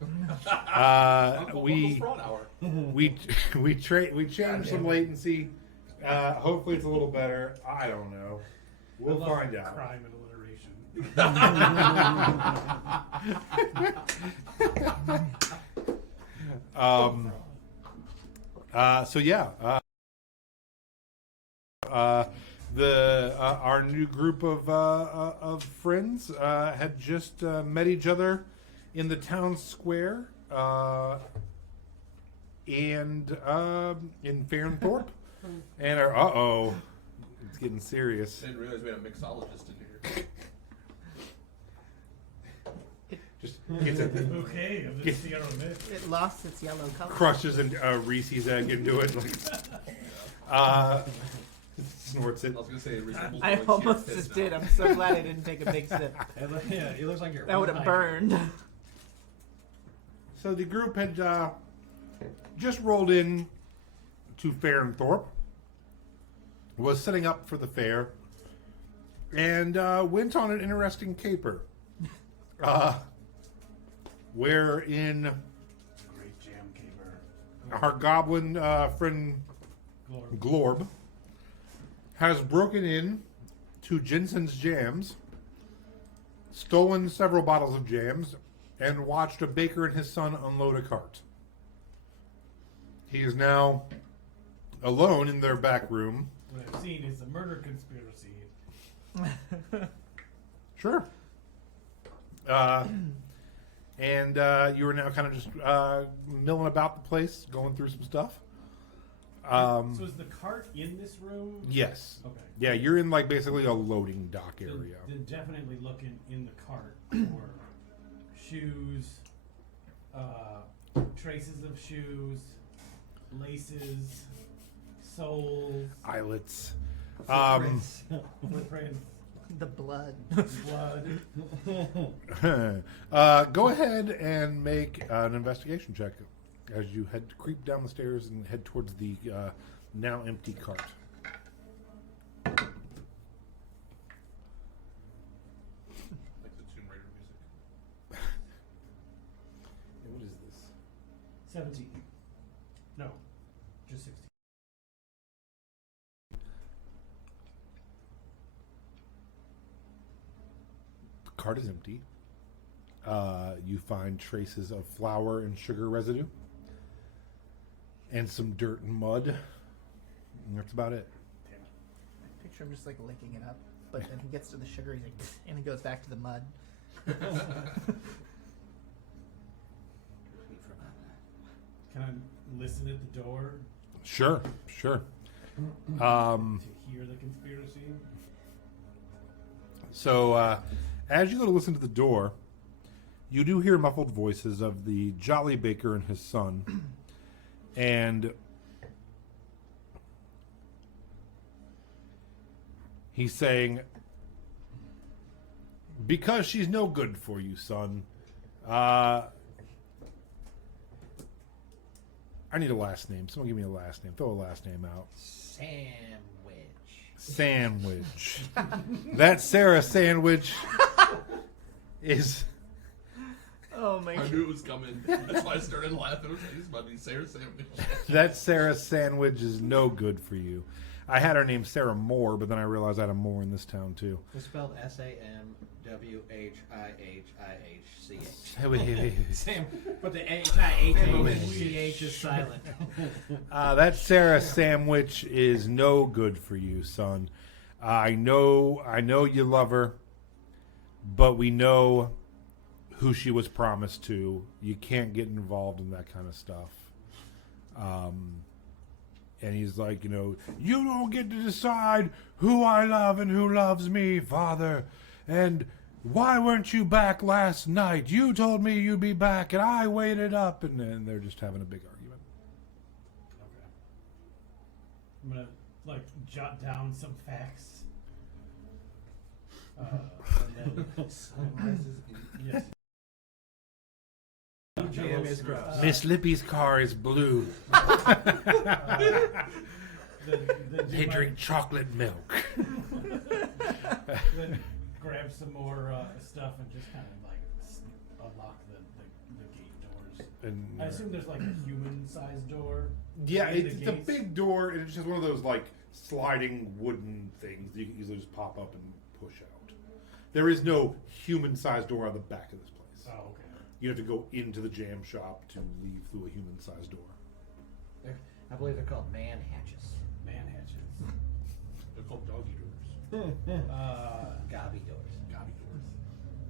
Funkle. We Fraud hour. we changed some latency. Hopefully it's a little better. I don't know. We'll find out. Crime and alliteration. So yeah, our new group of friends had just met each other in the town square and in Farnthorpe, and it's getting serious. I didn't realize we had a mixologist in here. Just gets a Bouquet of the Sierra Mist. It lost its yellow color. crushes and Reese's egg into it. Snorts it. I was going to say it resembles I like almost Sierra just Mist did. now. I'm so glad I didn't take a big sip. Yeah, it looks like you're. That would have burned. So the group had just rolled in to Farnthorpe, was setting up for the fair, and went on an interesting caper. Wherein Great jam caper. our goblin friend Glorb has broken in to Jensen's Jams, stolen several bottles of jams, and watched a baker and his son unload a cart. He is now alone in their back room. What I've seen is a murder conspiracy. Sure. And you are now kind of just milling about the place, going through some stuff. So is the cart in this room? Yes. Okay. Yeah, you're in like basically a loading dock Then- area. Then definitely look in the cart for shoes, traces of shoes, laces, soles, Eyelets. footprints, The blood. blood. Go ahead and make an investigation check as you creep down the stairs and head towards the now empty cart. Like the Tomb Raider music. What is this? 17. No, just 16. The cart is empty. You find traces of flour and sugar residue, and some dirt and mud. And that's about it. Picture him just like licking it up, but then he gets to the sugar, he's like, and he goes back to the mud. Can I listen at the door Sure. to hear the conspiracy? So, as you go to listen to the door, you do hear muffled voices of the jolly baker and his son, and he's saying, "Because she's no good for you, son. I need a last name. Someone give me a last name. Throw a last name out. Sandwich. That Sarah Sandwich is Oh my I god. knew it was coming. That's why I started laughing. I was like, this might be Sarah's sandwich. That Sarah sandwich is no good for you. I had her name Sarah Moore, but then I realized I had a Moore in this town too. It's spelled SAMWHIHIHCH. Sam, but the HIHCH is silent. That Sarah sandwich is no good for you, son. I know you love her, but we know who she was promised to. You can't get involved in that kind of stuff. And he's like, you don't get to decide who I love and who loves me, Father. And why weren't you back last night? You told me you'd be back, and I waited up. And then they're just having a big argument. Okay. I'm gonna jot down some facts. And then Sunrises in yes. Jam is gross. Miss Lippy's car is blue. They drink chocolate milk. Then grab some more stuff and just kind of unlock the gate doors. And, I assume there's a human-sized door. yeah, in the it's a gates. big door, and it's just one of those sliding wooden things that you can easily just pop up and push out. There is no human-sized door on the back of this place. Oh, okay. You have to go into the jam shop to leave through a human-sized door. I believe they're called man hatches. Man hatches. They're called doggy doors. Gobby doors. Gobby doors.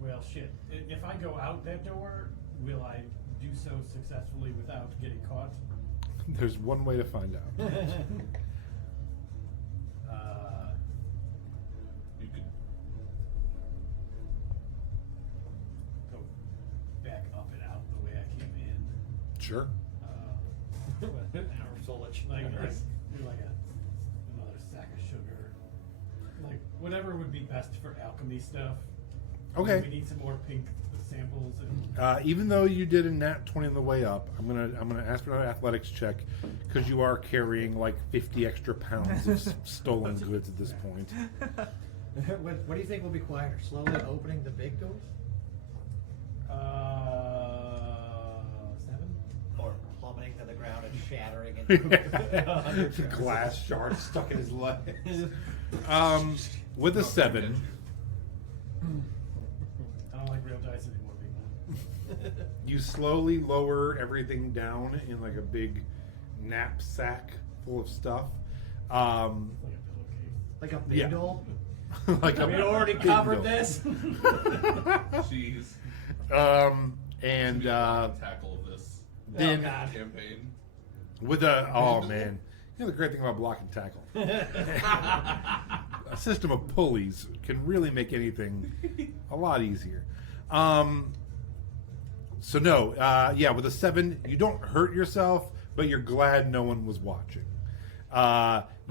Well, shit. If I go out that door, will I do so successfully without getting caught? There's one way to find out. You could. Go back up and out the way I came in. Sure. Our Solich. Another sack of sugar. Whatever would be best for alchemy stuff. Okay. We need some more pink samples. And Even though you did a nat 20 on the way up, I'm gonna ask for an athletics check because you are carrying 50 extra pounds of stolen goods at this point. What do you think will be quieter? Slowly opening the big doors? 7? Or plummeting to the ground and shattering into Glass shard stuck in his leg. With a 7, I don't like real dice anymore, people. you slowly lower everything down in a big knapsack full of stuff. Like a pillowcase. like a big Yeah. doll? Like We already big covered doll. this. Jeez. And Tackle of this then God. campaign. with man, the great thing about block and tackle, a system of pulleys can really make anything a lot easier. So no, with a 7, you don't hurt yourself, but you're glad no one was watching.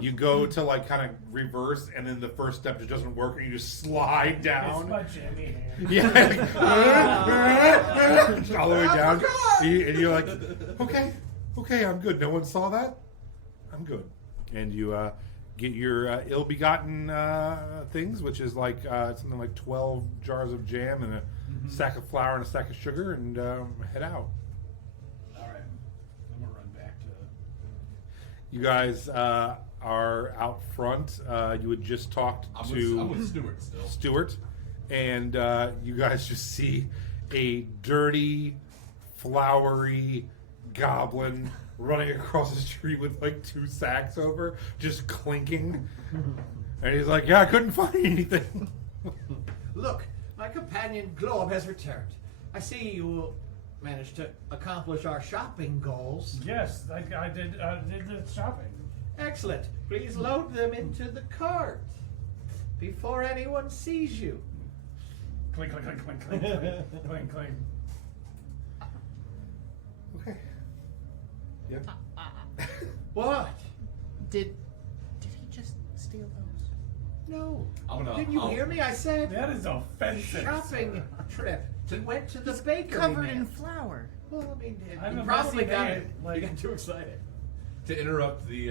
You go to kind of reverse, and then the first step just doesn't work, and you just slide It's down. my jammy hand. Yeah, all the way down, and you're like, okay, I'm good. No one saw that. I'm good. And you get your ill-begotten things, which is something like 12 jars of jam and a sack of flour and a sack of sugar, and head out. All right. I'm going to run back to... You guys are out front. You had just talked I'm to with Stuart still. Stuart, and you guys just see a dirty, floury goblin running across the street with 2 sacks over, just clinking. And he's like, "Yeah, I couldn't find anything." Look, my companion Glob has returned. I see you managed to accomplish our shopping goals. Yes, I did the shopping. Excellent. Please load them into the cart before anyone sees you. Clink, clink, clink, clink, clink, clink, clink, clink. Okay. Yeah. What? Did he just steal those? No. I'm gonna- Didn't you I'll- hear me? I said That is offensive. shopping trip. He went to the bakery. Covered in man. flour. Well, I mean, I'm he a probably messy got man, you got too excited. To interrupt the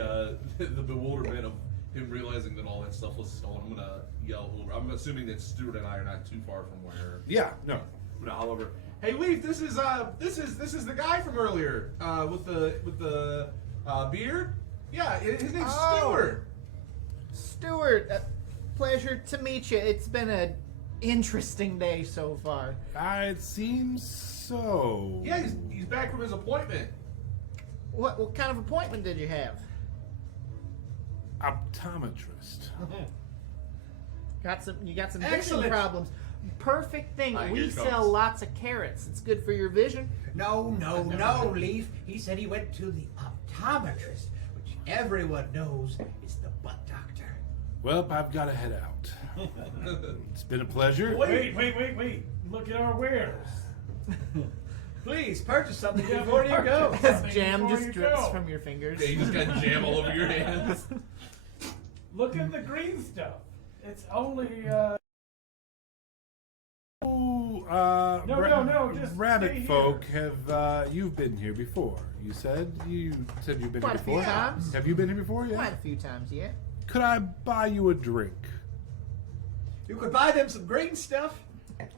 the bewilderment of him realizing that all that stuff was stolen, I'm gonna yell over. I'm assuming that Stuart and I are not too far from where. Yeah. No. I'm gonna holler over. Hey, Leaf, this is the guy from earlier with the beard. Yeah, his name's Stuart. Stuart, pleasure to meet you. It's been an interesting day so far. It seems so. Yeah, he's back from his appointment. What kind of appointment did you have? Optometrist. You got some vision Excellent. problems. Perfect thing. Here We it comes. sell lots of carrots. It's good for your vision. No, Leaf. He said he went to the optometrist, which everyone knows is the butt doctor. Well, I've got to head out. It's been a pleasure. Wait. Look at our wares. Please purchase something before you go. As jam before just you drips go. from your fingers. Yeah, you just got jam all over your hands. Look at the green stuff. It's only No, just rabbit stay folk have you've been here before. You said you've been Quite here a few before. times. Have you been here before? Yeah. Quite a few times, yeah. Could I buy you a drink? You could buy them some green stuff.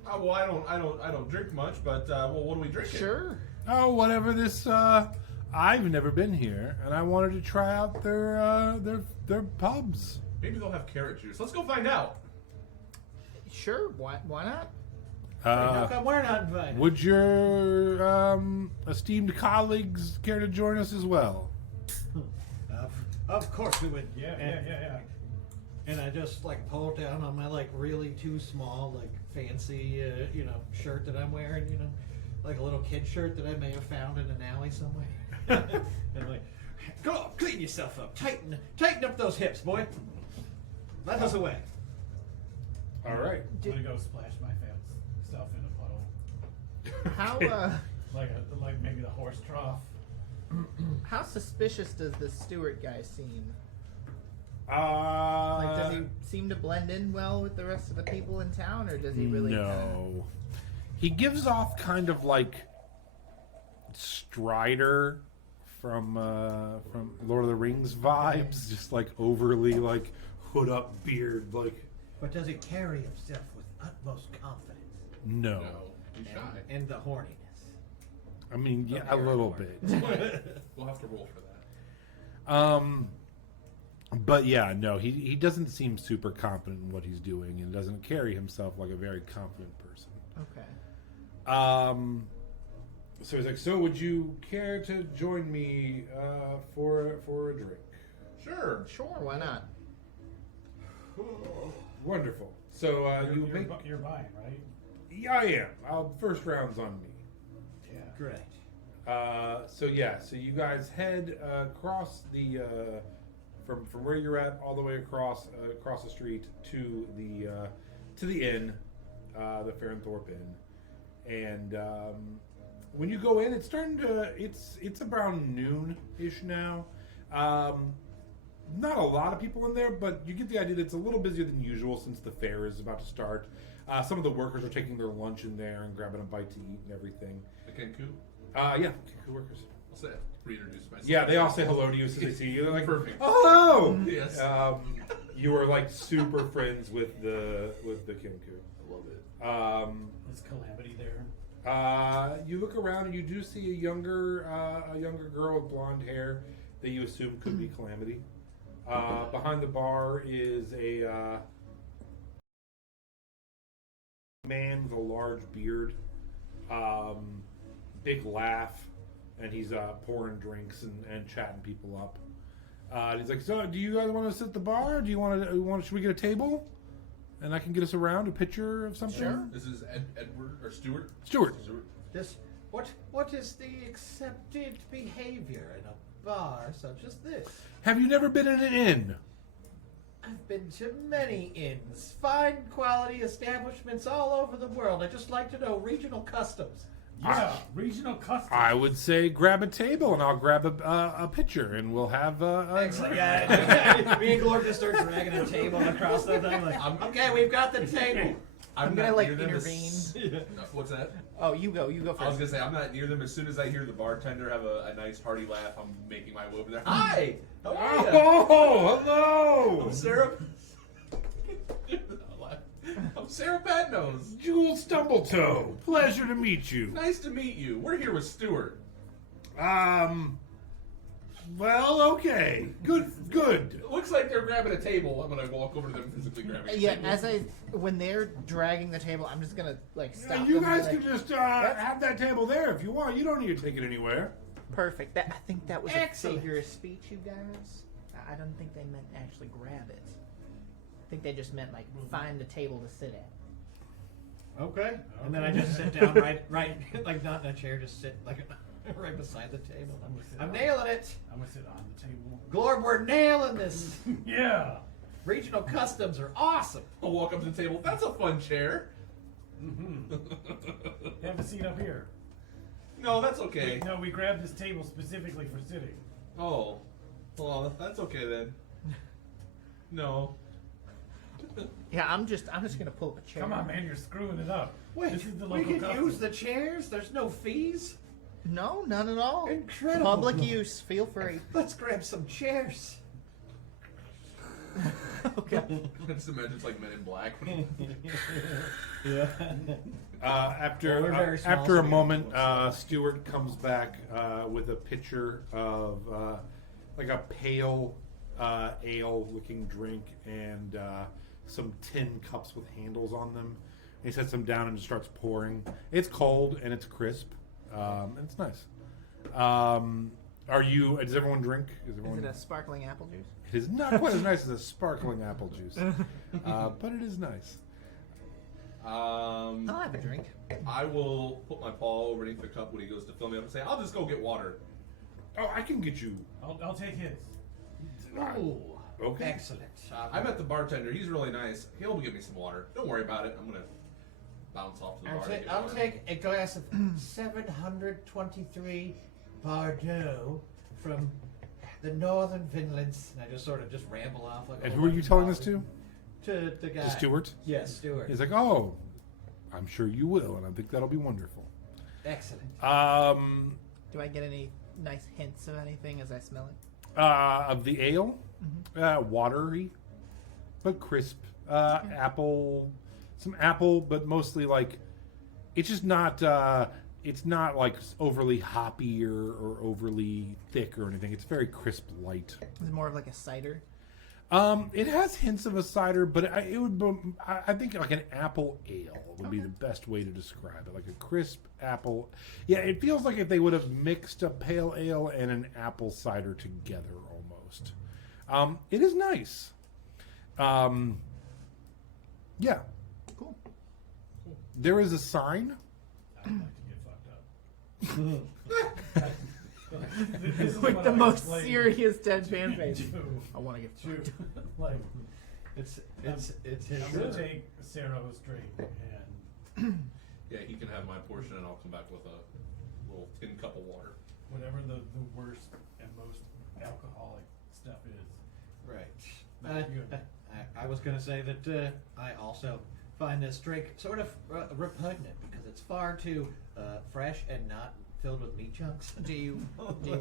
Well, I don't drink much, but well, what do we drink? Sure. Oh, whatever this. I've never been here, and I wanted to try out their pubs. Maybe they'll have carrot juice. Let's go find out. Sure. Why not? How come we're not invited? Would your esteemed colleagues care to join us as well? Of course we would. Yeah. And I just like pull down on my like really too small like fancy shirt that I'm wearing, like a little kid shirt that I may have found in an alley somewhere. And like, go clean yourself up, tighten up those hips, boy. Let us away. All right. I'm gonna go splash my stuff in a puddle, How like maybe the horse trough. how suspicious does this Stewart guy seem? Does he seem to blend in well with the rest of the people in town, or does he really? No. He gives off kind of like Strider from Lord of the Rings vibes, just like overly like hood up beard, like. But does he carry himself with utmost confidence No. He's shy. and the horniness? I mean, yeah, a little bit. We'll have to roll for that. But yeah, no, he doesn't seem super confident in what he's doing, and doesn't carry himself like a very confident person. Okay. So he's like, so would you care to join me for a drink? Sure. Sure. Why not? Wonderful. So You're buying, right? Yeah, I am. First round's on me. Yeah. Great. So you guys head across the from where you're at all the way across the street to the inn, the Farrenthorpe Inn, and when you go in, it's starting to it's around noon-ish now. Not a lot of people in there, but you get the idea that it's a little busier than usual since the fair is about to start. Some of the workers are taking their lunch in there and grabbing a bite to eat and everything. The Kenku. Yeah, workers. I'll say reintroduce myself. Yeah, they all say hello to you as they see you. They're like, Perfect. "Oh, hello!" Yes. You are like super friends with the Kimku. I love it. Is Calamity there? You look around and you do see a younger girl with blonde hair that you assume could be Calamity. Behind the bar is a man with a large beard, big laugh, and he's pouring drinks and chatting people up. And he's like, "So, do you guys want to sit at the bar? Do you want to? Should we get a table? And I can get us around a picture of something." Sure. This is Edward or Stuart. Stuart. What is the accepted behavior in a bar such as this? Have you never been in an inn? I've been to many inns, fine quality establishments all over the world. I just like to know regional customs. Yeah, regional customs. I would say grab a table and I'll grab a picture and we'll have Excellent. Yeah, me and Glorp just start dragging a table across the thing. Like, okay, we've got the table. I'm gonna not like near them intervene. What's that? Oh, you go first. I was gonna say I'm not near them. As soon as I hear the bartender have a nice hearty laugh, I'm making my way over there. Hi. How are you? Oh, hello! I'm Sarah. I'm I'm Sarah Badnose. Jewel Stumbletoe. Pleasure to meet you. Nice to meet you. We're here with Stuart. Well, okay. Good. It looks like they're grabbing a table. I'm gonna walk over to them physically grabbing a Yeah, table. when they're dragging the table, I'm just gonna stop. You them guys and, can just have that table there if you want. You don't need to take it anywhere. Perfect. I think that was Excellent. a figure of speech, you guys. I don't think they meant actually grab it. I think they just meant find a table to sit at. Okay. And then I just sit down right, like not in a chair, just sit right beside the table. I'm nailing it. I'm gonna sit on the table. Glorb, we're nailing this. Yeah. Regional customs are awesome. I'll walk up to the table. That's a fun chair. Have a seat up here. No, that's okay. No, we grabbed this table specifically for sitting. Oh, well, that's okay then. No. Yeah, I'm just gonna pull up a chair. Come on, man, you're screwing it up. Wait, this is the we local can custom. use the chairs? There's no fees? No, none at all. Incredible. Public use. Feel free. Let's grab some chairs. Okay. I just imagine it's like Men in Black. Yeah. After Well, we're very small, after so a we moment, have to Stuart comes back with a pitcher of like a pale ale-looking drink and some tin cups with handles on them. He sets them down and starts pouring. It's cold and it's crisp. And it's nice. Does everyone drink? Is it a sparkling apple juice? It is not quite as nice as a sparkling apple juice, but it is nice. I'll have a drink. I will put my paw underneath the cup when he goes to fill me up and say, "I'll just go get water." Oh, I can get you. I'll take his. Ooh. Okay. Excellent. I met the bartender. He's really nice. He'll give me some water. Don't worry about it. I'm gonna bounce off to the bar. to get I'll water. take a glass of 723 Bordeaux from the northern Vinlands. And I just sort of ramble off. Like And a who are you telling this to? To the guy. To Stuart? Yes, Stuart. He's like, oh, I'm sure you will, and I think that'll be wonderful. Excellent. Do I get any nice hints of anything as I smell it? Of the ale, watery, but crisp. Apple, some apple, but mostly it's just not. It's not like overly hoppy or overly thick or anything. It's very crisp, light. It's more of like a cider. It has hints of a cider, but it would. I think like an apple ale would be the best way to describe it. Like a crisp apple. Yeah, it feels like if they would have mixed a pale ale and an apple cider together almost. It is nice. Yeah. Cool. There is a sign. I'd like to get fucked up. This is With what the I most explained serious deadpan face. to- I want to get to, fucked. like, It's his. I'm gonna take Sarah's drink and Yeah, he can have my portion, and I'll come back with a little tin cup of water. whatever the worst and most alcoholic stuff is. Right. Not good. I was going to say that I also find this drink sort of repugnant because it's far too fresh and not filled with meat chunks. Do you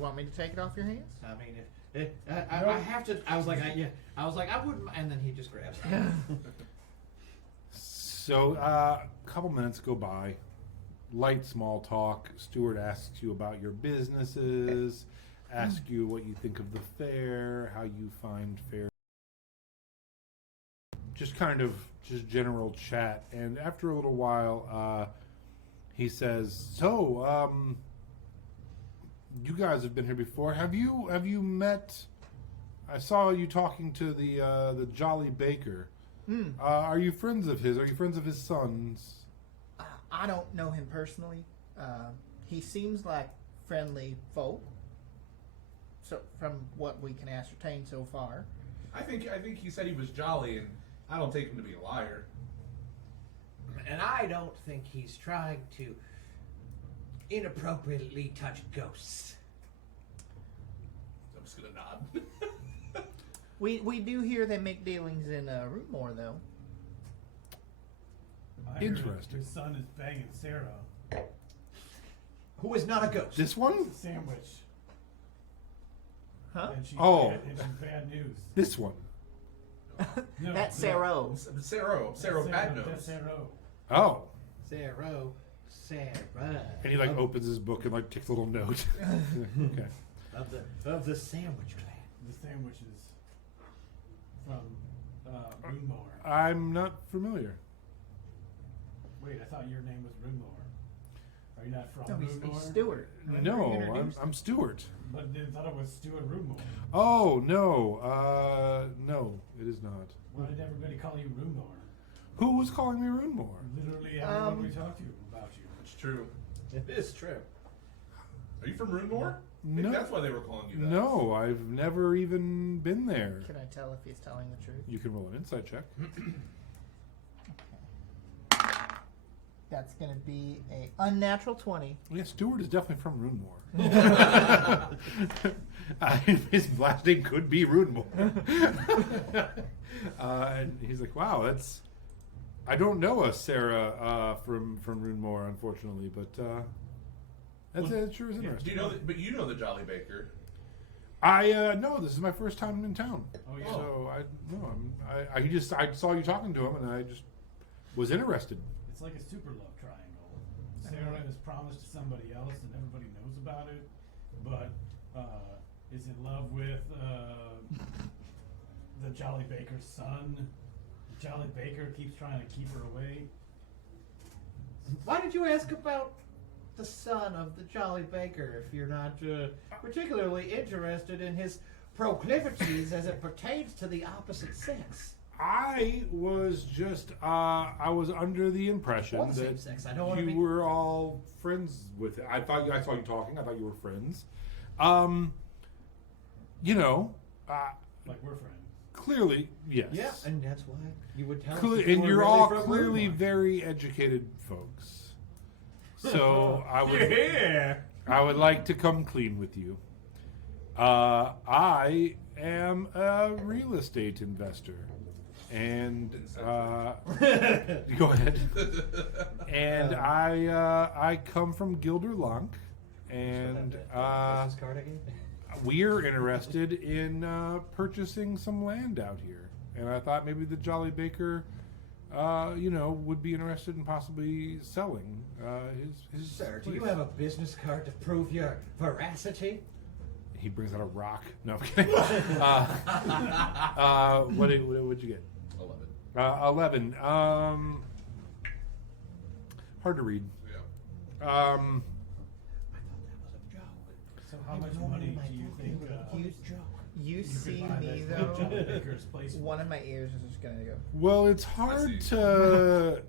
want me to take it off your hands? I mean, I have to. I was like, I wouldn't. And then he just grabs it. So a couple minutes go by. Light small talk. Stuart asks you about your businesses. Asks you what you think of the fair. How you find fair. Just kind of general chat. And after a little while, he says, "So, you guys have been here before. Have you met? I saw you talking to the Jolly Baker. Are you friends of his? Are you friends of his sons?" I don't know him personally. He seems like friendly folk. So from what we can ascertain so far. I think he said he was jolly, and I don't take him to be a liar. And I don't think he's trying to inappropriately touch ghosts. I'm just gonna nod. We do hear they make dealings in Rootmore, though. I heard Interesting. His son is banging Sarah. Who is not a ghost. This one? Huh? And she's Oh. bad, and she's bad news. This one. No, That's no. Saro. Sarah Bad Nose. That's Saro. Oh. Sarah. And he like opens his book and like takes a little note. Okay. Of the sandwich clan. The sandwiches from Runmore. I'm not familiar. Wait, I thought your name was Runmore. Are you not from No, Runmore? he's Stewart. Remember No, you introduced I'm Stuart. But they thought it was Stuart Runmore. Oh no, no, it is not. Why did everybody call you Runmore? Who was calling me Runmore? Literally everyone we talked to about you. It's true. It is true. Are you from Runmore? I think No. that's why they were calling you that. No, I've never even been there. Can I tell if he's telling the truth? You can roll an insight check. That's going to be a unnatural 20. Yeah, Stuart is definitely from Runmore. His last name could be Runmore. And he's like, "Wow, that's." I don't know a Sarah from Runmore, unfortunately, but that sure is interesting. Do you know? But you know the Jolly Baker. I no, this is my first time in town. Oh, yeah. So I saw you talking to him, and I just was interested. It's like a super love triangle. Sarah is promised to somebody else and everybody knows about it, but is in love with the Jolly Baker's son. The Jolly Baker keeps trying to keep her away. Why did you ask about the son of the Jolly Baker if you're not particularly interested in his proclivities as it pertains to the opposite sex? I was just I was under the impression Or the same that sex. I don't want to you be. were all friends with it. I saw you talking. I thought you were friends. You know, Like we're friends. clearly, yes. Yeah, and that's why you would tell us. Cle- if you and were you're really all from clearly Runmore. very educated folks. So I would Yeah. I would like to come clean with you. I am a real estate investor, and go ahead. And I come from Gilderlank, and Business card again? we're interested in purchasing some land out here. And I thought maybe the Jolly Baker, would be interested in possibly selling his. Sir, do place. you have a business card to prove your veracity? He brings out a rock. No, I'm kidding. What'd you get? 11. Hard to read. Yeah. I thought that was a joke. So how much money do you think Huge joke. You you see could buy me, this though. Jolly Baker's place? One of my ears is just going to go. Well, it's I hard see. to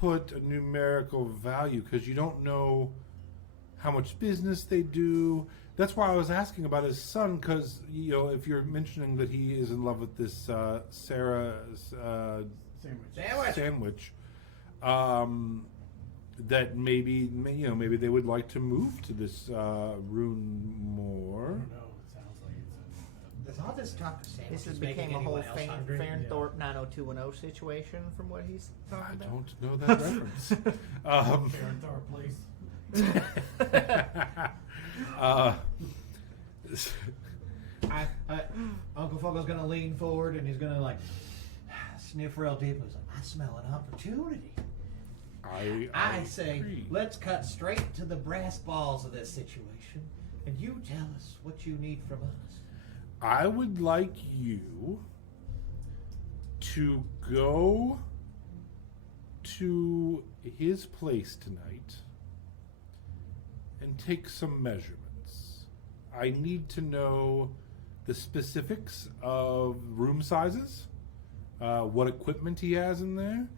put a numerical value because you don't know how much business they do. That's why I was asking about his son, because if you're mentioning that he is in love with this Sarah Sandwich. sandwich, that maybe they would like to move to this Rune I more. don't know. It sounds like it's Does all this talk of This sandwiches has making became a whole anyone else hungry? Farnthorpe 90210 situation from what he's I talking about. don't know that reference. Karen Thor place. Uncle Fogo's gonna lean forward and he's gonna like sniff real deep. He's like, I smell an opportunity. I say, agree. let's cut straight to the brass balls of this situation, and you tell us what you need from us. I would like you to go to his place tonight and take some measurements. I need to know the specifics of room sizes, what equipment he has in there.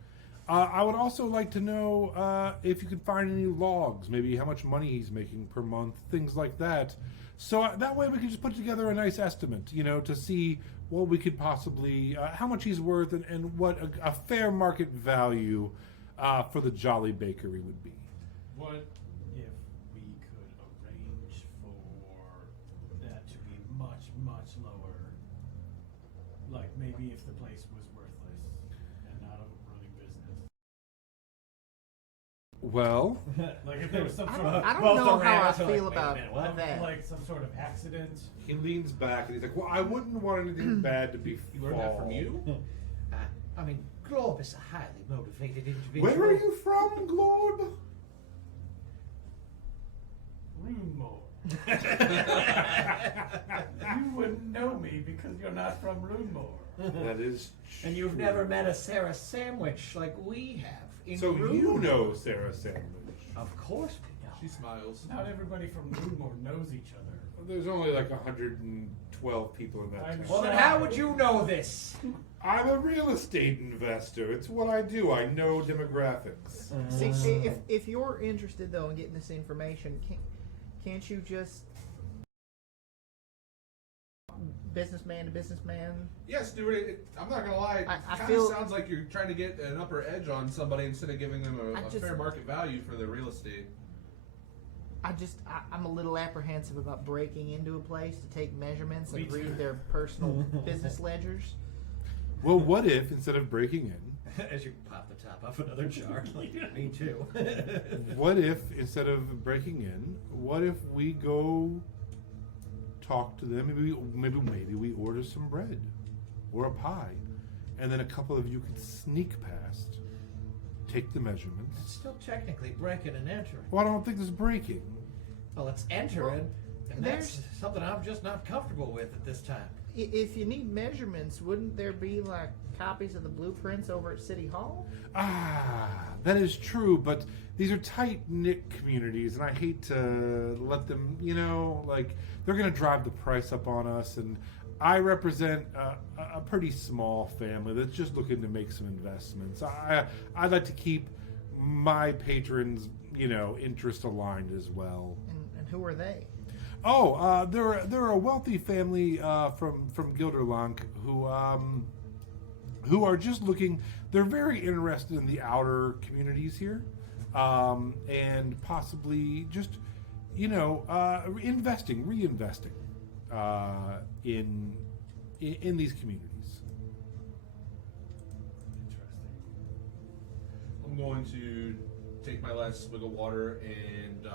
I would also like to know if you could find any logs, maybe how much money he's making per month, things like that. So that way we can just put together a nice estimate, to see what we could possibly, how much he's worth and what a fair market value for the Jolly Bakery would be. What if we could arrange for that to be much, much lower? Like maybe if the place was worthless and not a running business. Well, Like if there was some I sort don't, of I don't both know how I around, so feel like, wait a about minute, what? that. like some sort of accident. he leans back and he's like, well, I wouldn't want anything bad to be You learned that from you? I mean, Glob is a highly motivated individual. Where are you from, Glorb? Rumor. You wouldn't know me because you're not from Rumor. That is true. And you've never met a Sarah Sandwich like we have. In So Rumor. you know Sarah Sandwich. Of course we know. She smiles. Not everybody from Rumor knows each other. There's only like 112 people in that I'm town. Well, then how would you know this? I'm a real estate investor. It's what I do. I know demographics. See, if you're interested though in getting this information, can't you just businessman to businessman? Yeah, Stuart, I'm not gonna lie. It I kind of feel- sounds like you're trying to get an upper edge on somebody instead of giving them I a just- fair market value for their real estate. I'm a little apprehensive about breaking into a place to take measurements Me and too. read their personal business ledgers. Well, what if instead of breaking in, As you pop the top off another jar. Me too. what if instead of breaking in, what if we go talk to them? Maybe we order some bread or a pie, and then a couple of you could sneak past, take the measurements. It's still technically breaking and entering. Well, I don't think there's breaking. Well, it's entering, and that's there's- something I'm just not comfortable with at this time. If you need measurements, wouldn't there be like copies of the blueprints over at City Hall? That is true, but these are tight-knit communities, and I hate to let them, like, they're going to drive the price up on us, and I represent a pretty small family that's just looking to make some investments. I'd like to keep my patrons, interest aligned as well. And who are they? Oh, they're a wealthy family from Gilderlank who are just looking. They're very interested in the outer communities here, and possibly just reinvesting in these communities. Interesting. I'm going to take my last swig of water and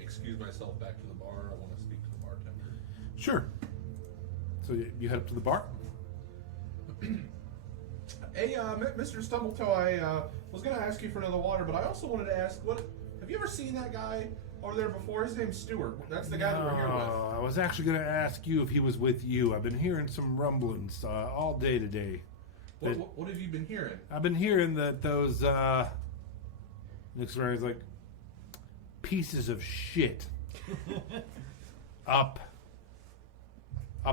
excuse myself back to the bar. I want to speak to the bartender. Sure. So you head up to the bar. Hey, Mr. Stumbletoe, I was going to ask you for another water, but I also wanted to ask, have you ever seen that guy over there before? His name's Stuart. That's the guy that we're here with. I was actually going to ask you if he was with you. I've been hearing some rumblings all day today. What have you been hearing? I've been hearing that those looks around, he's like pieces of shit up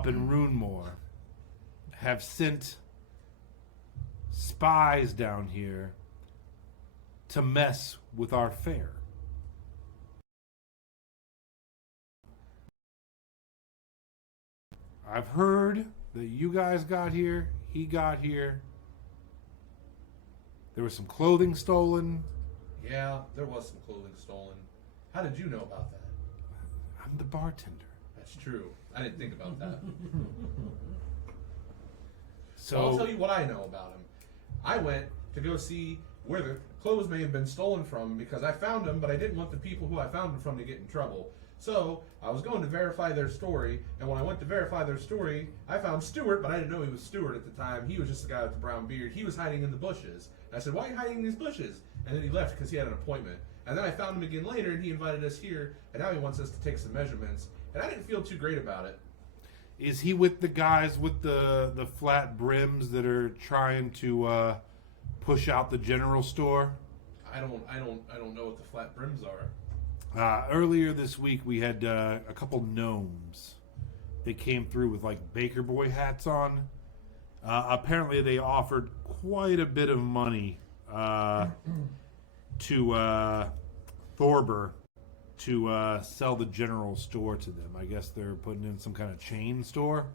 in Runemore have sent spies down here to mess with our fair. I've heard that you guys got here, he got here. There was some clothing stolen. Yeah, there was some clothing stolen. How did you know about that? I'm the bartender. That's true. I didn't think about that. So Well, I'll tell you what I know about him. I went to go see where the clothes may have been stolen from because I found them, but I didn't want the people who I found them from to get in trouble. So I was going to verify their story, and when I went to verify their story, I found Stuart, but I didn't know he was Stuart at the time. He was just the guy with the brown beard. He was hiding in the bushes. And I said, "Why are you hiding in these bushes?" And then he left because he had an appointment. And then I found him again later, and he invited us here, and now he wants us to take some measurements. And I didn't feel too great about it. is he with the guys with the flat brims that are trying to push out the general store? I don't know what the flat brims are. Earlier this week, we had a couple gnomes. They came through with like Baker Boy hats on. Apparently, they offered quite a bit of money to Thorber to sell the general store to them. I guess they're putting in some kind of chain store.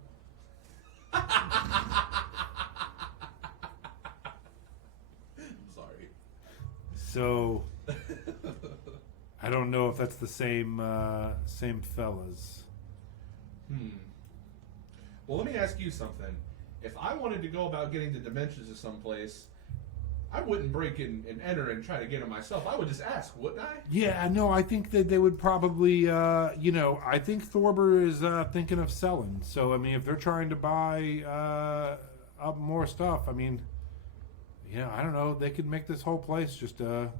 I'm sorry. So I don't know if that's the same fellas. Well, let me ask you something. If I wanted to go about getting the dimensions of someplace, I wouldn't break in and enter and try to get it myself. I would just ask, wouldn't I? Yeah, no, I think that they would probably, I think Thorber is thinking of selling. So, I mean, if they're trying to buy up more stuff, I mean, I don't know. They could make this whole place just a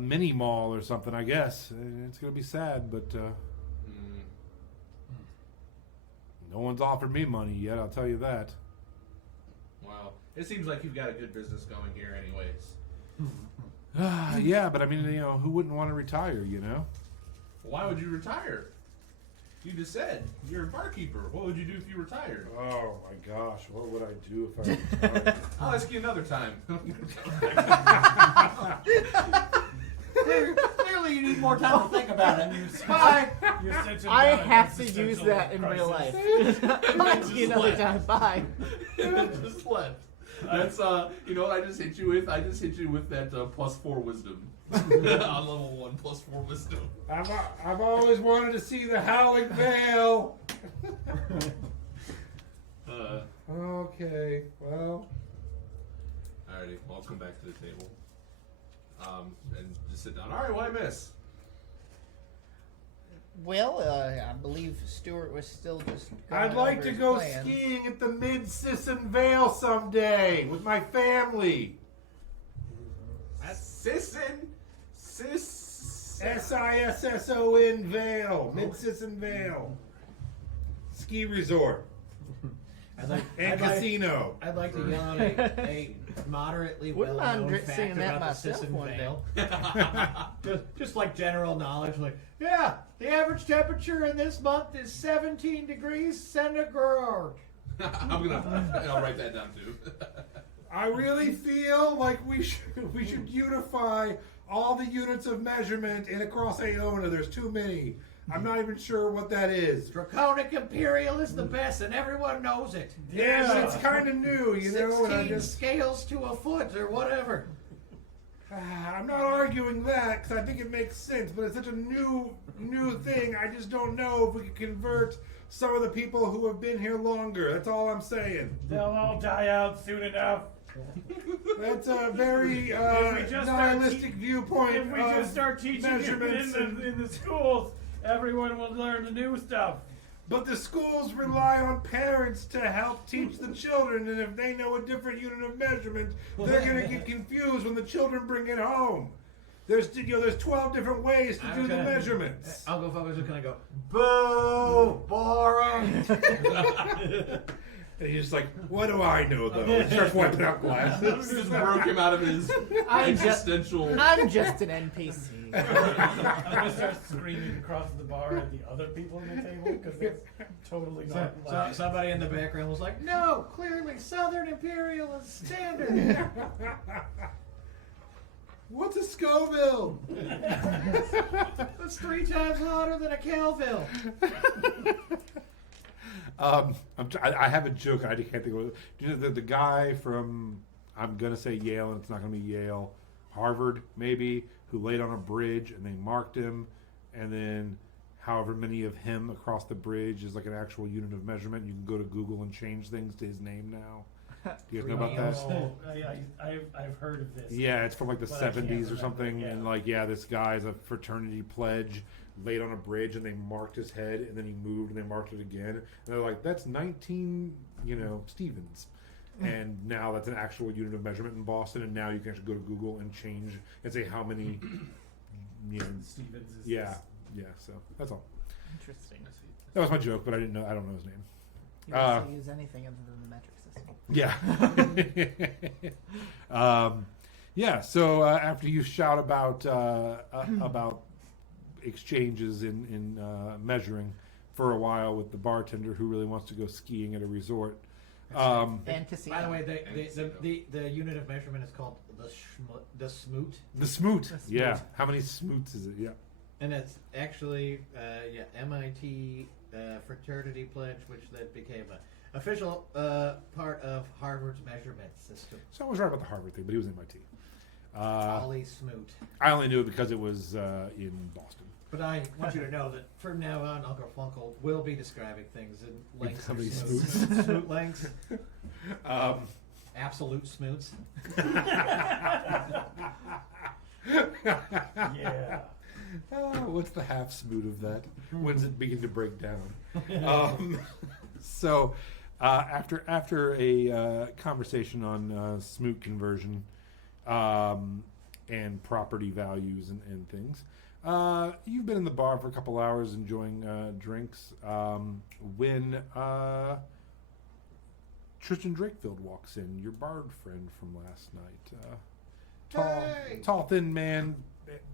mini mall or something, I guess. It's going to be sad, but no one's offered me money yet, I'll tell you that. Well, it seems like you've got a good business going here anyways. Yeah, but I mean, who wouldn't want to retire, Why would you retire? You just said you're a barkeeper. What would you do if you retired? Oh my gosh, what would I do if I retired? I'll ask you another time. Clearly, you need more time to think about it. Bye. I have to use that in real life. I'll see you another time. Bye. Just left. That's you know what I just hit you with? I just hit you with that +4 wisdom. On level 1, +4 wisdom. I've always wanted to see the Howling Vale. Okay, well. Alrighty, well, let's come back to the table. And just sit down. Alright, what I miss? Well, I believe Stuart was still just. I'd going like over to his go plans. skiing at the Mid-Sisson Vale someday with my family. Sisson? Sisson Vale, Mid-Sisson Vale. Ski resort and casino. I'd like to yell out a moderately Wouldn't well-known mind fact seeing that about the myself Sisson one day. Vale. just like general knowledge, like, yeah, the average temperature in this month is 17 degrees centigrade. I'll write that down too. I really feel like we should unify all the units of measurement in across Aona. There's too many. I'm not even sure what that is. Draconic Imperial is the best, and everyone knows it. Yeah, it's kind of new, 16 and I just scales to a foot or whatever. I'm not arguing that because I think it makes sense, but it's such a new thing. I just don't know if we can convert some of the people who have been here longer. That's all I'm saying. They'll all die out soon enough. That's a very just nihilistic viewpoint. If we just start teaching it measurements in the schools, everyone will learn the new stuff. But the schools rely on parents to help teach the children, and if they know a different unit of measurement, they're going to get confused when the children bring it home. There's 12 different ways to do the measurements. I'll go focus and kind of go, boo, boring. And he's just like, what do I know though? He starts wiping out glasses. Just broke him out of his existential. I'm just an NPC. I'm gonna start screaming across the bar at the other people on the table because it's totally not. So somebody in the background was like, no, clearly Southern Imperial is standard. What's a Scoville? That's 3 times hotter than a Calville. I have a joke. I can't think of it. Do you know the guy from, I'm going to say Yale, and it's not going to be Yale, Harvard maybe, who laid on a bridge and they marked him, and then however many of him across the bridge is like an actual unit of measurement. You can go to Google and change things to his name now. Do you guys know about that? Oh, I've heard of this. Yeah, it's from like the But I can't 70s or remember, something, yeah. and this guy's a fraternity pledge, laid on a bridge, and they marked his head, and then he moved, and they marked it again, and they're like, that's 19, Stevens. And now that's an actual unit of measurement in Boston, and now you can actually go to Google and change and say how many, Stevens is yeah, so that's all. Interesting. That was my joke, but I don't know his name. You can use anything other than the metric system. Yeah. So after you shout about exchanges in measuring for a while with the bartender who really wants to go skiing at a resort. And casino. By the way, the unit of measurement is called the smoot. The smoot. Yeah. How many smoots is it? Yeah. And it's actually MIT fraternity pledge, which then became an official part of Harvard's measurement system. So I was right about the Harvard thing, but he was MIT. Ollie Smoot. I only knew it because it was in Boston. But I want you to know that from now on, Uncle Funkle will be describing things in lengths How of many smoot lengths. absolute smoots. Yeah. What's the half smoot of that? When does it begin to break down? So, after a conversation on smoot conversion and property values and things, you've been in the bar for a couple hours enjoying drinks when Tristan Drakefield walks in, your bard friend from last night. Tall, thin man,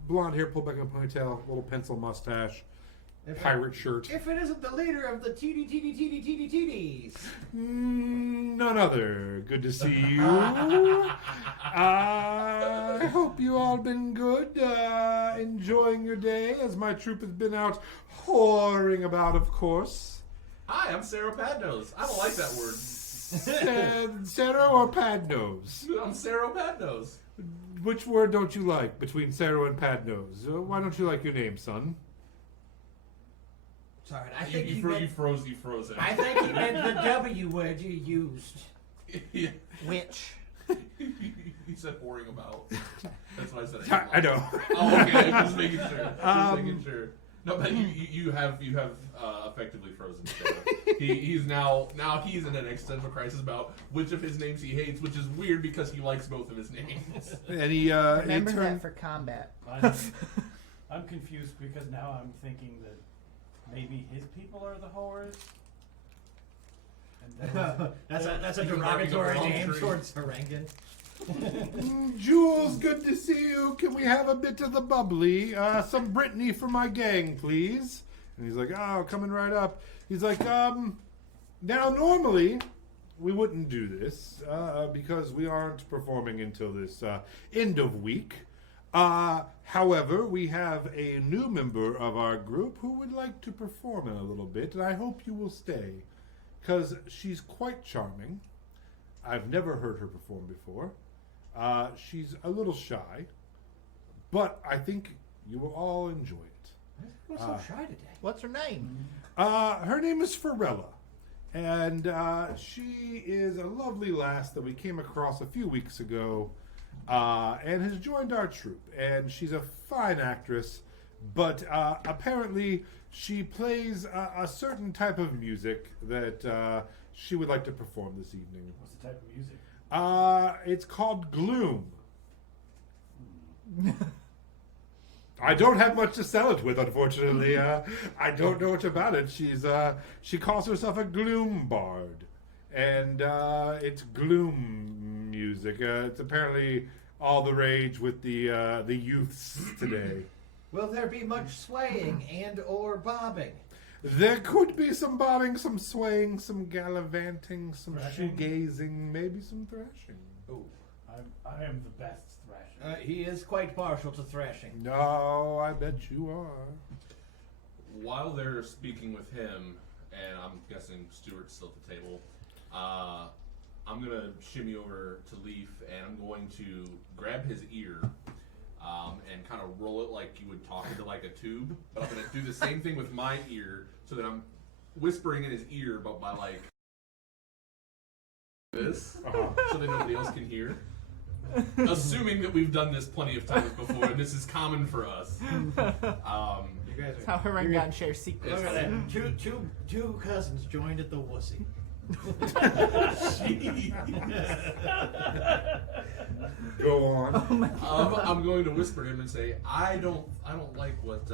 blonde hair pulled back in a ponytail, little pencil mustache, pirate shirt. If it isn't the leader of the TDs. None other. Good to see you. I hope you all been good, enjoying your day as my troop has been out whoring about, of course. Hi, I'm Sarah Padnose. I don't like that word. Sarah or Padnose? I'm Sarah Padnose. Which word don't you like between Sarah and Padnose? Why don't you like your name, son? Sorry, I think You froze it. I think he meant the W word you used. Yeah. Which? He said whoring about. That's what I said. I know. Oh, okay. Just making sure. No, but you have effectively frozen Sarah. He's now he's in an existential crisis about which of his names he hates, which is weird because he likes both of his names. Any Remember turn? that for combat. I'm confused because now I'm thinking that maybe his people are the whores. And That's a You can derogatory bargain name the wrong towards Harangan. Jules, good to see you. Can we have a bit of the bubbly? Some Brittany for my gang, please. And he's like, oh, coming right up. He's like, now normally we wouldn't do this because we aren't performing until this end of week. However, we have a new member of our group who would like to perform in a little bit, and I hope you will stay because she's quite charming. I've never heard her perform before. She's a little shy, but I think you will all enjoy it. What's so shy today? What's her name? Her name is Pharrella, and she is a lovely lass that we came across a few weeks ago and has joined our troupe. And she's a fine actress, but apparently she plays a certain type of music that she would like to perform this evening. what's the type of music? It's called Gloom. I don't have much to sell it with, unfortunately. I don't know much about it. She calls herself a gloom bard, and it's gloom music. It's apparently all the rage with the youths today. Will there be much swaying and or bobbing? There could be some bobbing, some swaying, some gallivanting, some Thrashing? shoegazing, maybe some thrashing. Oh, I am the best thrasher. he is quite partial to thrashing. No, I bet you are. While they're speaking with him, and I'm guessing Stuart's still at the table, I'm gonna shimmy over to Leaf, and I'm going to grab his ear and kind of roll it like you would talk into like a tube. But I'm gonna do the same thing with my ear, so that I'm whispering in his ear, but by like this, so that nobody else can hear. Assuming that we've done this plenty of times before, and this is common for us. You guys That's how Harangan shares secrets. Look at that. Two cousins joined at the wussy. Go on. I'm going to whisper to him and say, I don't like what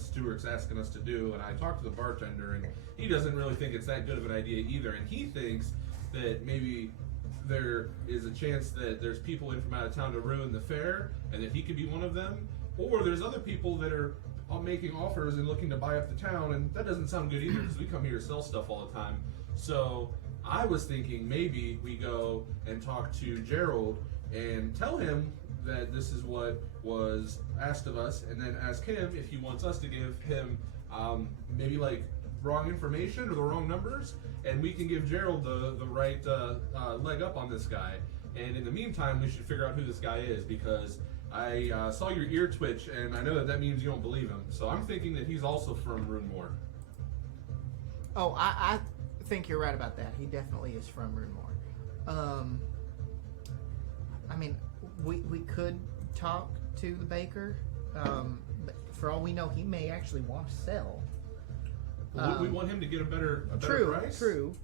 Stuart's asking us to do, and I talked to the bartender, and he doesn't really think it's that good of an idea either, and he thinks that maybe there is a chance that there's people in from out of town to ruin the fair, and that he could be one of them, or there's other people that are making offers and looking to buy up the town, and that doesn't sound good either because we come here to sell stuff all the time. So I was thinking maybe we go and talk to Gerald and tell him that this is what was asked of us, and then ask him if he wants us to give him maybe like wrong information or the wrong numbers, and we can give Gerald the right leg up on this guy. And in the meantime, we should figure out who this guy is, because I saw your ear twitch, and I know that means you don't believe him. So I'm thinking that he's also from Runemoor. Oh, I think you're right about that. He definitely is from Runemoor. could talk to the baker. But for all we know, he may actually want to sell. Would we want him to get a better price? True.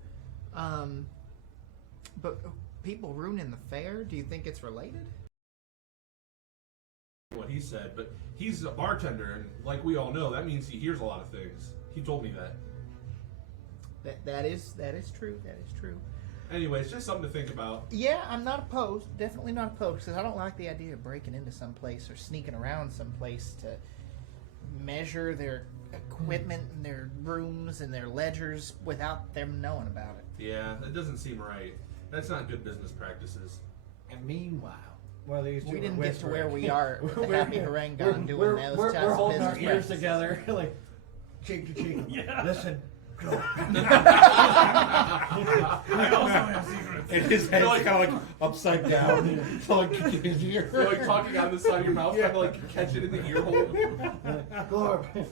But people ruining the fair, do you think it's related? What he said, but he's a bartender, and like we all know, that means he hears a lot of things. He told me that. That is true. That is true. Anyway, it's just something to think about. Yeah, I'm not opposed. Definitely not opposed, because I don't like the idea of breaking into some place or sneaking around some place to measure their equipment and their rooms and their ledgers without them knowing about it. Yeah, that doesn't seem right. That's not good business practices. And meanwhile, while these two We are didn't get to whispering, where we are with the Happy Harangon doing we're, those we're, types we're of holding our business ears practices. together, like cheek to cheek. Yeah. Listen, go. I also have secrets. And his head's Like- kind of like upside down. So like you can hear. You're like talking out of the side of your mouth, trying to like catch it in the ear hole. Glorb.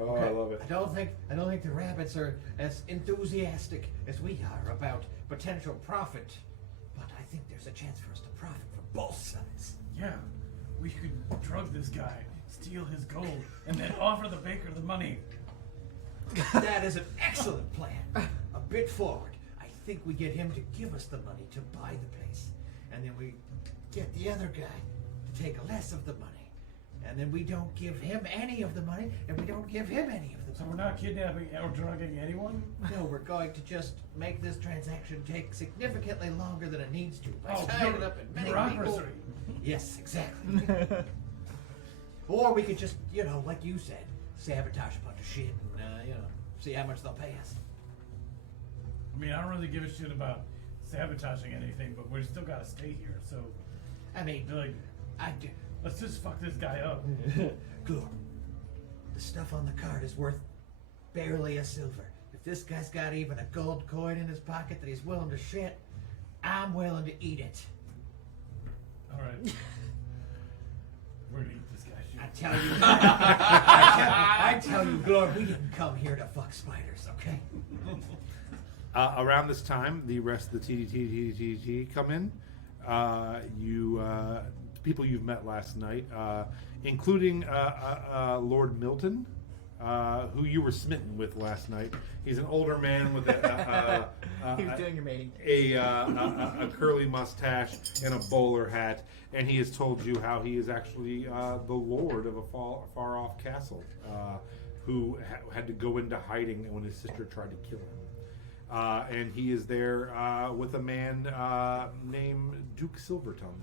Oh, I love it. I don't think the rabbits are as enthusiastic as we are about potential profit, but I think there's a chance for us to profit from both sides. Yeah, we could drug this guy, steal his gold, and then offer the baker the money. That is an excellent plan. A bit forward. I think we get him to give us the money to buy the place, and then we get the other guy to take less of the money. And then we don't give him any of the money, and we don't give him any of the So money. we're not kidnapping or drugging anyone? No, we're going to just make this transaction take significantly longer than it needs to by Oh, tying it up in many bureaucracy. people. Yes, exactly. Or we could just, like you said, sabotage a bunch of shit and, see how much they'll pay us. I mean, I don't really give a shit about sabotaging anything, but we still gotta stay here, so I mean, they're like, I do. let's just fuck this guy up. Good. The stuff on the card is worth barely a silver. If this guy's got even a gold coin in his pocket that he's willing to shit, I'm willing to eat it. Alright. We're gonna eat this guy shit. I tell you, I tell you, Glorb, we didn't come here to fuck spiders, okay? Around this time, the rest of the TDT come in. People you've met last night, including Lord Milton, who you were smitten with last night. He's an older man with He was doing your mating. a curly mustache and a bowler hat, and he has told you how he is actually the lord of a far-off castle, who had to go into hiding when his sister tried to kill him. And he is there with a man named Duke Silvertongue.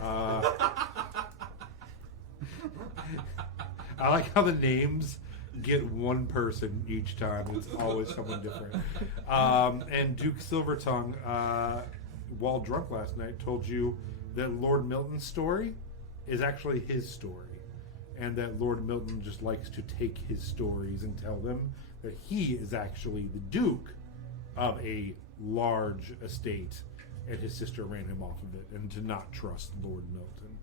I like how the names get one person each time. It's always someone different. And Duke Silvertongue, while drunk last night, told you that Lord Milton's story is actually his story. And that Lord Milton just likes to take his stories and tell them that he is actually the Duke of a large estate, and his sister ran him off of it, and to not trust Lord Milton.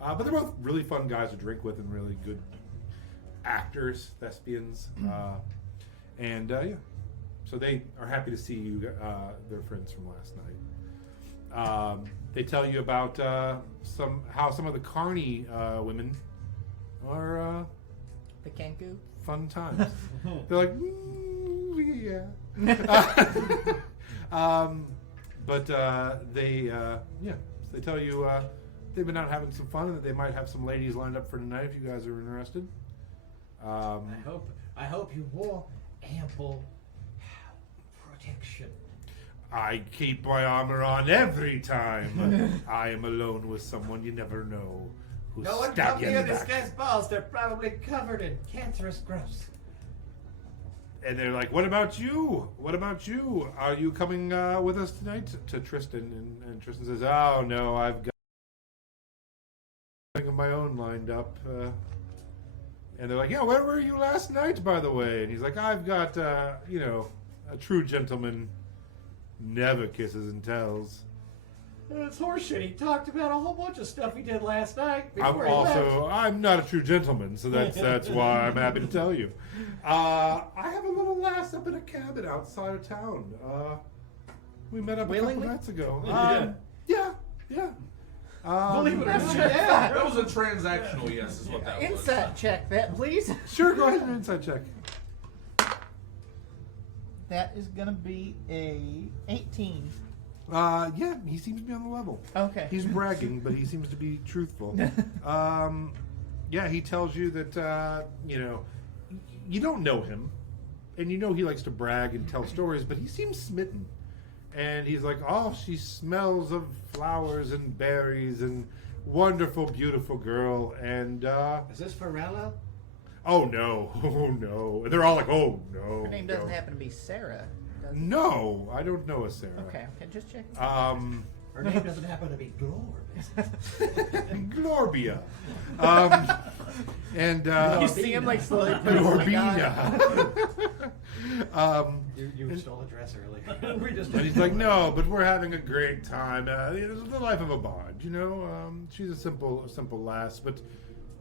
But they're both really fun guys to drink with and really good actors, thespians. Yeah. So they are happy to see you, their friends from last night. They tell you about how some of the Carney women are The Kanku? fun times. They're like, yeah. They tell you they've been out having some fun and that they might have some ladies lined up for tonight if you guys are interested. I hope you wore ample protection. I keep my armor on every time I am alone with someone. You never know who's No one stab come you in near the this back. guy's balls. They're probably covered in cancerous growths. And they're like, "What about you? What about you? Are you coming with us tonight?" To Tristan, and Tristan says, "Oh no, I've got something of my own lined up." And they're like, "Yeah, where were you last night, by the way?" And he's like, "I've got, a true gentleman never kisses and tells." It's horseshit. He talked about a whole bunch of stuff he did last night before I'm not a true gentleman, so that's why I'm happy to tell you. I have a little lass up in a cabin outside of town. We met up a Willingly? couple nights ago. Yeah. Yeah. Believe it or not, Yeah. That was a transactional yes, is what that was. Insight check that, please. Sure, go ahead and insight check. That is gonna be a 18. Yeah, he seems to be on the level. Okay. He's bragging, but he seems to be truthful. Yeah, he tells you that, you don't know him, and you know he likes to brag and tell stories, but he seems smitten. And he's like, oh, she smells of flowers and berries and wonderful, beautiful girl. And, Is this Pharrell? oh, no. Oh, no. And they're all like, oh, no. Her name doesn't no. happen to be Sarah, does it? No, I don't know a Sarah. Okay, just check. Her name doesn't happen to be Glor. Glorbia. And You see him like slowly put his wig on. Glorbina. You stole a dress earlier. We just And he's like, no, but we're having a great time. It's the life of a bard, you know. She's a simple lass, but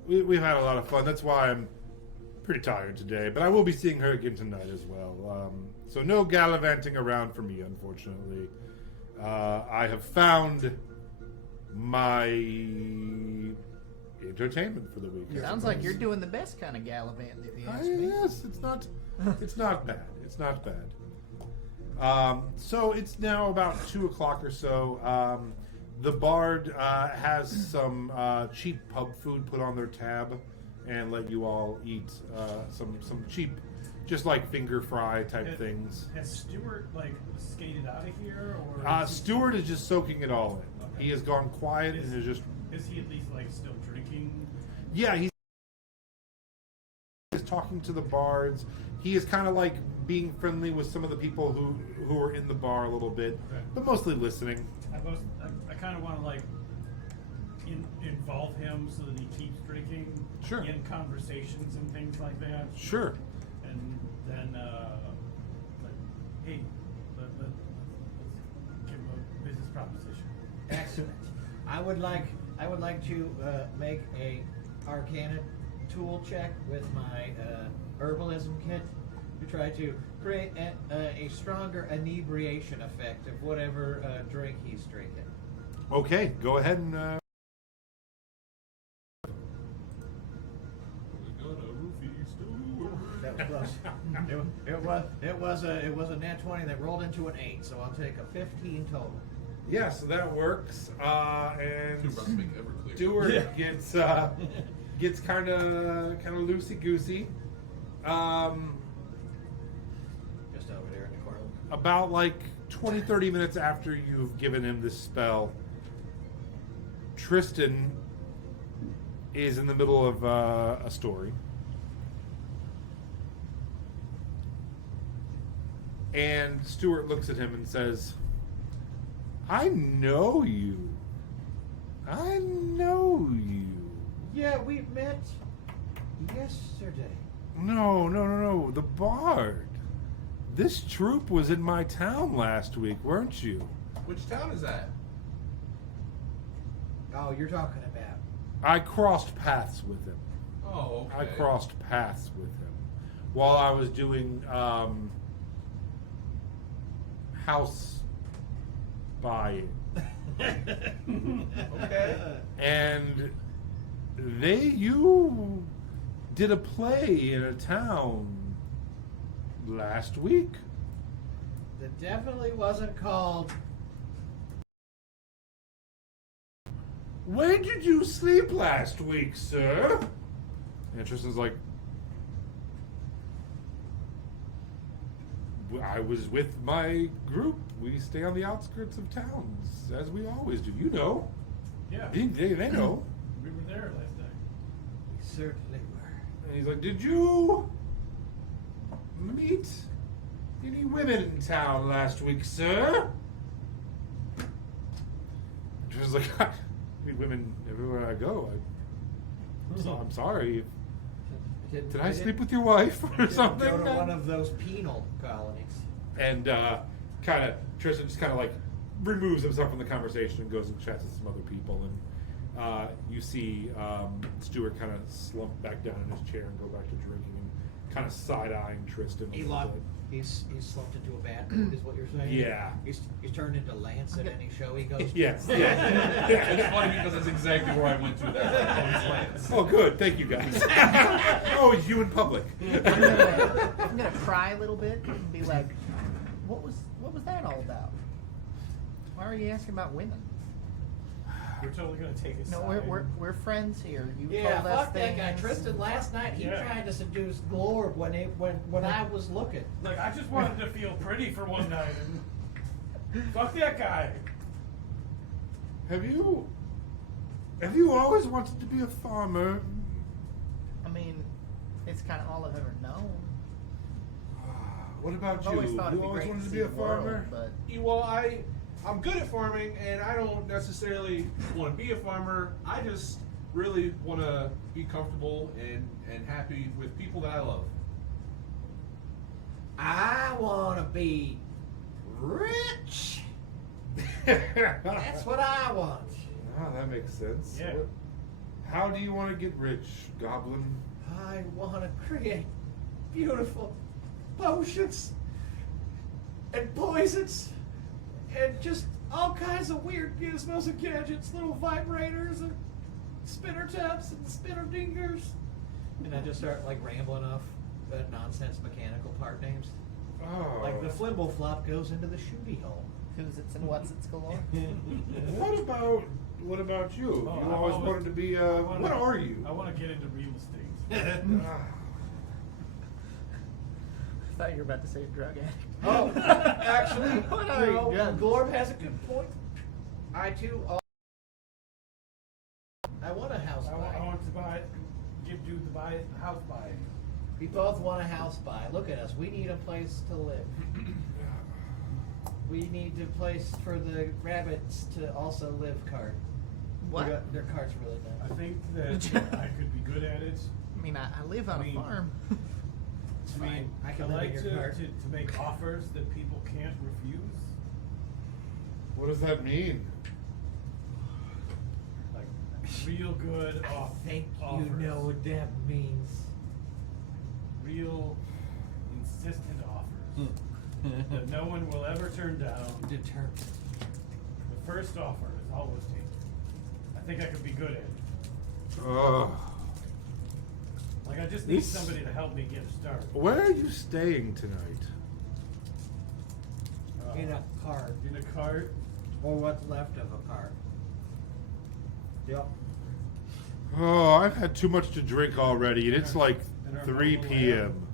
we've had a lot of fun. That's why I'm pretty tired today. But I will be seeing her again tonight as well. So no gallivanting around for me, unfortunately. I have found my entertainment for the week. Sounds like you're doing the best kind of gallivanting, if you ask me. Yes, it's not bad. It's not bad. So it's now about 2 o'clock or so. The bard has some cheap pub food put on their tab and let you all eat some cheap, just like finger fry type things. Has Stuart skated out of here, or? Stuart is just soaking it all in. Okay. He has gone quiet and is just. Is he at least still drinking? Yeah, he's talking to the bards. He is kind of like being friendly with some of the people who are in the bar a little bit, Okay. but mostly listening. I kind of want to involve him so that he keeps drinking. Sure. In conversations and things like that. Sure. And then, hey, let's give him a business proposition. Excellent. I would like to make a Arcana tool check with my herbalism kit to try to create a stronger inebriation effect of whatever drink he's drinking. Okay, go ahead and. We got a roofie Stuart. That was close. it was a nat 20 that rolled into an 8, so I'll take a 15 total. Yeah, so that works. And Two bucks make Everclear. Stuart Yeah. gets kind of loosey goosey. Just over there in the corner. About 20-30 minutes after you've given him this spell, Tristan is in the middle of a story. And Stuart looks at him and says, I know you. I know you. Yeah, we met yesterday. No. The bard. This troupe was in my town last week, weren't you? Which town is that? Oh, you're talking about. I crossed paths with him. Oh, okay. I crossed paths with him while I was doing house buying. Okay. And you did a play in a town last week. That definitely wasn't called. Where did you sleep last week, sir? And Tristan's like, I was with my group. We stay on the outskirts of towns, as we always do. You know. Yeah, They know. we were there last night. We certainly were. And he's like, did you meet any women in town last week, sir? And Tristan's like, I meet women everywhere I go. I'm sorry. Did I sleep with your wife or something? Go to one of those penal colonies. And Tristan just kind of removes himself from the conversation and goes and chats with some other people. And you see Stuart kind of slump back down in his chair and go back to drinking and kind of side-eyeing Tristan. a little Elon, bit. He's slumped into a bad mood, is what you're saying? Yeah. He's turned into Lance at any show he goes to. Yes. It's funny because that's exactly where I went to. That's Lance. Oh, good. Thank you, guys. Oh, it's you in public. I'm gonna cry a little bit and be like, what was that all about? Why are you asking about women? You're totally gonna take his No, side. we're friends here. You Yeah, told us fuck that guy. things. Tristan last night, he Yeah. tried to seduce Glorb when I was looking. Like, I just wanted to feel pretty for one night, and fuck that guy. Have you always wanted to be a farmer? I mean, it's kind of all I've ever known. What about I've you? always thought it'd You be always great wanted to to see be a the world, farmer? but Well, I'm good at farming, and I don't necessarily want to be a farmer. I just really want to be comfortable and happy with people that I love. I want to be rich. That's what I want. Ah, that makes sense. Yeah. How do you want to get rich, Goblin? I want to create beautiful potions and poisons and just all kinds of weird gizmos and gadgets, little vibrators and spinner taps and spinner dingers. And I just start like rambling off nonsense mechanical part names. Oh. Like the flimble flop goes into the shooty hole. who's it's and what's it's galore. What about you? Oh, You I've always always- wanted to be. I wanna- What are you? I want to get into real estate. Ah. I thought you were about to say drug addict. Oh, actually, What are you doing? Glorb has a good point. I too. I want a house I buy. want to buy, do the house buy. We both want a house buy. Look at us. We need a place to live. We need a place for the rabbits to also live. Cart. What? Their cart's really I nice. think that I could be good at it. I mean, I live on I mean- a farm. It's I mean, fine. I can I live like in your cart. to make offers that people can't refuse. What does that mean? Like real good I think offers. you know what that means. Real insistent offers that no one will ever turn down. Determined. The first offer is always taken. I think I could be good at it. Oh. Like I just need This- somebody to help me get started. Where are you staying tonight? In a cart. In a cart. Or what's left of a cart. Yep. Oh, I've had too much to drink already, and it's like In our 3 mobile p.m.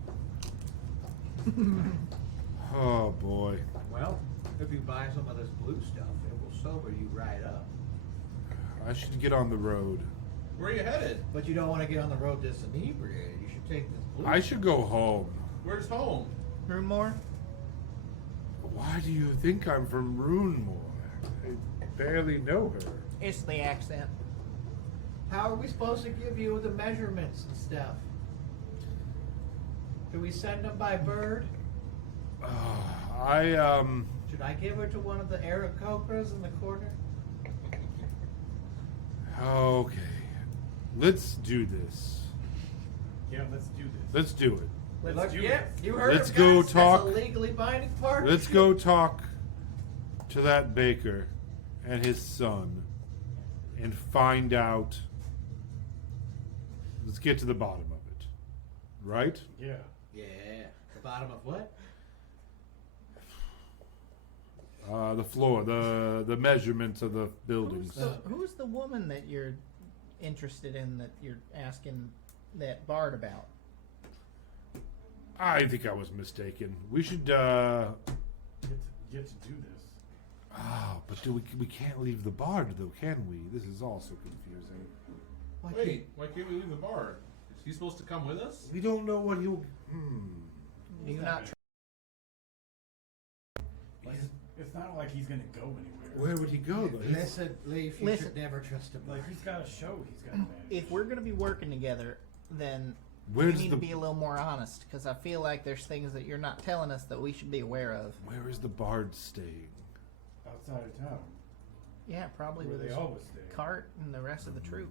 Oh boy. Well, if you buy some of this blue stuff, it will sober you right up. I should get on the road. Where are you headed? But you don't want to get on the road this inebriated. You should take this blue. I should go home. Where's home? Roomore? Why do you think I'm from Runemore? I barely know her. It's the accent. How are we supposed to give you the measurements and stuff? Do we send them by bird? Should I give her to one of the Aarakocras in the corner? Okay. Let's do this. Yeah, let's do this. Let's do it. Let's do yeah, this. you heard Let's him, go guys. talk. That's a legally binding partnership. Let's go talk to that baker and his son and find out. Let's get to the bottom of it. Right? Yeah. Yeah. The bottom of what? The floor, the measurements of the Who's buildings. who's the woman that you're interested in that you're asking that Bard about? I think I was mistaken. We should. Get to do this. Oh, but we can't leave the bard though, can we? This is all so confusing. Wait, why can't we leave the bar? Is he supposed to come with us? We don't know what he'll. Do you not? It's not like he's gonna go anywhere. Where would he go though? Listen, Leaf, you Listen. should never trust a Like bird. he's got a show he's got to manage. If we're gonna be working together, then Where's we need the- to be a little more honest because I feel like there's things that you're not telling us that we should be aware of. Where is the bard staying? Outside of town, Yeah, probably where with they his always stay. cart and the rest of the troop.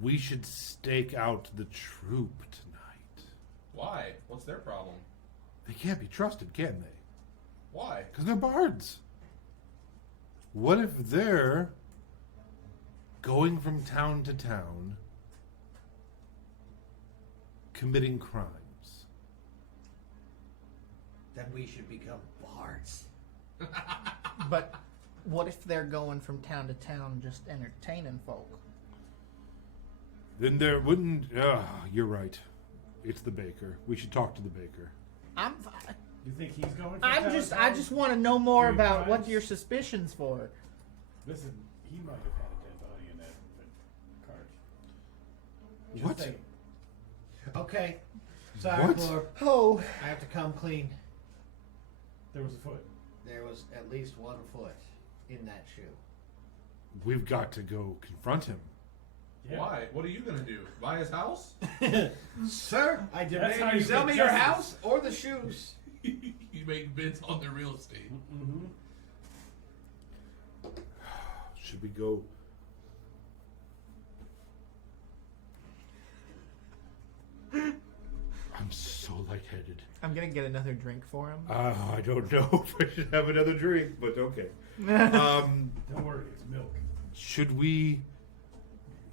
We should stake out the troop tonight. Why? What's their problem? They can't be trusted, can they? Why? Because they're bards. What if they're going from town to town, committing crimes? Then we should become bards. But what if they're going from town to town just entertaining folk? Then there wouldn't. You're right. It's the baker. We should talk to the baker. You think he's going? For I just want to know more Doing about what crimes? your suspicions for. Listen, he might have had a dead body in that cart. Just What? saying. Okay. Sorry, What? Lord. Oh, I have to come clean. There was a foot. There was at least 1 foot in that shoe. We've got to go confront him. Yeah. Why? What are you gonna do? Buy his house? Sir, I That's how demand you you sell get me your justice. house or the shoes. You make bids on their real estate. Mm-hmm. Should we go? I'm so lightheaded. I'm gonna get another drink for him. I don't know if I should have another drink, but okay. Um, Don't worry, it's milk. should we?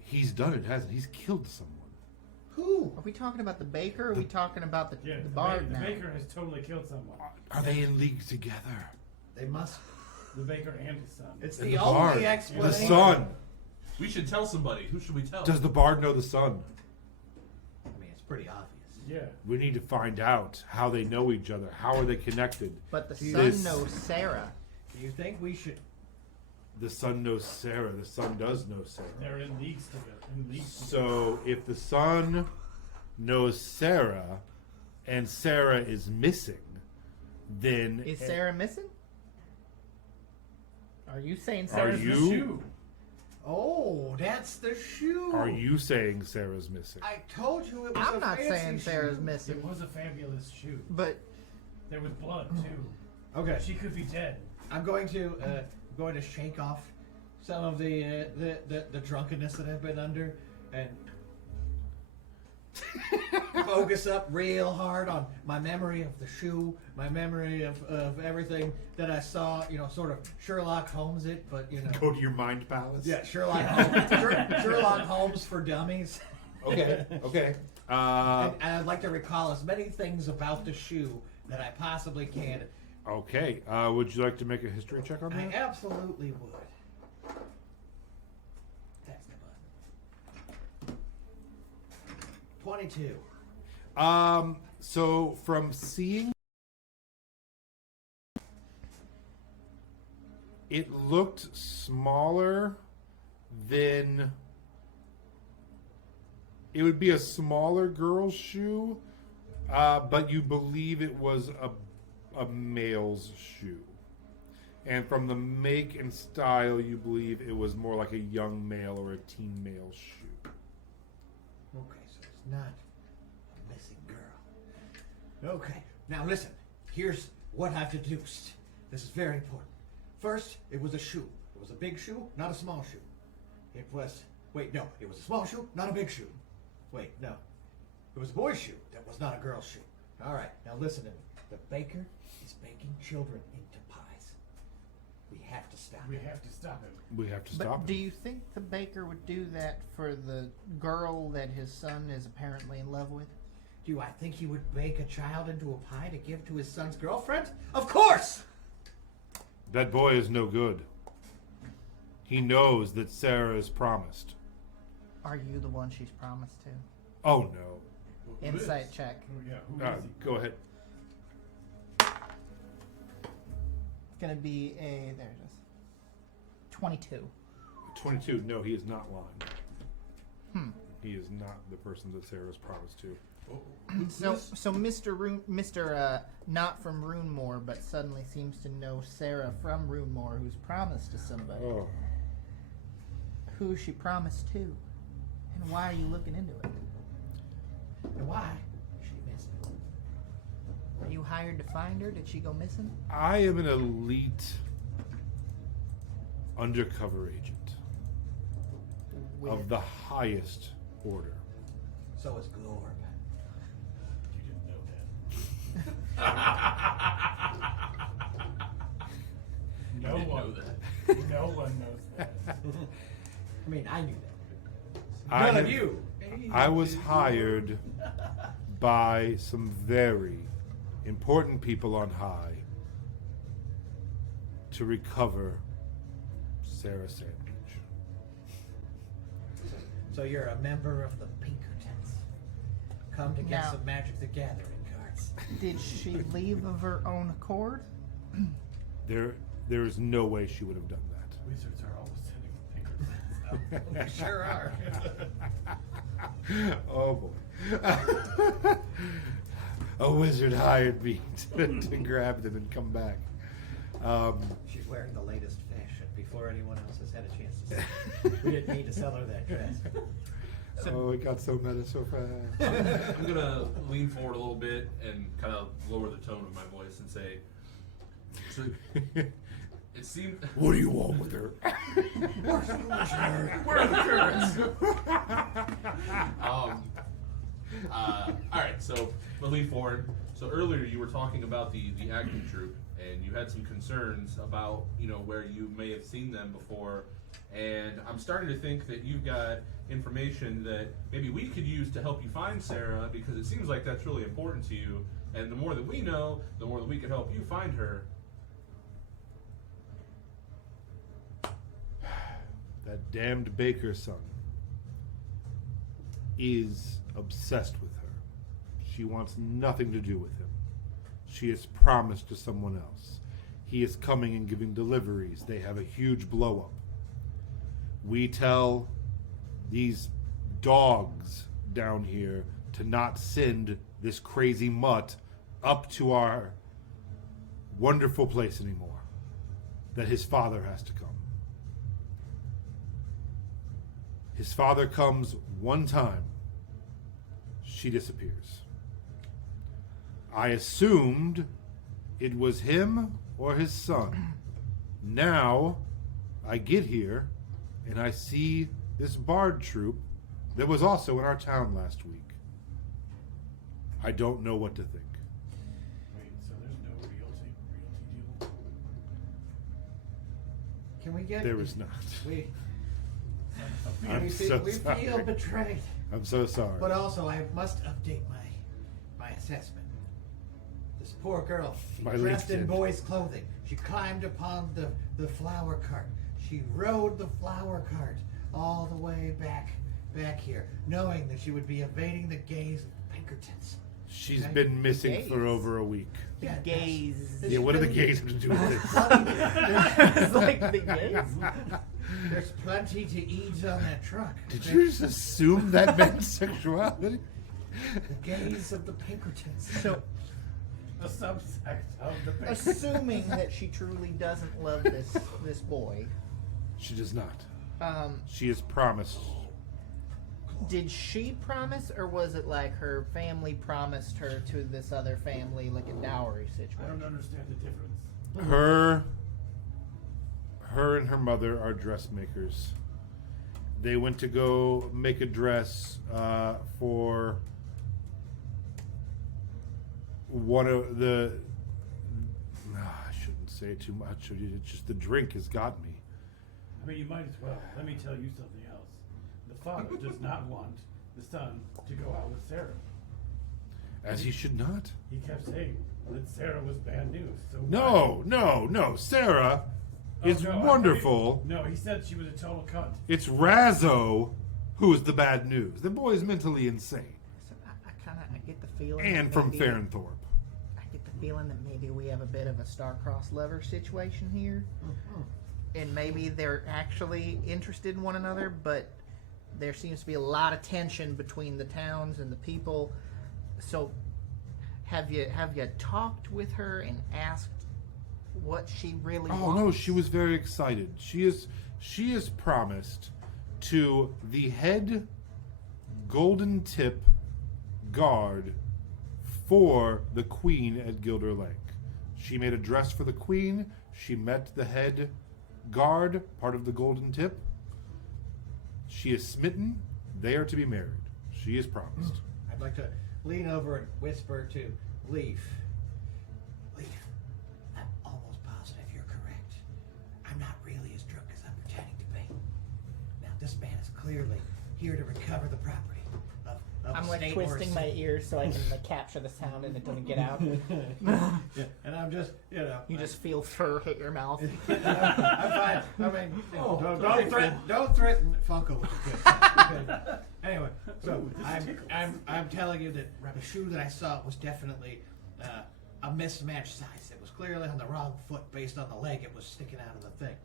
He's done it, hasn't he? He's killed someone. Who? Are we talking about the baker? Or are we talking about the Yeah, the bard the now? baker has totally killed someone. Are they in league together? They must. The baker and his son. It's And the bard, only the explanation. son. We should tell somebody. Who should we tell? Does the bard know the son? I mean, it's pretty obvious. Yeah. We need to find out how they know each other. How are they connected? But the son This- knows Sarah. Do you think we should? The son knows Sarah. The son does know Sarah. They're in leagues together. So if the son knows Sarah and Sarah is missing, then Is Sarah missing? Are you saying Are Sarah's you- missing? Shoe. Oh, that's the shoe. are you saying Sarah's missing? I told you it was I'm a not fancy saying Sarah's shoe. missing, It was a fabulous shoe. but There was blood too. Okay, She could be dead. I'm going to shake off some of the drunkenness that I've been under and focus up real hard on my memory of the shoe, my memory of everything that I saw. You know, sort of Sherlock Holmes it, but you know. Go to your mind palace. Yeah, Sherlock Holmes. Sherlock Holmes for dummies. Okay. Okay. And I'd like to recall as many things about the shoe that I possibly can. Okay. Would you like to make a history check on I that? absolutely would. That's the button. 22. So from seeing, it looked smaller than. It would be a smaller girl's shoe, but you believe it was a male's shoe. And from the make and style, you believe it was more like a young male or a teen male shoe. Okay, so it's not a missing girl. Okay, now listen. Here's what I've deduced. This is very important. First, it was a shoe. It was a big shoe, not a small shoe. It was. Wait, no. It was a small shoe, not a big shoe. Wait, no. It was a boy's shoe. That was not a girl's shoe. All right, now listen to me. The baker is baking children into pies. We have to stop We him. have to stop him. We have to but stop do him. you think the baker would do that for the girl that his son is apparently in love with? Do I think he would bake a child into a pie to give to his son's girlfriend? Of course! That boy is no good. He knows that Sarah is promised. Are you the one she's promised to? Oh no. Who Insight is? check. Yeah, who is he? Go ahead. It's gonna be there it is. 22. 22. No, he is not lying. He is not the person that Sarah is promised to. So Mr. Not from Runemore, but suddenly seems to know Sarah from Runemore, who's promised to somebody. Oh. Who she promised to, and why are you looking into it? And why is she missing? Are you hired to find her? Did she go missing? I am an elite undercover agent With of the highest order. So is Glorb. You didn't No Didn't one. know that. No one knows that. I mean, I knew that. I None have- of you. I was hired by some very important people on high to recover Sarah Sandwich. So you're a member of the Pinkertons. Come to get Now- some Magic the Gathering cards. Did she leave of her own accord? There is no way she would have done that. Wizards are always sending Pinkertons out. We sure are. Oh boy. A wizard hired me to grab them and come back. She's wearing the latest fashion before anyone else has had a chance to see it. We didn't need to sell her that dress. Oh, it got so meta so fast. I'm gonna lean forward a little bit and kind of lower the tone of my voice and say, so it seemed. What do you want with her? Where are the curtains? All right, so we'll lean forward. So earlier you were talking about the acting troupe, and you had some concerns about where you may have seen them before, and I'm starting to think that you've got information that maybe we could use to help you find Sarah, because it seems like that's really important to you. And the more that we know, the more that we can help you find her. That damned baker's son is obsessed with her. She wants nothing to do with him. She is promised to someone else. He is coming and giving deliveries. They have a huge blow up. We tell these dogs down here to not send this crazy mutt up to our wonderful place anymore. That his father has to come. His father comes one time. She disappears. I assumed it was him or his son. Now I get here and I see this bard troupe that was also in our town last week. I don't know what to think. Wait, so there's no realty deal? Can we get? There is not. We, I'm we, so we sorry. feel betrayed. I'm so sorry. But also, I must update my assessment. This poor girl, My dressed in LinkedIn. boys' clothing. She climbed upon the flower cart. She rode the flower cart all the way back here, knowing that she would be evading the gaze of the Pinkertons. She's Okay. been missing Gaze. for over a week. Yeah, Gaze. Yeah, what do the gays have to do with this? It's like the gaze. There's plenty to eat on that truck. Did you just assume that meant sexuality? The gaze of the Pinkertons. So, A subsect of the Pinkertons. assuming that she truly doesn't love this boy, She does not. um, She is promised. did she promise, or was it like her family promised her to this other family, like a dowry I don't situation? understand the difference. Her and her mother are dressmakers. They went to go make a dress for one of the. I shouldn't say too much. It's just the drink has got me. I mean, you might as well. Let me tell you something else. The father does not want the son to go out with Sarah. As he should not. He kept saying that Sarah was bad news. So No. Sarah Oh, is no, I wonderful. No, he said she was a total cunt. It's Razzo who is the bad news. The boy is mentally insane. So I get the feeling. And that from maybe- Farrenthorpe. I get the feeling that maybe we have a bit of a star-crossed lover situation here, and maybe they're actually interested in one another, but there seems to be a lot of tension between the towns and the people. So, have you talked with her and asked what she really Oh wants? no, she was very excited. She is promised to the head golden tip guard for the queen at Gilder Lake. She made a dress for the queen. She met the head guard, part of the golden tip. She is smitten. They are to be married. She is promised. I'd like to lean over and whisper to Leaf. clearly here to recover the property of I'm a like state or a twisting my city. ears so I can like, capture the sound and it doesn't get out. Yeah, and I'm just, You just feel fur hit your mouth. I'm fine. I mean, don't threaten Funko with the good. Anyway, so I'm telling you that the shoe that I saw was definitely a mismatched size. It was clearly on the wrong foot based on the leg it was sticking out of the thing.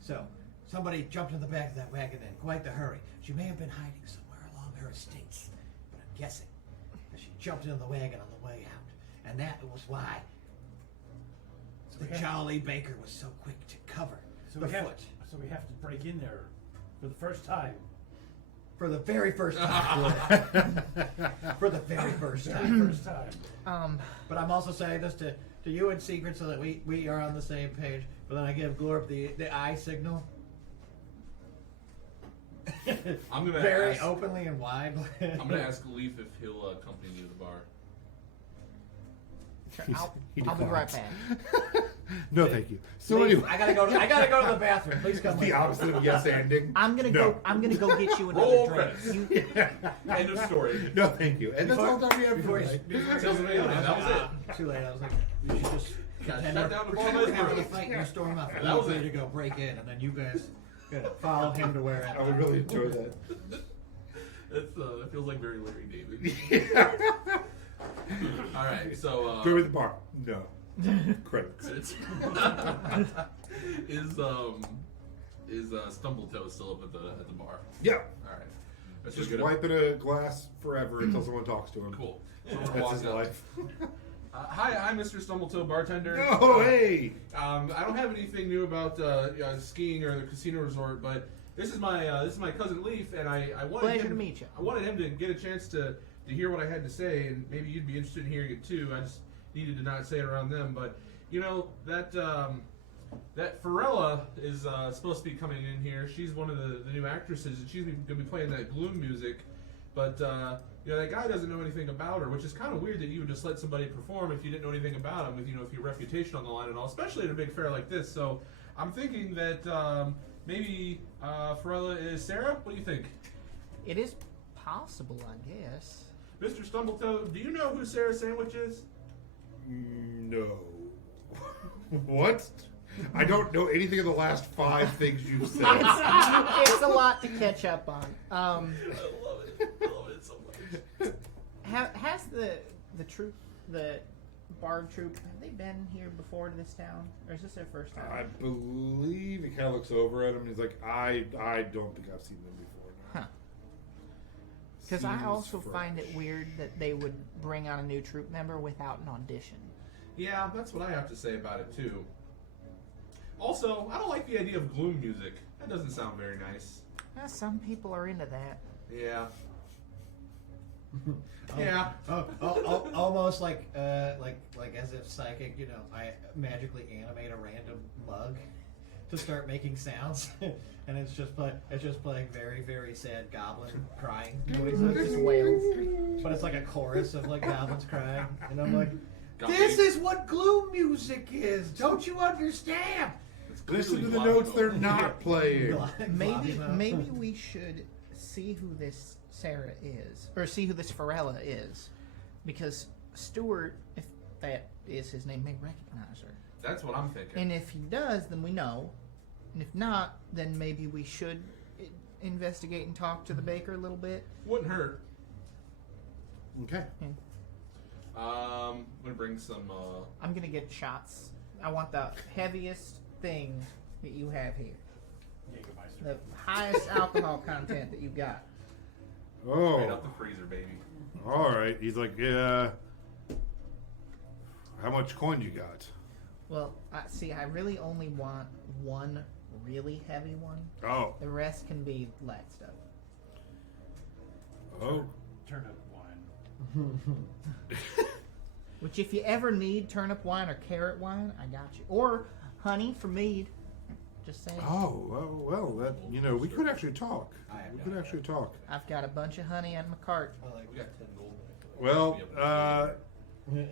So somebody jumped in the back of that wagon in quite the hurry. She may have been hiding somewhere along her estates, but I'm guessing that she jumped into the wagon on the way out, and that was why the jolly baker was so quick to cover the foot. So we have to break in there for the first time. For the very first time. For the very first time. First time. But I'm also saying this to you in secret so that we are on the same page. But then I give Glorp the eye signal. I'm gonna very ask, openly and wide. I'm gonna ask Leaf if he'll accompany you to the bar. I'll be right back. No, thank you. So Please, anyway, I gotta go to the bathroom. Please come. the opposite of yes ending. I'm gonna No. go. I'm gonna go get you another Roll drink. credits. End of story. No, thank you. And that's all time we have Before for you, tonight. Tells me that was it. Too late. I was like, you should just Got pretend shut we're- down the pretend ball we're by having a Bruce. fight and you storm up. That was ready it. to go break in, and then you guys follow him to where I would really enjoy that. That feels like very Larry David. Yeah. All right, so Go with the bar. No. Credits. credits. is Stumbletoe still up at the bar? Yeah. All right. That's Just good. wiping a glass forever until someone talks to him. Cool. So we're That's his walking up. life. Hi, Mr. Stumbletoe, bartender. Oh, hey! I don't have anything new about skiing or the casino resort, but this is my cousin Leaf, and I wanted Pleasure him, to meet you. I wanted him to get a chance to hear what I had to say, and maybe you'd be interested in hearing it too. I just needed to not say it around them, but that Pharrella is supposed to be coming in here. She's one of the new actresses, and she's going to be playing that gloom music, but. That guy doesn't know anything about her, which is kind of weird that you would just let somebody perform if you didn't know anything about him, with if your reputation on the line and all, especially at a big fair like this. So I'm thinking that maybe Pharrella is Sarah. What do you think, It is possible, I guess. Mr. Stumbletoe? Do you know who Sarah Sandwich is? No. What? I don't know anything of the last 5 things you've said. It's a lot to catch up on. I love it. I love it so much. Has the troop, the Bard troop, have they been here before to this town, or is this their first time? I believe he kind of looks over at him and he's like, I don't think I've seen them before. No. Huh. Because I Seems also fresh. find it weird that they would bring on a new troop member without an audition. Yeah, that's what I have to say about it too. Also, I don't like the idea of gloom music. That doesn't sound very nice. Some people are into that. Yeah. Yeah. Almost like as if psychic, I magically animate a random mug to start making sounds, and it's just playing very, very sad goblin crying noises, Just wails. but it's like a chorus of like goblins crying, and I'm like, Got this me. is what gloom music is. Don't you understand? It's Listen to clearly the notes they're logical. not playing. Maybe we should see who this Sarah is, or see who this Pharrella is, because Stuart, if that is his name, may recognize her. That's what I'm thinking. And if he does, then we know. And if not, then maybe we should investigate and talk to the baker a little bit. Wouldn't hurt. Okay. I'm gonna bring some. I'm gonna get shots. I want the heaviest thing that you have here, Jägermeister. the highest alcohol content that you got. Straight Oh, up the freezer, baby. all right. He's like, yeah. How much coin you got? Well, I really only want one really heavy one. Oh, The rest can be light stuff. oh. Turnip wine. Which, if you ever need turnip wine or carrot wine, I got you. Or honey for mead. Just saying. Oh, well, that we could actually talk. I have We no could idea. actually talk. I've got a bunch of honey on my cart. We got 10 gold. Well,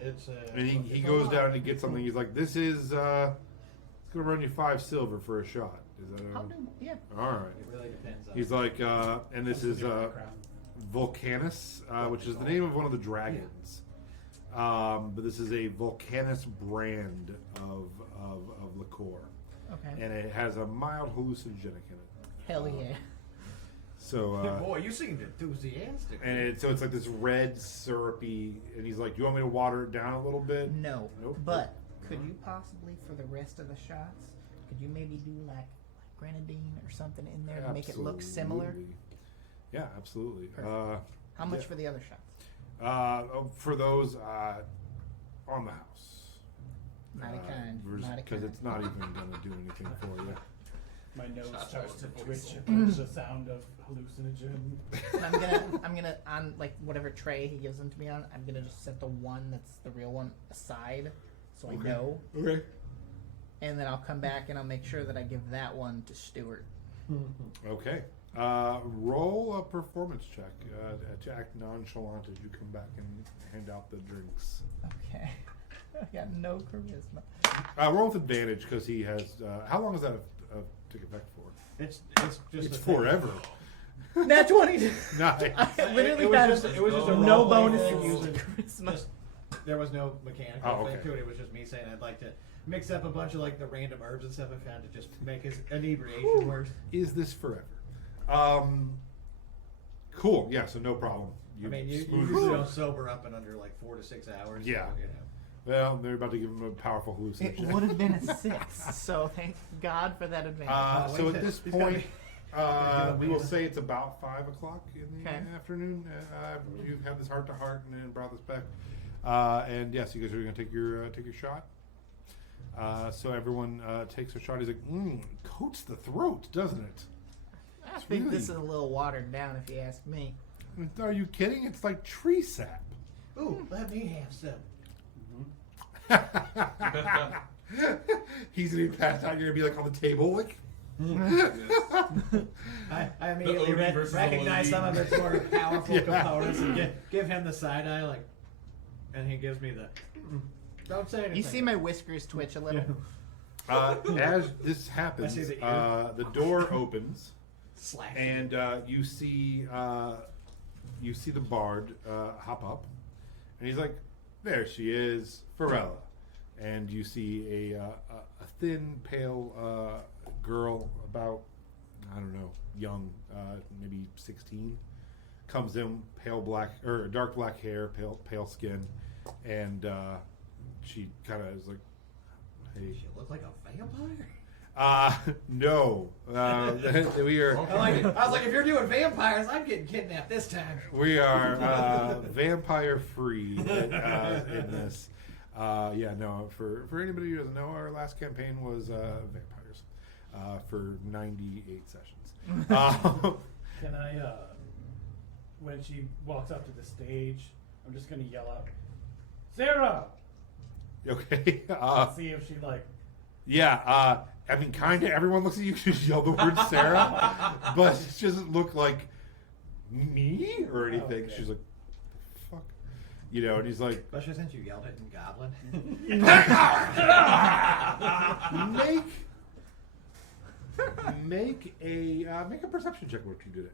It's and he goes down and he gets something. He's like, this is It's gonna run you 5 silver for a shot. Is that I'll do. Yeah. all right? It really depends on. He's like, and this is Background. Volcanus, which is the name of one of the dragons. But this is a Volcanus brand of liqueur, Okay. and it has a mild hallucinogenic in it. Hell yeah. So, Boy, you seemed enthusiastic. and so it's like this red syrupy, and he's like, "Do you want me to water it down a little bit?" No. Nope. But could you possibly, for the rest of the shots, could you maybe do like grenadine or something in there to make it look similar? Absolutely. Yeah, absolutely. Perfect. How much yeah. for the other shots? For those, on the house. Mighty kind. Mighty Because kind. it's not even going to do anything for you. My nose Shots starts to are twitch at the sound of hallucinogen. And I'm gonna on like whatever tray he gives them to me on. I'm gonna just set the one that's the real one aside, so I know. Okay. And then I'll come back and I'll make sure that I give that one to Stuart. Okay. Roll a performance check to act nonchalant as you come back and hand out the drinks. Okay. I got no charisma. Roll with advantage because he has. How long is that take effect for? It's just It's a thing. forever. Nat 20. Nice. I literally it was had just a no role-play bonus thing using charisma. just- there was no mechanical Oh, thing okay. to it. It was just me saying I'd like to mix up a bunch of like the random herbs and stuff I found to just make his inebriation worse. Is this forever? Cool. Yeah. So no problem. I mean, you smooth- usually don't sober up in under like 4 to 6 hours. Yeah. So, you know. Well, they're about to give him a powerful It hallucination. would have been a 6, so thank God for that advantage. So wait, at this he's gotta point, we will say it's about 5 o'clock in the Okay. afternoon. You have this heart to heart, and then brought this back. And yes, you guys are going to take your shot. So everyone takes a shot. He's like, coats the throat, doesn't it? I it's think really- this is a little watered down, if you ask me. Are you kidding? It's like tree sap. Ooh, let me have some. He's gonna be passed out. You're gonna be like on the table, like. I immediately OD versus recognize OD. some of its more powerful Yeah. components and give him the side eye, like, and he gives me the. Don't say anything. You see my whiskers twitch a little? As this happens, I see the ear. the door opens, Slash. and you see the bard hop up, and he's like, "There she is, Pharrella." And you see a thin, pale girl, about, I don't know, young, maybe 16, comes in, pale black or dark black hair, pale skin, and she kind of is like, "Hey." She look like a vampire. No. We are. I was like, if you're doing vampires, I'm getting kidnapped this time. We are vampire free in this. Yeah, no. For anybody who doesn't know, our last campaign was vampires for 98 sessions. Can I, when she walks up to the stage, I'm just gonna yell out, Sarah! Okay. See if she like. Yeah. I mean, kind of. Everyone looks at you. Just yell the word Sarah, but it doesn't look like me or anything. Okay. She's like, "Fuck," you know. And he's like, Especially since you yelled it in Goblin. make a perception check when you did it.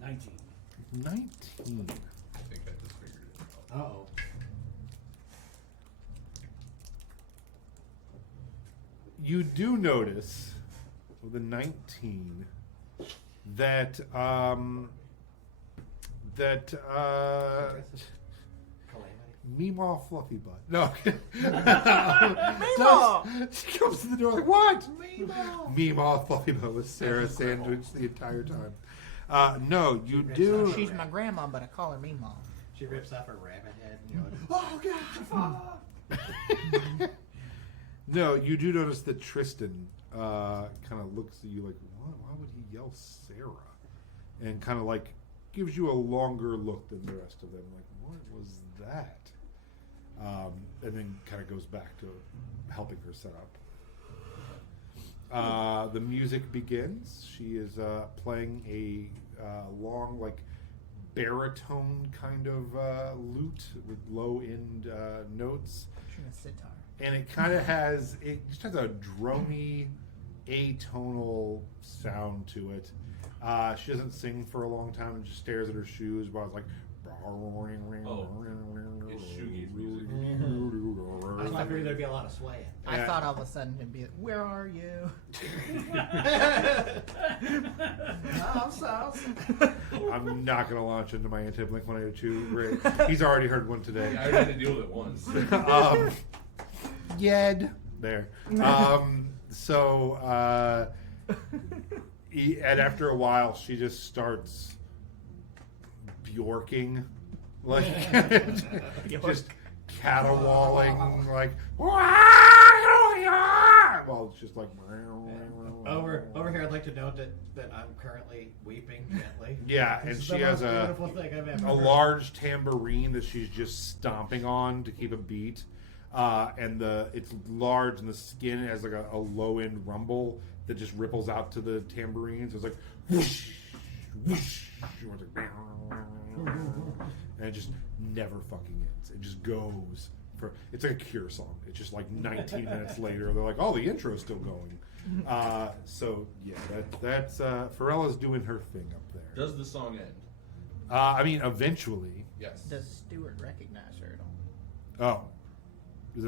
19. 19. I think I just figured it out. Uh-oh. You do notice with a 19 that Calamity. Meemaw Fluffy Butt. No. Meemaw! She comes to the door like, "What?" Meemaw! Meemaw Fluffy Butt with Sarah sandwiched the entire time. No, you do. She's my grandma, but I call her Meemaw. She rips off her rabbit head and you're like, oh God! No, you do notice that Tristan kind of looks at you like, "What? Why would he yell Sarah?" And kind of like gives you a longer look than the rest of them. Like, what was that? And then kind of goes back to helping her set up. The music begins. She is playing a long, like, baritone kind of lute with low end notes, A sitar. and it kind of just has a drony, atonal sound to it. She doesn't sing for a long time and just stares at her shoes while it's like. It's shoegaze music. I figured there'd be a lot of swaying. I Yeah. thought all of a sudden it'd be, where are you? I'm not gonna launch into my anti-Blink 182. Great. He's already heard one today. I already had to deal with it once. Yed. There. And after a while, she just starts bjorking, like just caterwauling, like well, it's just like Over here, I'd like to note that I'm currently weeping gently. yeah, This and is she the has most a beautiful thing I've ever a heard. large tambourine that she's just stomping on to keep a beat, and it's large, and the skin has like a low end rumble that just ripples out to the tambourine. So it's like whoosh, whoosh, and it just never fucking ends. It just goes for. It's like a Cure song. It's just like 19 minutes later, they're like, "Oh, the intro's still going." So yeah, that's Pharrella's doing her thing up there. Does the song end? I mean, eventually. Yes. Does Stewart recognize her at all? Oh,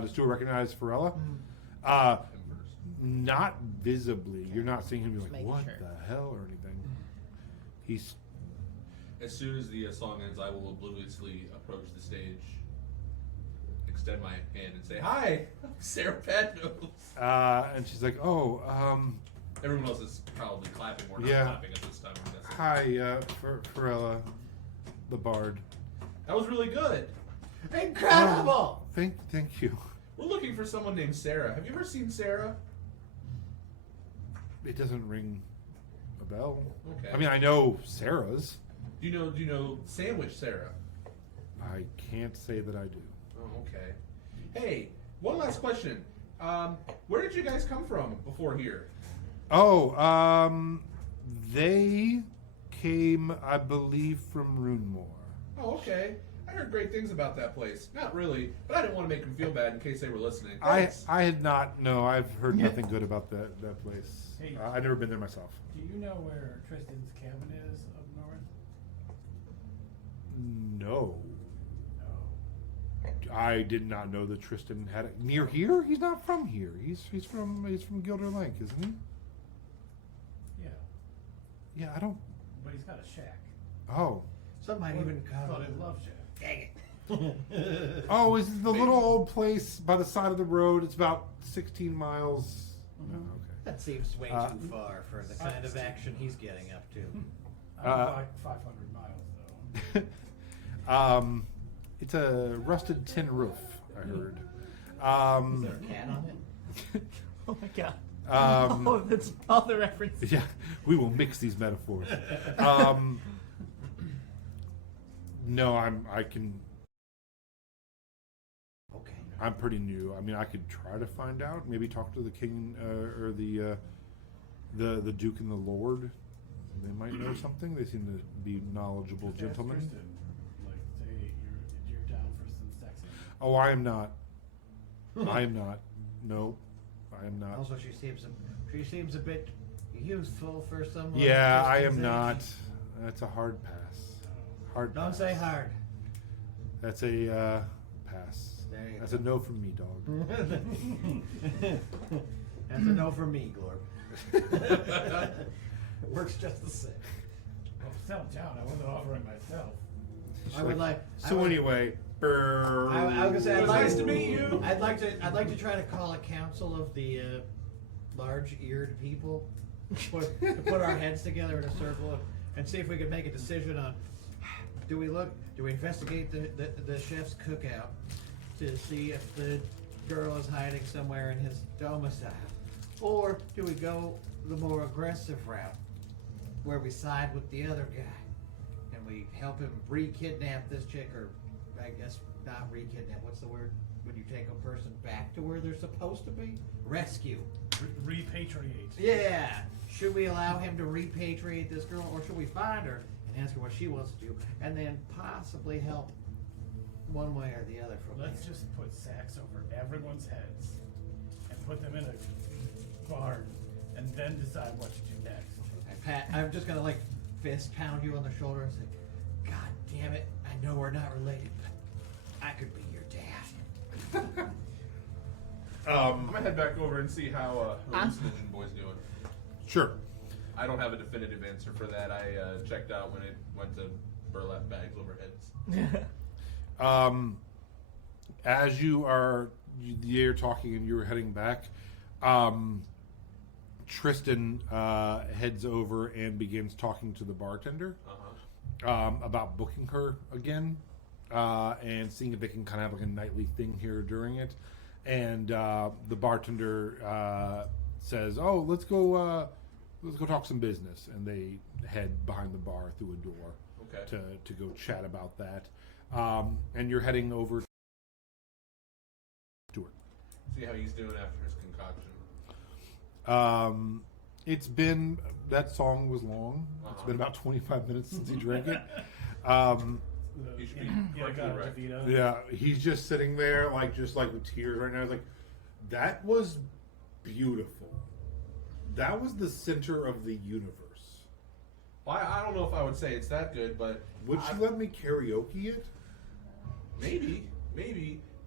does Stuart recognize Pharrella? Him first. Not visibly. You're not seeing him. You're Just like, making what sure. the hell, or anything. He's As soon as the song ends, I will obliviously approach the stage, extend my hand, and say, "Hi, I'm Sarah Padnos." and she's like, oh, Everyone else is probably clapping. We're not Yeah. clapping at this time. I'm guessing. hi, Pharrella, the bard. That was really good. Incredible! Thank you. We're looking for someone named Sarah. Have you ever seen Sarah? It doesn't ring a bell. Okay. I mean, I know Sarah's. Do you know Sandwich Sarah? I can't say that I do. Oh, okay. Hey, one last question. Where did you guys come from before here? Oh, they came, I believe, from Runemoor. Oh, okay. I heard great things about that place. Not really, but I didn't want to make them feel bad in case they were listening. I Thanks. had not. No, I've heard nothing good about that place. Hey. I've never been there myself. Do you know where Tristan's cabin is up north? No, No. I did not know that Tristan had it near here. He's not from here. He's from Gilder Lake, isn't he? Yeah. Yeah, I don't. But he's got a shack. Oh, Some might even call Called it it Love Shack. Dang it. oh, is it the little old place by the side of the road? It's about 16 miles. Mhm. No, okay. That seems way too far for the kind of action he's getting up to. I'm like 500 miles though. It's a rusted tin roof, I heard. Is there a cat on it? Oh my god. Um, That's all the references. yeah, we will mix these metaphors. No, Okay. I'm pretty new. I mean, I could try to find out. Maybe talk to the king or the duke and the lord. They might know something. They seem to be knowledgeable Just ask gentlemen. Tristan, like, say you're down for some sex. Oh, I am not. I am not. No, I am not. Also, she seems a bit youthful for someone. Yeah, I Tristan's am age. not. That's a hard pass. Hard. Don't pass. say hard. That's a pass. There you That's go. a no from me, dog. That's a no for me, Glorb. Works just the same. Well, settle down. I wasn't offering myself. I would like. So anyway, I was gonna say, It was nice to meet you. I'd like to try to call a council of the large-eared people, to put our heads together in a circle and see if we could make a decision on do we investigate the chef's cookout to see if the girl is hiding somewhere in his domicile, or do we go the more aggressive route where we side with the other guy and we help him re-kidnap this chick, or I guess not re-kidnap, what's the word when you take a person back to where they're supposed to be? Rescue. Repatriate. Yeah. Should we allow him to repatriate this girl, or should we find her and ask her what she wants to do, and then possibly help one way or the other from Let's there. just put sacks over everyone's heads and put them in a barn, and then decide what to do next. I'm just gonna like fist pound you on the shoulder and say, "God damn it! I know we're not related, but I could be your dad." I'm gonna head back over and see how the hallucinogen boy's doing. Sure. I don't have a definitive answer for that. I checked out when it went to burlap bags over heads. As you're talking and you're heading back, Tristan heads over and begins talking to the bartender about booking her again and seeing if they can kind of have like a nightly thing here during it. And the bartender says, "Oh, let's go talk some business." And they head behind the bar through a door to go chat about that. And you're heading over to it. See how he's doing after his concoction. It's been, that song was long. It's been about 25 minutes since he drank it. He should be Yeah, correctly got wrecked. DeVito. Yeah, he's just sitting there, just with tears right now. He's like, that was beautiful. That was the center of the universe. Well, I don't know if I would say it's that good, but Would she let me karaoke it? maybe.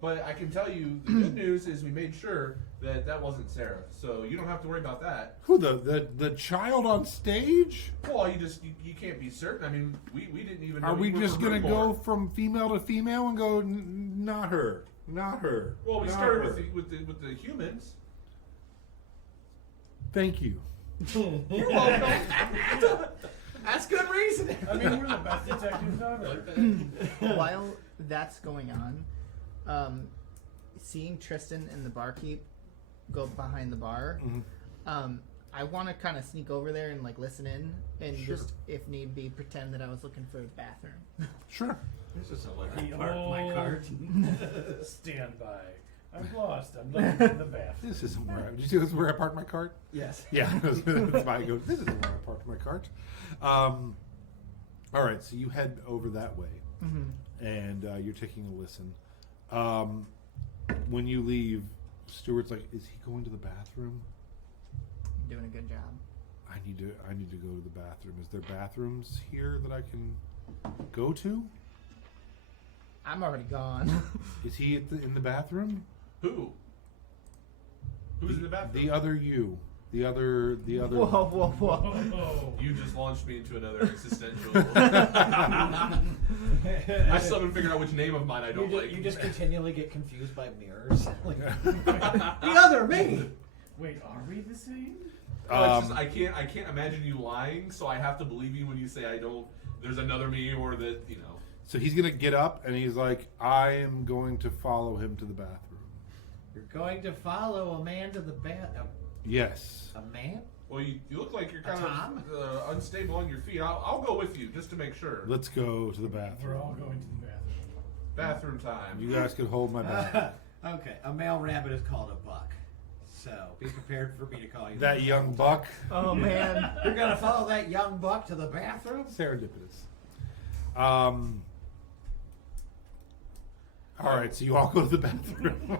But I can tell you, the good news is we made sure that wasn't Sarah, so you don't have to worry about that. Who, the child on stage? Well, you can't be certain. I mean, we didn't even know. Are we were just gonna born. go from female to female and go, not her, not her? Well, we not started her." with the humans. Thank you. You're welcome. That's good reasoning. I mean, we're the best detectives ever. While that's going on, seeing Tristan and the barkeep go behind the bar, I want to kind of sneak over there and listen in and Sure. just, if need be, pretend that I was looking for a bathroom. Sure. This is The part of my old cart. Stand by. I'm lost. I'm looking for the bathroom. This isn't where did you see this is where I parked my cart? Yes. Yeah, that's why I go, this isn't where I parked my cart. All right, so you head over that way, and you're taking a listen. When you leave, Stuart's like, is he going to the bathroom? Doing a good job. I need to go to the bathroom. Is there bathrooms here that I can go to? I'm already gone. Is he in the bathroom? Who? Who's in the bathroom? The other you. The other. Whoa, whoa, whoa. Oh. You just launched me into another existential. I still haven't figured out which name of mine I don't like. You just continually get confused by mirrors. The other me. Wait, are we the same? It's just, I can't imagine you lying, so I have to believe you when you say I don't. There's another me, or that you know. So he's gonna get up and he's like, I am going to follow him to the bathroom. You're going to follow a man to the bathroom. Yes. A man? Well, you look like you're kind Tom? of unstable on your feet. I'll go with you just to make sure. Let's go to the We're bathroom. all going to the bathroom. Bathroom time. You guys can hold my back. Okay, a male rabbit is called a buck. So be prepared for me to call you That young buck. Oh, man. You're gonna follow that young buck to the bathroom? Serendipitous. All right, so you all go to the bathroom.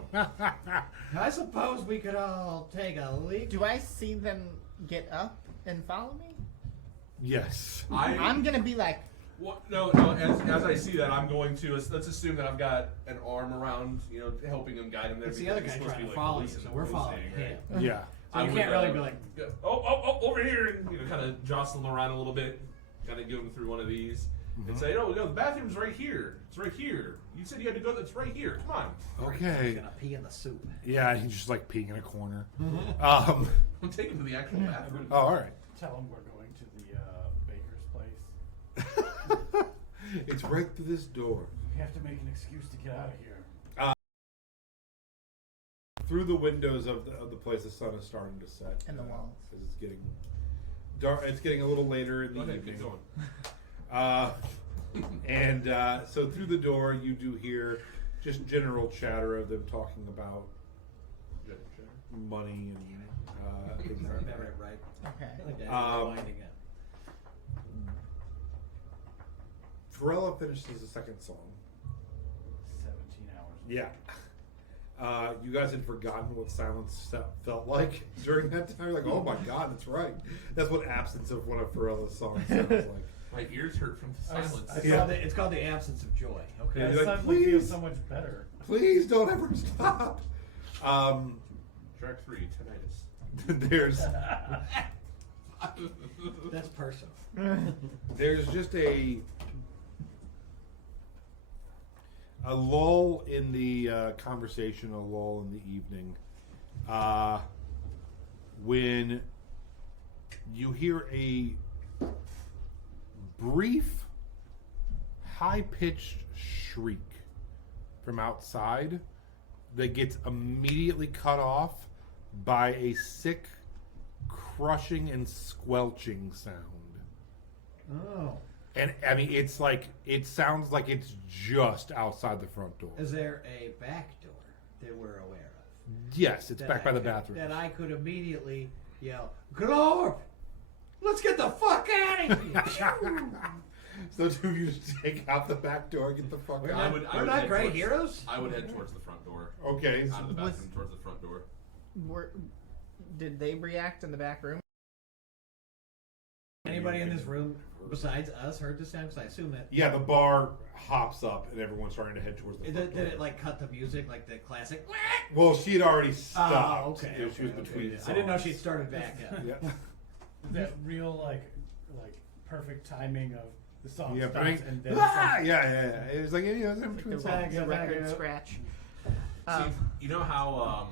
I suppose we could all take a leak. Do I see them get up and follow me? Yes. I'm going to be like, No. As I see that, I'm going to. Let's assume that I've got an arm around, helping him, guide him there. It's the because other he's guy supposed to trying be, to follow you, hallucinating, so we're following him. right? Yeah. So you can't really be like, oh, over here, and kind of jostle him around a little bit, kind of get him through one of these, and say, no, the bathroom's right here. It's right here. You said you had to go. It's right here. Come on. he's Okay. gonna pee in the soup. Yeah, he's just peeing in a corner. I'm taking him to the actual bathroom. Oh, all right. Tell them we're going to the baker's place. It's right through this door. We have to make an excuse to get out of here. Through the windows of the place, the sun is starting to set. And the walls. Because it's getting dark. It's getting a little later in the Go ahead, evening. keep going. So through the door, you do hear just general chatter of them talking about money and things like Remember that. it right. okay. Like that, Um, rewinding it. Drella finishes the second song. 17 hours. Yeah. You guys had forgotten what silence felt like during that time. You're like, oh my god, that's right. That's what absence of one of Pharrell's songs sounds like. My ears hurt from the silence. It's called the absence of joy. Okay. Yeah, I you're like, suddenly feel please. so much better. Please don't ever stop. Track 3, tinnitus. That's personal. There's just a lull in the conversation, a lull in the evening, when you hear a brief, high-pitched shriek from outside that gets immediately cut off by a sick, crushing and squelching sound. Oh. And I mean, it's like, it sounds like it's just outside the front door. Is there a back door that we're aware of? Yes, it's That back by I the could- bathroom. That I could immediately yell, Glorp! Let's get the fuck out of here! So do you just take out the back door and get the fuck We're out? not- we're not head great towards- heroes? I would head towards the front door. Okay. Out of the So, bathroom towards the front door. Did they react in the back room? Anybody in this room besides us heard the sound? Because I assume that. yeah, the bar hops up and everyone's starting to head towards the front Did door. it like cut the music like the classic? Well, she had already stopped. Oh, okay. You know, she was okay, between okay. I didn't know songs. she'd started back up. Yeah. That real like perfect timing of the song Yeah, stops but and then yeah. It was like, you know, in Like between the, songs. the back record up. scratch. See, you know how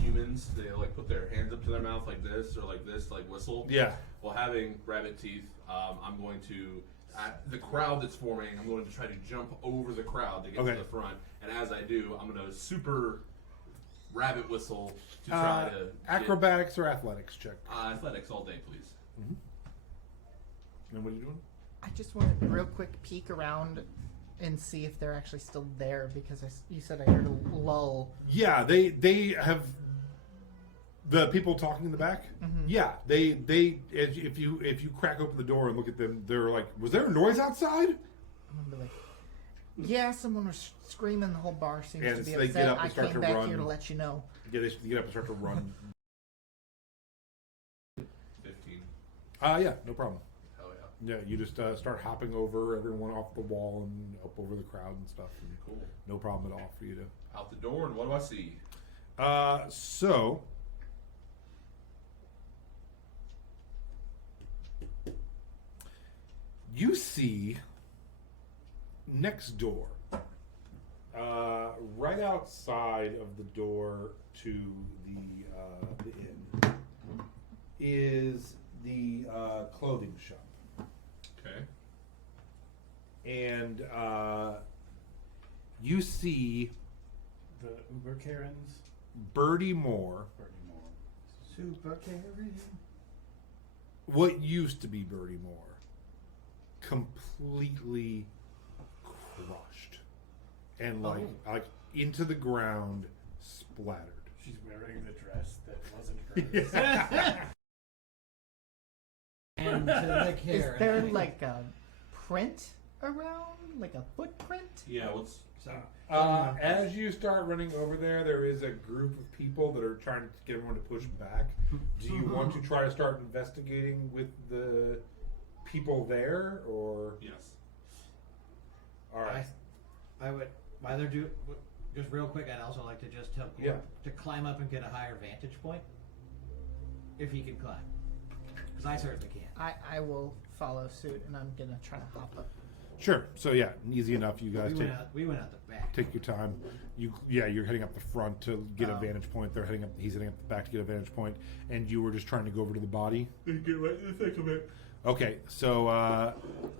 humans, they like put their hands up to their mouth like this, or like this, like whistle? Yeah. Well, having rabbit teeth, I'm going to, at the crowd that's forming, I'm going to try to jump over the crowd to get Okay. to the front. And as I do, I'm going to super rabbit whistle to try to acrobatics or athletics check. Get, athletics all day, please. And what are you doing? I just want to real quick peek around and see if they're actually still there because you said I heard a lull. Yeah, they have the people talking in the back. Yeah, they if you crack open the door and look at them, they're like, "Was there a noise outside?" I'm gonna be like, yeah, someone was screaming. The whole bar seems And to be so they get upset. up and I start came to back run. here to let you know. Get up and start to run. 15. Yeah, no problem. Hell yeah. Yeah, you just start hopping over everyone off the wall and up over the crowd and stuff. And Cool. no problem at all for you to. Out the door, and what do I see? So you see next door, right outside of the door to the inn, is the clothing shop, Okay. and you see The Uber Karens. Birdie Moore. Bernie Moore. Super Karen. What used to be Birdie Moore, completely crushed and like into the ground, splattered. She's wearing the dress that wasn't hers. And to the Is Karen. there like a print around, like a footprint? Yeah, let's. As you start running over there is a group of people that are trying to get everyone to push back. Do you want to try to start investigating with the people there, or? Yes. All right. I would either do just real quick. I'd also like to just tell Yeah. to climb up and get a higher vantage point if he can climb, because I certainly can. I will follow suit and I'm gonna try to hop up. Sure. So yeah, easy enough. You guys We went out the back. take your time. You're heading up the front to get a Oh. vantage point. He's heading up the back to get a vantage point, and you were just trying to go over to the body. Get right in the thick of it. Okay, so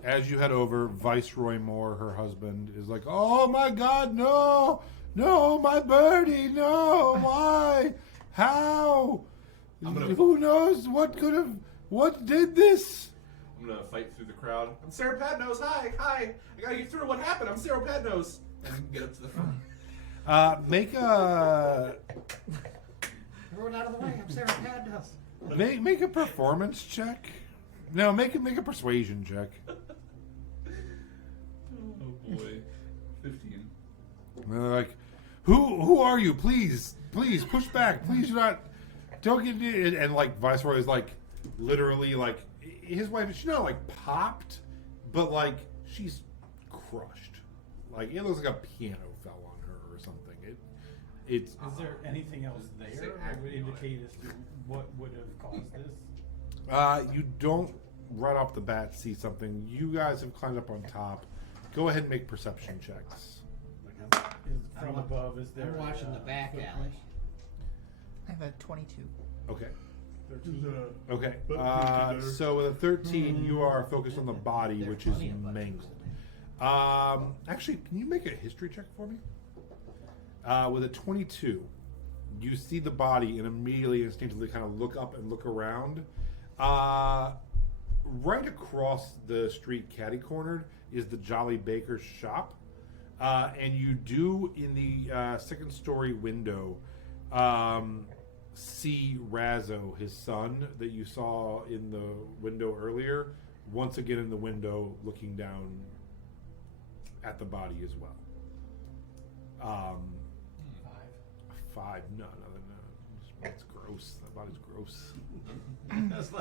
as you head over, Viceroy Moore, her husband, is like, "Oh my God, no, my birdie, no, why, how, who knows what did this?" I'm gonna fight through the crowd. I'm Sarah Padnos. Hi. I gotta get through. What happened? I'm Sarah Padnos. And get up to the front. Make a Everyone out of the way. I'm Sarah Padnos. make a performance check. No, make a persuasion check. And they're like, "Who are you? Please push back. Please do not. Don't get it." And like Viceroy is like, literally like, his wife. She's not like popped, but like she's crushed. Like it looks like a piano fell on her or something. It's. Is there anything else there that would indicate as to what would have caused this? You don't right off the bat see something. You guys have climbed up on top. Go ahead and make perception checks. From above, is there? I'm watching the back alley. I have a 22. Okay. 13. Okay. So with a 13, you are focused on the body, which is mangled. Actually, can you make a history check for me? With a 22, you see the body and immediately, instinctively, kind of look up and look around. Right across the street, catty-cornered, is the Jolly Baker's shop. And you do, in the second-story window, see Razzo, his son, that you saw in the window earlier, once again in the window, looking down at the body as well. 5? No. It's gross. That body's gross. That's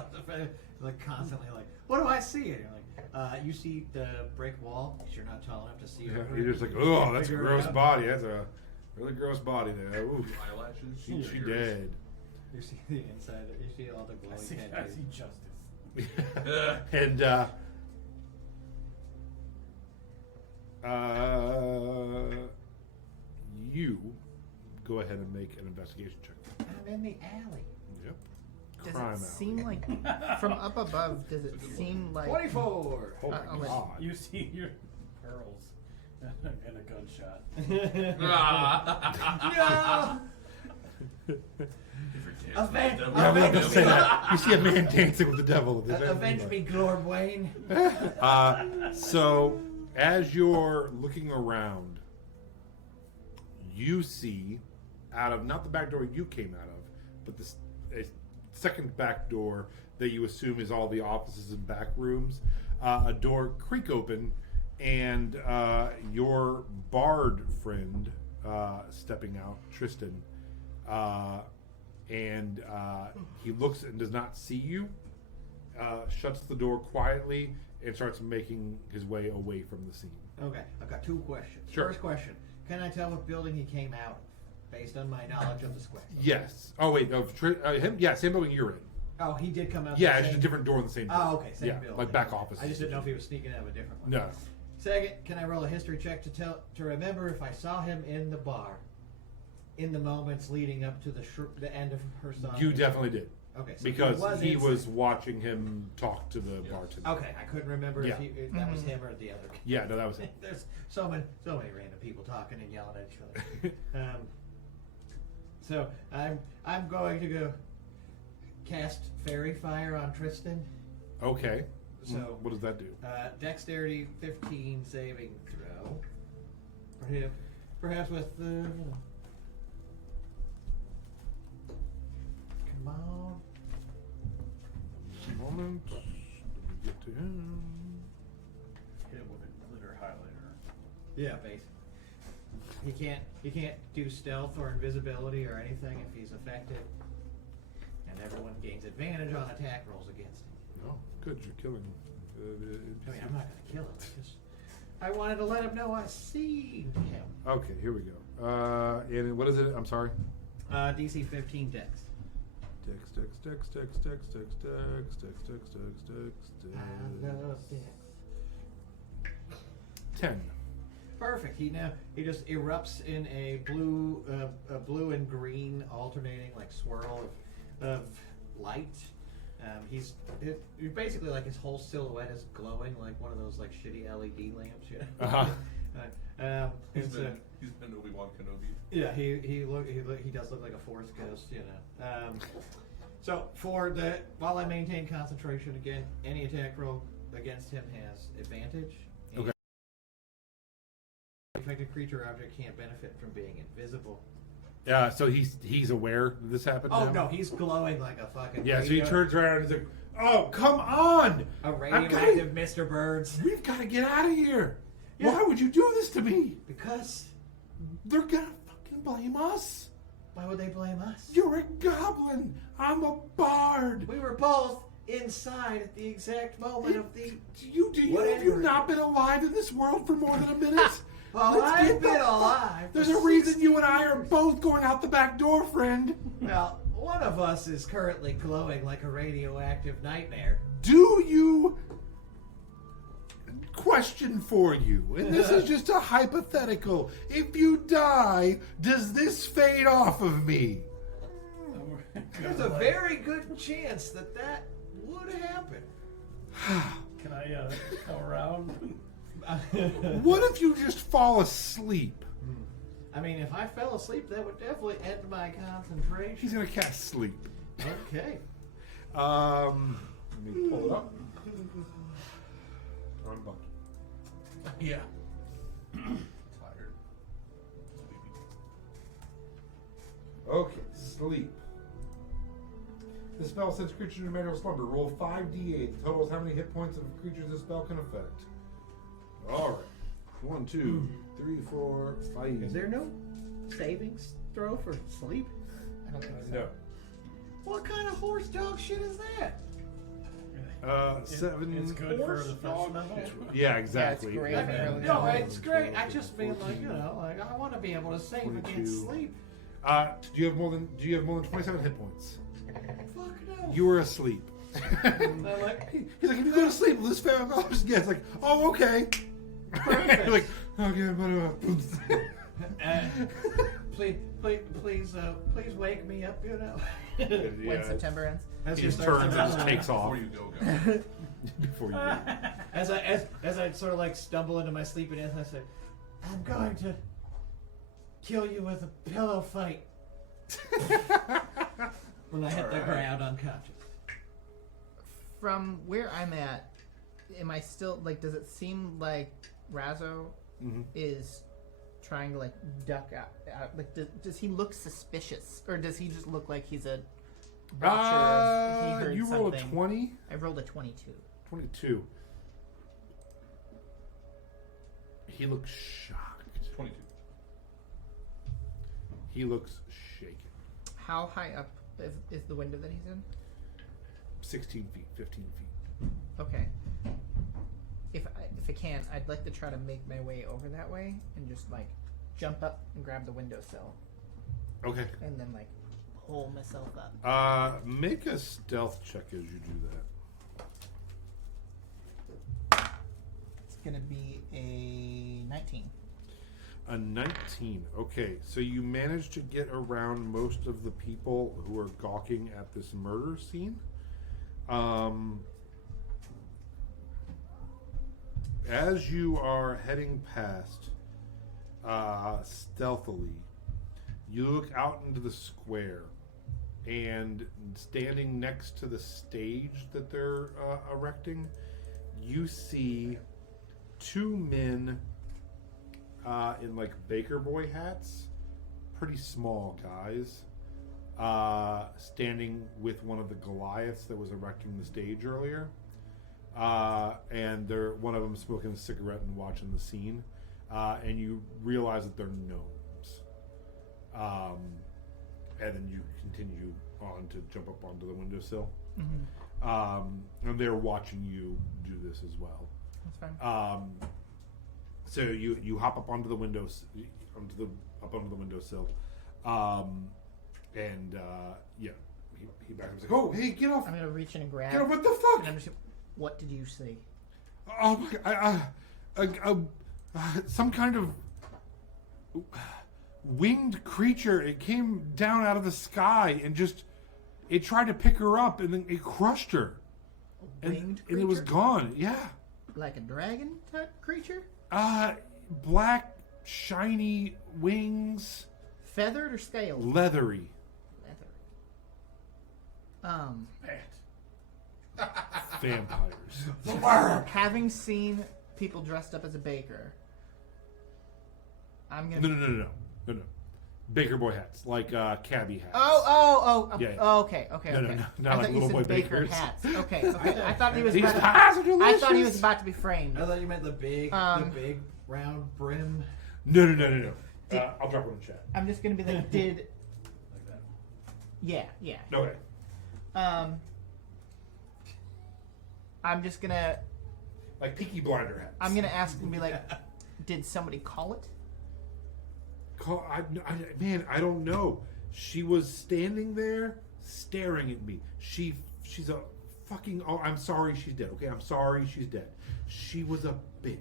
like constantly like, what do I see? And you're like, you see the brick wall, because you're not tall enough to see it. You're just like, oh, that's a gross body. That's a really gross body there. Ooh, Eyelashes. she dead. You see the inside. You see all the I glowing see tattoos. justice. And you go ahead and make an investigation check. I'm in the alley. Yep. Does Crime it alley. seem like from up above? Does it seem like 24. Oh my I'll let god. You see your pearls and a gunshot. No! Avenge, Yeah, I'm not gonna say that. You see a man dancing with the devil. avenge me, Glorb Wayne. So, as you're looking around, you see out of, not the back door you came out of, but the second back door that you assume is all the offices and back rooms, a door creak open, and your bard friend stepping out, Tristan, and he looks and does not see you, shuts the door quietly, and starts making his way away from the scene. Okay, I've got 2 questions. Sure. First question, can I tell what building he came out of, based on my knowledge of the square? Yes. Oh wait, no, him. Yeah, same building you're in. Oh, he did come out. Yeah, the it's same... just a different door in the same building. Oh, okay, same yeah, building. like back office. I just didn't know if he was sneaking out of a different one. No. Second, can I roll a history check to remember if I saw him in the bar in the moments leading up to the end of her song? You definitely did. Okay, so Because he inside. was watching him talk to the bartender. Okay, I couldn't remember Yeah. if that was him or the other. Yeah, no, that was him. There's so many random people talking and yelling at each other. So I'm going to go cast Fairy Fire on Tristan. Okay. So what does that do? Dexterity 15 saving throw. Perhaps with the. Come on. Moment. Let me get to him. Hit it with a glitter highlighter. Yeah, basically. He can't do stealth or invisibility or anything if he's affected. And everyone gains advantage on attack rolls against him. Oh, good. You're killing. I mean, I'm not gonna kill him. I wanted to let him know I seen him. Okay, here we go. And what is it? I'm sorry. DC 15 Dex. Dex. I love Dex. 10. Perfect. He just erupts in a blue and green alternating like swirl of light. He's basically like his whole silhouette is glowing like one of those like shitty LED lamps, you know. Uh-huh. He's been Obi-Wan Kenobi. Yeah, he does look like a Force ghost, you know. So while I maintain concentration again, any attack roll against him has advantage. Okay. Affected creature or object can't benefit from being invisible. So he's aware that this happened. Oh now? no, he's glowing like a fucking. Yeah, so he turns around and he's like, "Oh, come on! A radioactive Mr. Birds. We've got to get out of here. Yeah. Why would you do this to me?" Because they're gonna fucking blame us. Why would they blame us? You're a goblin. I'm a bard. We were both inside at the exact moment of the. Have you not been alive in this world for more than a minute? Well, Let's I've get the been fuck- alive. There's a reason you and I are both going out the back door, friend. Well, one of us is currently glowing like a radioactive nightmare. Do you? Question for you, and this is just a hypothetical. If you die, does this fade off of me? There's a very good chance that would happen. Can I come around? What if you just fall asleep? I mean, if I fell asleep, that would definitely end my concentration. He's gonna cast sleep. Okay. Let me pull it up. I'm bucky. Yeah. Tired. Sleepy. Okay, sleep. The spell sends creatures into marital slumber. Roll 5d8. The total is how many hit points of creatures this spell can affect. Alright. 1, 2, 3, 4, 5. Is there no savings throw for sleep? I don't think so. No. What kind of horse dog shit is that? 7. It's good for the first level. Yeah, exactly. Yeah, it's great. I mean, really no, good. it's great. I just mean like I want to be able to save 22. against sleep. Do you have more than 27 hit points? Fuck no. You were asleep. I'm like, He's like, if you go to sleep, this family I'll just get. It's like, oh, okay. Perfect. Like, okay, but please, wake me up. You know. When September ends. As He you just start turns to- and just takes off Before you go. before you leave. As I sort of like stumble into my sleepiness, I say, "I'm going to kill you with a pillow fight." When I hit the ground unconscious. From where I'm at, am I still like? Does it seem like Razzo is trying to like duck out? Like, does he look suspicious, or does he just look like he's a watcher? He heard You rolled a something? 20? I rolled a 22. 22. He looks shocked. 22. He looks shaken. How high up is the window that he's in? 16 feet, 15 feet. Okay. If I can, I'd like to try to make my way over that way and just like jump up and grab the windowsill Okay. and then like pull myself up. Make a stealth check as you do that. It's gonna be a 19. A 19. Okay, so you managed to get around most of the people who are gawking at this murder scene. As you are heading past, stealthily, you look out into the square, and standing next to the stage that they're erecting, you see two men in like baker boy hats, pretty small guys, standing with one of the Goliaths that was erecting the stage earlier. And one of them smoking a cigarette and watching the scene, and you realize that they're gnomes. And then you continue on to jump up onto the windowsill. And they're watching you do this as well. That's fine. So you hop up onto the windows, onto the windowsill, and yeah, he backs up. He's like, "Oh, hey, get off! I'm gonna reach in and grab. Get off! What the fuck?" And I'm just. What did you see? Oh my God! Some kind of winged creature. It came down out of the sky and it tried to pick her up, and then it crushed her. Winged and it was creature? gone. Yeah. Like a dragon type creature? Black, shiny wings, Feathered or scaled? leathery. Vampires. Having seen people dressed up as a baker, I'm gonna. No. Baker boy hats, like cabbie hats. Oh, Yeah, yeah. oh, okay. No, okay. not I like thought little you boy said baker bakers. hats. Okay. I thought he was. These About pies are to, I thought he was delicious. about to be framed. I thought you meant the big round brim. No. I'll drop it in the chat. I'm just gonna be like, did Like that. yeah. Okay. I'm just gonna Like Peaky Blinder hats. I'm gonna ask and be like, did somebody call it? Man, I don't know. She was standing there staring at me. She's a fucking. Oh, I'm sorry she's dead. Okay, I'm sorry she's dead. She was a bitch.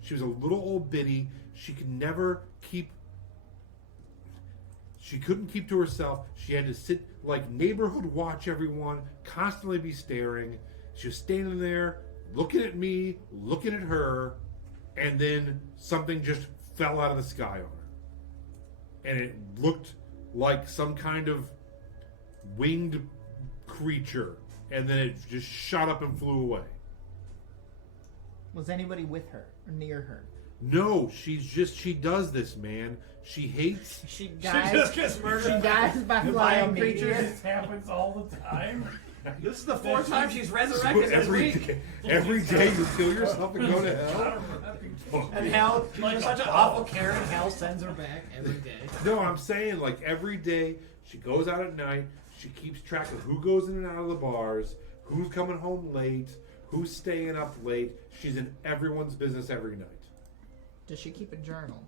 She was a little old biddy. She could never keep. She couldn't keep to herself. She had to sit like neighborhood watch everyone, constantly be staring. She was standing there, looking at me, looking at her, and then something just fell out of the sky on her. And it looked like some kind of winged creature, and then it just shot up and flew away. Was anybody with her or near her? No, she does this, man. She hates. She She dies. just gets murdered. She dies by by flying creatures. creatures. This happens all the time. This is the fourth time she's resurrected this week. Every day you kill yourself and go to hell. And hell, like such an awful Karen, hell sends her back every day. No, I'm saying like every day she goes out at night. She keeps track of who goes in and out of the bars, who's coming home late, who's staying up late. She's in everyone's business every night. Does she keep a journal?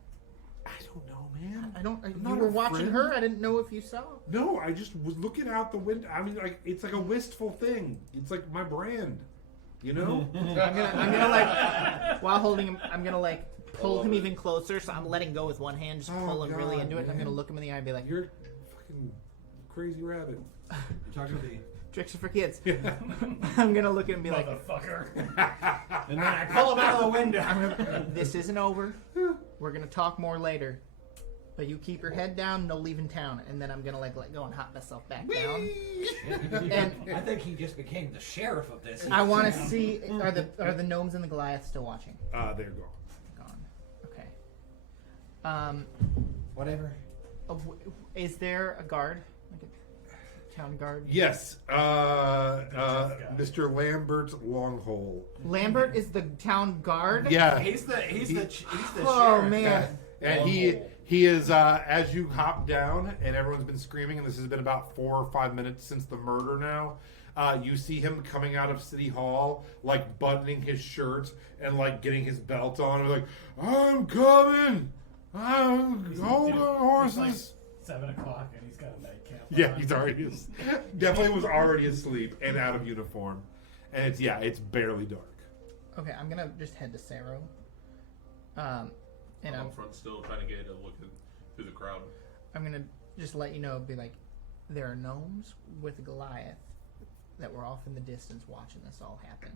I don't know, man. I don't. I'm You not were a watching friend. her. I didn't know if you saw. No, I just was looking out the window. I mean, like it's like a wistful thing. It's like my brand, you know. I'm gonna like while holding him. I'm gonna like pull him even closer. So I'm letting go with one hand, just Oh, pull him really God, into it. And I'm man. gonna look him in the eye and be like, You're a fucking crazy rabbit. You're talking to me. "Tricks are for kids." I'm gonna look at him and be like, Motherfucker. And then I pull him out of the window. "This isn't over. We're gonna talk more later. But you keep your head down. No leaving town." And then I'm gonna like let go and hop myself back down. And I think he just became the sheriff of this. I want to see are the gnomes and the Goliaths still watching? They're gone. Gone. Okay. Whatever. Is there a guard, like a town guard? Yes, Mr. Lambert's Longhole. Lambert is the town guard. Yeah, He's the Oh sheriff. man. and he is as you hop down, and everyone's been screaming, and this has been about 4 or 5 minutes since the murder. Now, you see him coming out of City Hall, like buttoning his shirt and like getting his belt on, and like, "I'm coming. Hold on, horses." It's like 7 o'clock and he's got a nightcap. Yeah, on. he's already definitely was already asleep and out of uniform, and it's barely dark. Okay, I'm gonna just head to Saro. And I'm up front still trying to get a look through the crowd. I'm gonna just let you know, be like, there are gnomes with Goliath that were off in the distance watching this all happen,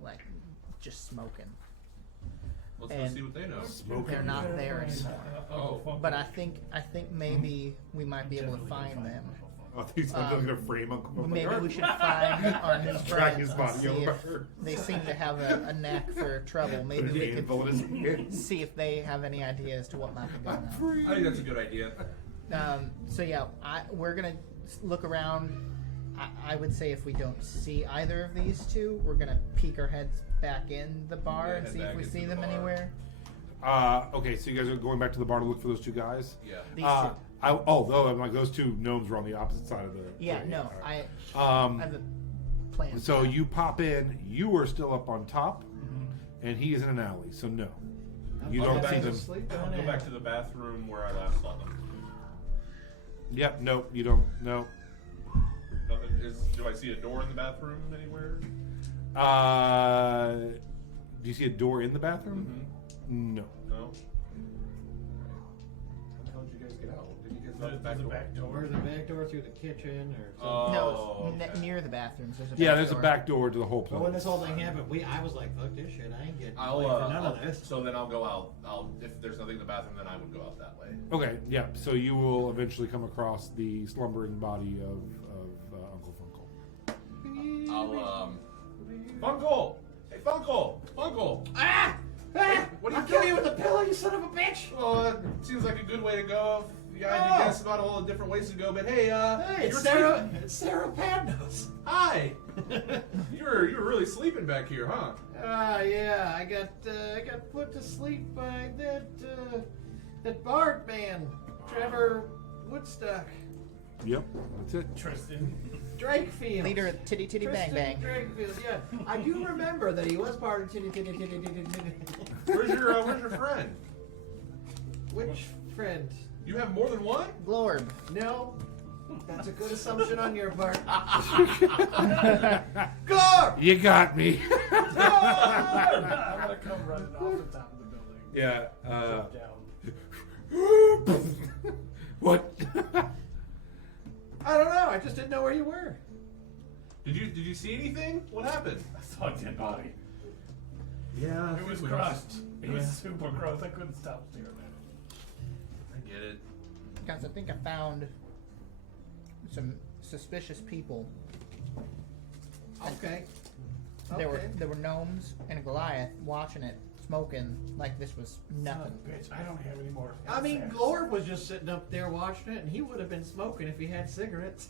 like just smoking. Let's go And see what they know. Smoking. They're not there anymore. Oh. But I think maybe we might be able to find them. Oh, he's gonna frame Uncle. Maybe we should find our new Drag his friends and body see over. if they seem to have a knack for trouble. Maybe Put we an anvil in his could hand. see if they have any idea as to what might be going I'm on. free. I think that's a good idea. So yeah, we're gonna look around. I would say if we don't see either of these two, we're gonna peek our heads back in the bar Yeah, and head see if back we into see the them bar. anywhere. Okay, so you guys are going back to the bar to look for those two guys. Yeah. These two. Although I'm like those two gnomes were on the opposite side of the. Yeah, thing. no, All right. I have a plan. So you pop in. You are still up on top, and he is in an alley. So no, you I'll don't go see back them. Sleep I'll go back to the bathroom where I last saw them. Yep. No, you don't. No. Nothing do I see a door in the bathroom anywhere? Do you see a door in the bathroom? No. No. How did you guys get out? Did you guys out the There's a door? back door. Or the back door through the kitchen or something. Oh, No, it's okay. near the bathrooms. There's a Yeah, back there's door. a back door to the whole But when place. this whole thing happened, I was like, fuck this shit. I ain't getting I'll, away for none of this. So then I'll go out. If there's nothing in the bathroom, then I would go out that way. Okay. Yeah. So you will eventually come across the slumbering body of Uncle Funkle. I'll Funkle! Hey Funkle! Funkle! Ah! What are you I'll kill doing? you with a pillow, you son of a bitch! Well, it seems like a good way to go. You had to guess about all the different ways to go, but hey, Hey, you're it's Sarah Padnos. Hi! you were really sleeping back here, huh? Yeah, I got put to sleep by that That Bard man, Trevor Woodstock, Yep, that's it. Tristan. Drakefield. Leader of Titty Titty Bang Tristan Bang. Drakefield, yeah. I do remember that he was part of Titty Titty Titty Titty Titty. Where's your friend? Which friend? You have more than one? Glorb. No. That's a good assumption on your part. Gore! You got me. I'm gonna come running off the top of the building. Yeah. Jump down. What? I don't know. I just didn't know where you were. Did you see anything? What happened? I saw a dead body. Yeah, It was crushed. It was super gross. I couldn't stop staring at it. I get it. Guys, I think I found some suspicious people. Okay. There were gnomes and a Goliath watching it, smoking like this was nothing. Son of a bitch, I don't have any more. I mean, insects. Glorb was just sitting up there watching it, and he would have been smoking if he had cigarettes.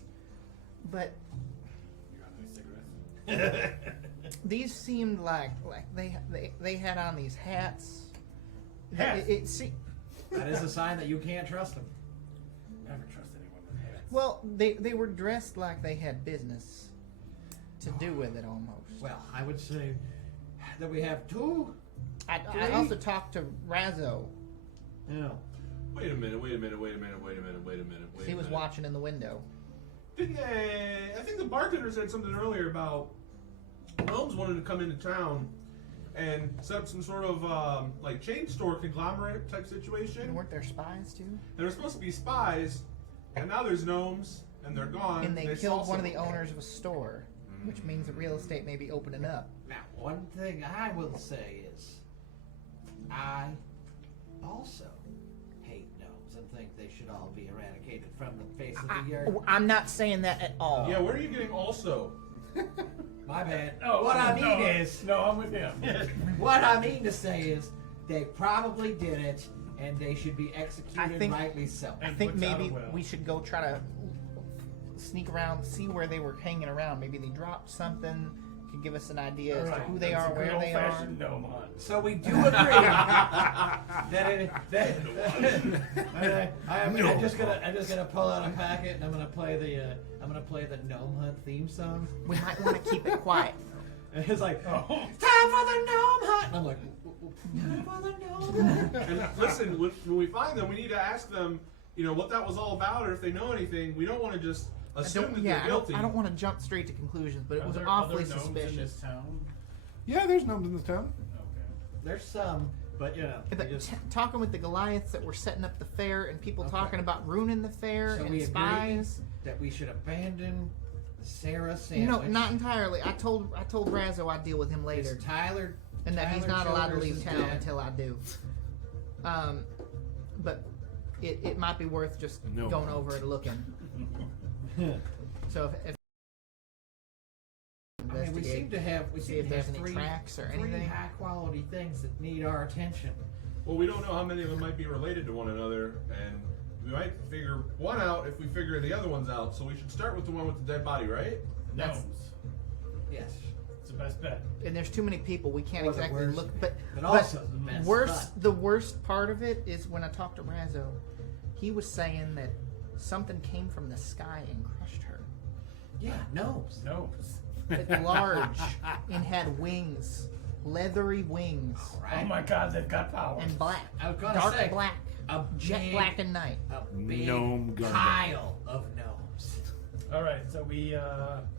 But You got any cigarettes? these seemed like they had on these hats. Hats? That is a sign that you can't trust him. Never trust anyone with hats. Well, they were dressed like they had business to do with it almost. Well, I would say that we have two. I three. also talked to Razzo. Yeah. Wait a minute. He was watching in the window. Didn't they? I think the bartender said something earlier about gnomes wanted to come into town and set up some sort of like chain store conglomerate type situation. And weren't there spies too? There were supposed to be spies, and now there's gnomes, and they're gone. And they saw killed one of the someone. owners of a store, which means the real estate may be opening up. Now, one thing I will say is, I also hate gnomes and think they should all be eradicated from the face of the earth. I'm not saying that at all. Yeah, where are you getting also? My bad. Oh, what I no, mean is, no, I'm with him. what I mean to say is, they probably did it, and they should be executed rightly so. I And think puts out maybe a will. we should go try to sneak around, see where they were hanging around. Maybe they dropped something. Could give us an idea as to who they are, where they are. Gnome hunt. So we do agree I'm just gonna pull out a packet and I'm gonna play the gnome hunt theme song. We might want to keep it quiet. And it's like, Oh. time for the gnome hunt. And I'm like, time for the gnome hunt. And listen, when we find them, we need to ask them, what that was all about, or if they know anything. We don't want to just assume that they're guilty. I don't want to jump straight to conclusions, but it Are was there awfully other gnomes in suspicious. this town? Yeah, there's gnomes in this town. Okay. There's some, but they But just, talking with the Goliaths that were setting up the fair and people Okay. talking about ruining the fair so and we agree spies. that we should abandon the Sarah sandwich. No, not entirely. I told Razzo I'd deal with him later, It's Tyler. and that he's Tyler not allowed to Childers leave is town dead. until I do. But it might be worth just No. going over and looking. So if I mean, we seem to have see if there's any three, tracks or three anything. high quality things that need our attention. Well, we don't know how many of them might be related to one another, and we might figure one out if we figure the other ones out. So we should start with the one with the dead body, right? That's- Gnomes. Yes. It's the best bet. and there's too many people, we can't Or the exactly worst. look. But also the best. the worst part of it is when I talked to Razzo, he was saying that something came from the sky and crushed her. Yeah, gnomes. Gnomes. It's large and had wings, leathery wings, Right. Oh my god, they've got power. and black, I was gonna dark say, black, a jet big- black and night. A big Gnome Gundam. pile of gnomes. Alright, so we,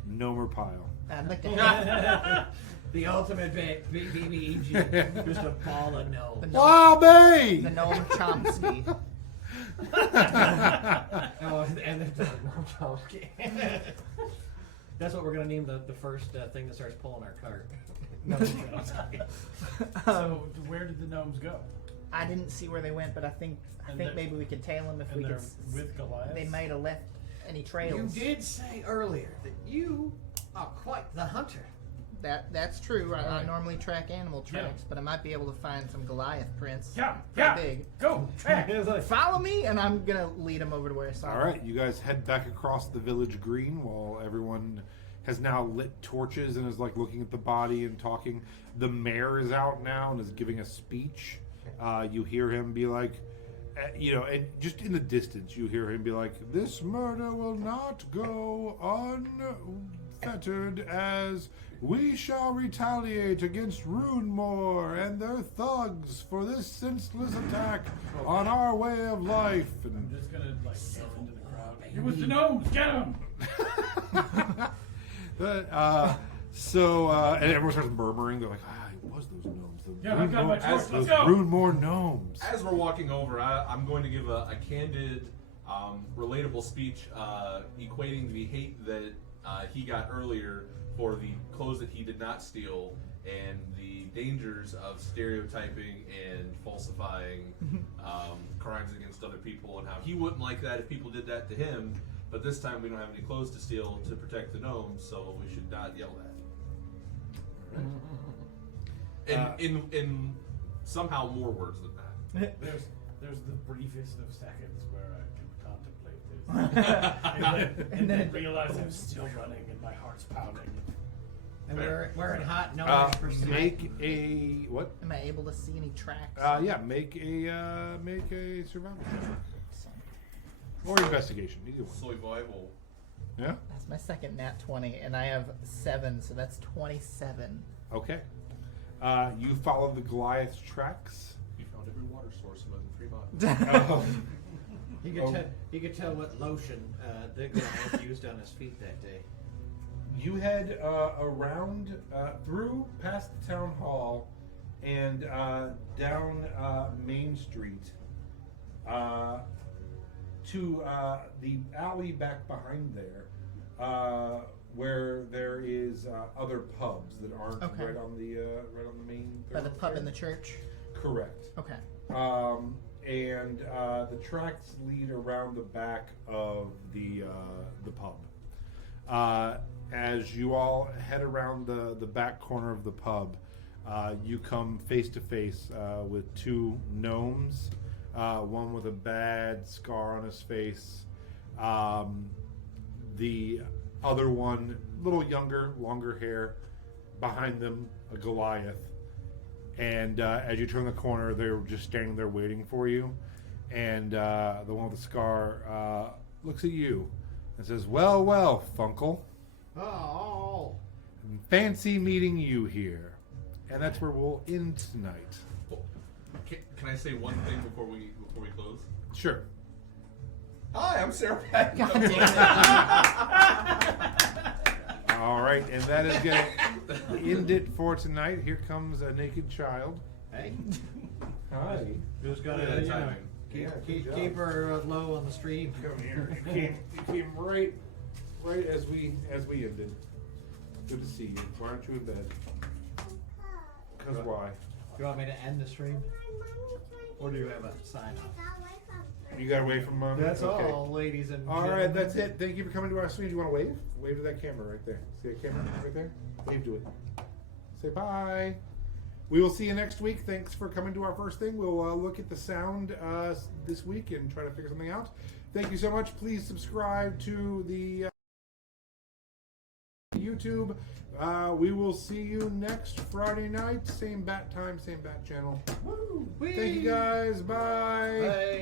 Gnomer pile. I'd like to The ultimate BBEG. Just a ball of the gnomes. gnome, Bobby! the gnome Chomsky. Oh, and the Chomsky. That's what we're gonna name the first thing that starts pulling our cart. so where did the gnomes go? I didn't see where they went, but I think And maybe they're- we could tail them if And we they're could. with Goliath? They might have left any You trails. did say earlier that you are quite the hunter. That's true. I Alright. normally track animal Yeah. tracks, but I might be able to find some Goliath prints. Yeah, Pretty yeah. big. Go, track. Follow me, and I'm gonna lead them over to where I saw All right, you guys head back across the village green while everyone has now lit torches and is like looking at the body and talking. The mayor is out now and is giving a speech. You hear him be like, and just in the distance, you hear him be like, "This murder will not go unfettered, as we shall retaliate against Runemore and their thugs for this senseless attack on our way of life." I'm And just gonna like yell into the crowd. It was the gnomes. Get him! and everyone starts murmuring. They're like, it was those gnomes. Yeah, I've got my torch. Let's Those go. Runemore gnomes. As we're walking over, I'm going to give a candid, relatable speech equating the hate that he got earlier for the clothes that he did not steal and the dangers of stereotyping and falsifying crimes against other people, and how he wouldn't like that if people did that to him. But this time we don't have any clothes to steal to protect the gnomes, so we should not yell that. In somehow more words than that. There's the briefest of seconds where I can contemplate this, and then realize I'm still running and my heart's pounding. And we're in hot no pursuit. Make a what? Am I able to see any tracks? Yeah, make a survival check or investigation. Either one. Survival. Yeah. That's my second nat 20, and I have 7, so that's 27. Okay. You follow the Goliath's tracks. You found every water source within 3 miles. You could tell what lotion the Goliath used on his feet that day. You head around through past the town hall and down Main Street to the alley back behind there, where there is other pubs that aren't Okay. right on the main. By the pub thoroughfare. in the church? Correct. Okay. And the tracks lead around the back of the pub. As you all head around the back corner of the pub, you come face to face with 2 gnomes, one with a bad scar on his face, the other one, a little younger, longer hair, behind them, a Goliath. And as you turn the corner, they're just standing there waiting for you. And the one with the scar looks at you and says, well, Funkle. Oh. Fancy meeting you here. And that's where we'll end tonight. Can I say one thing before we close? Sure. Hi, I'm Sarah Pack. All right, and that is going to end it for tonight. Here comes a naked child. Hey, Hi. who's Look gonna at that timing. keep her low on the stream? Come here. You came right as we ended. Good to see you. Why aren't you in bed? Because why? You want me to end the stream, or do you have a sign off? You got away from Mom? That's Okay. all, ladies and All gentlemen. right, that's it. Thank you for coming to our stream. Do you want to wave? Wave to that camera right there. See that camera right there? Wave to it. Say bye. We will see you next week. Thanks for coming to our first thing. We'll look at the sound this week and try to figure something out. Thank you so much. Please subscribe to the YouTube. We will see you next Friday night. Same bat time, same bat channel. Woo! Thank you guys. Bye. Bye.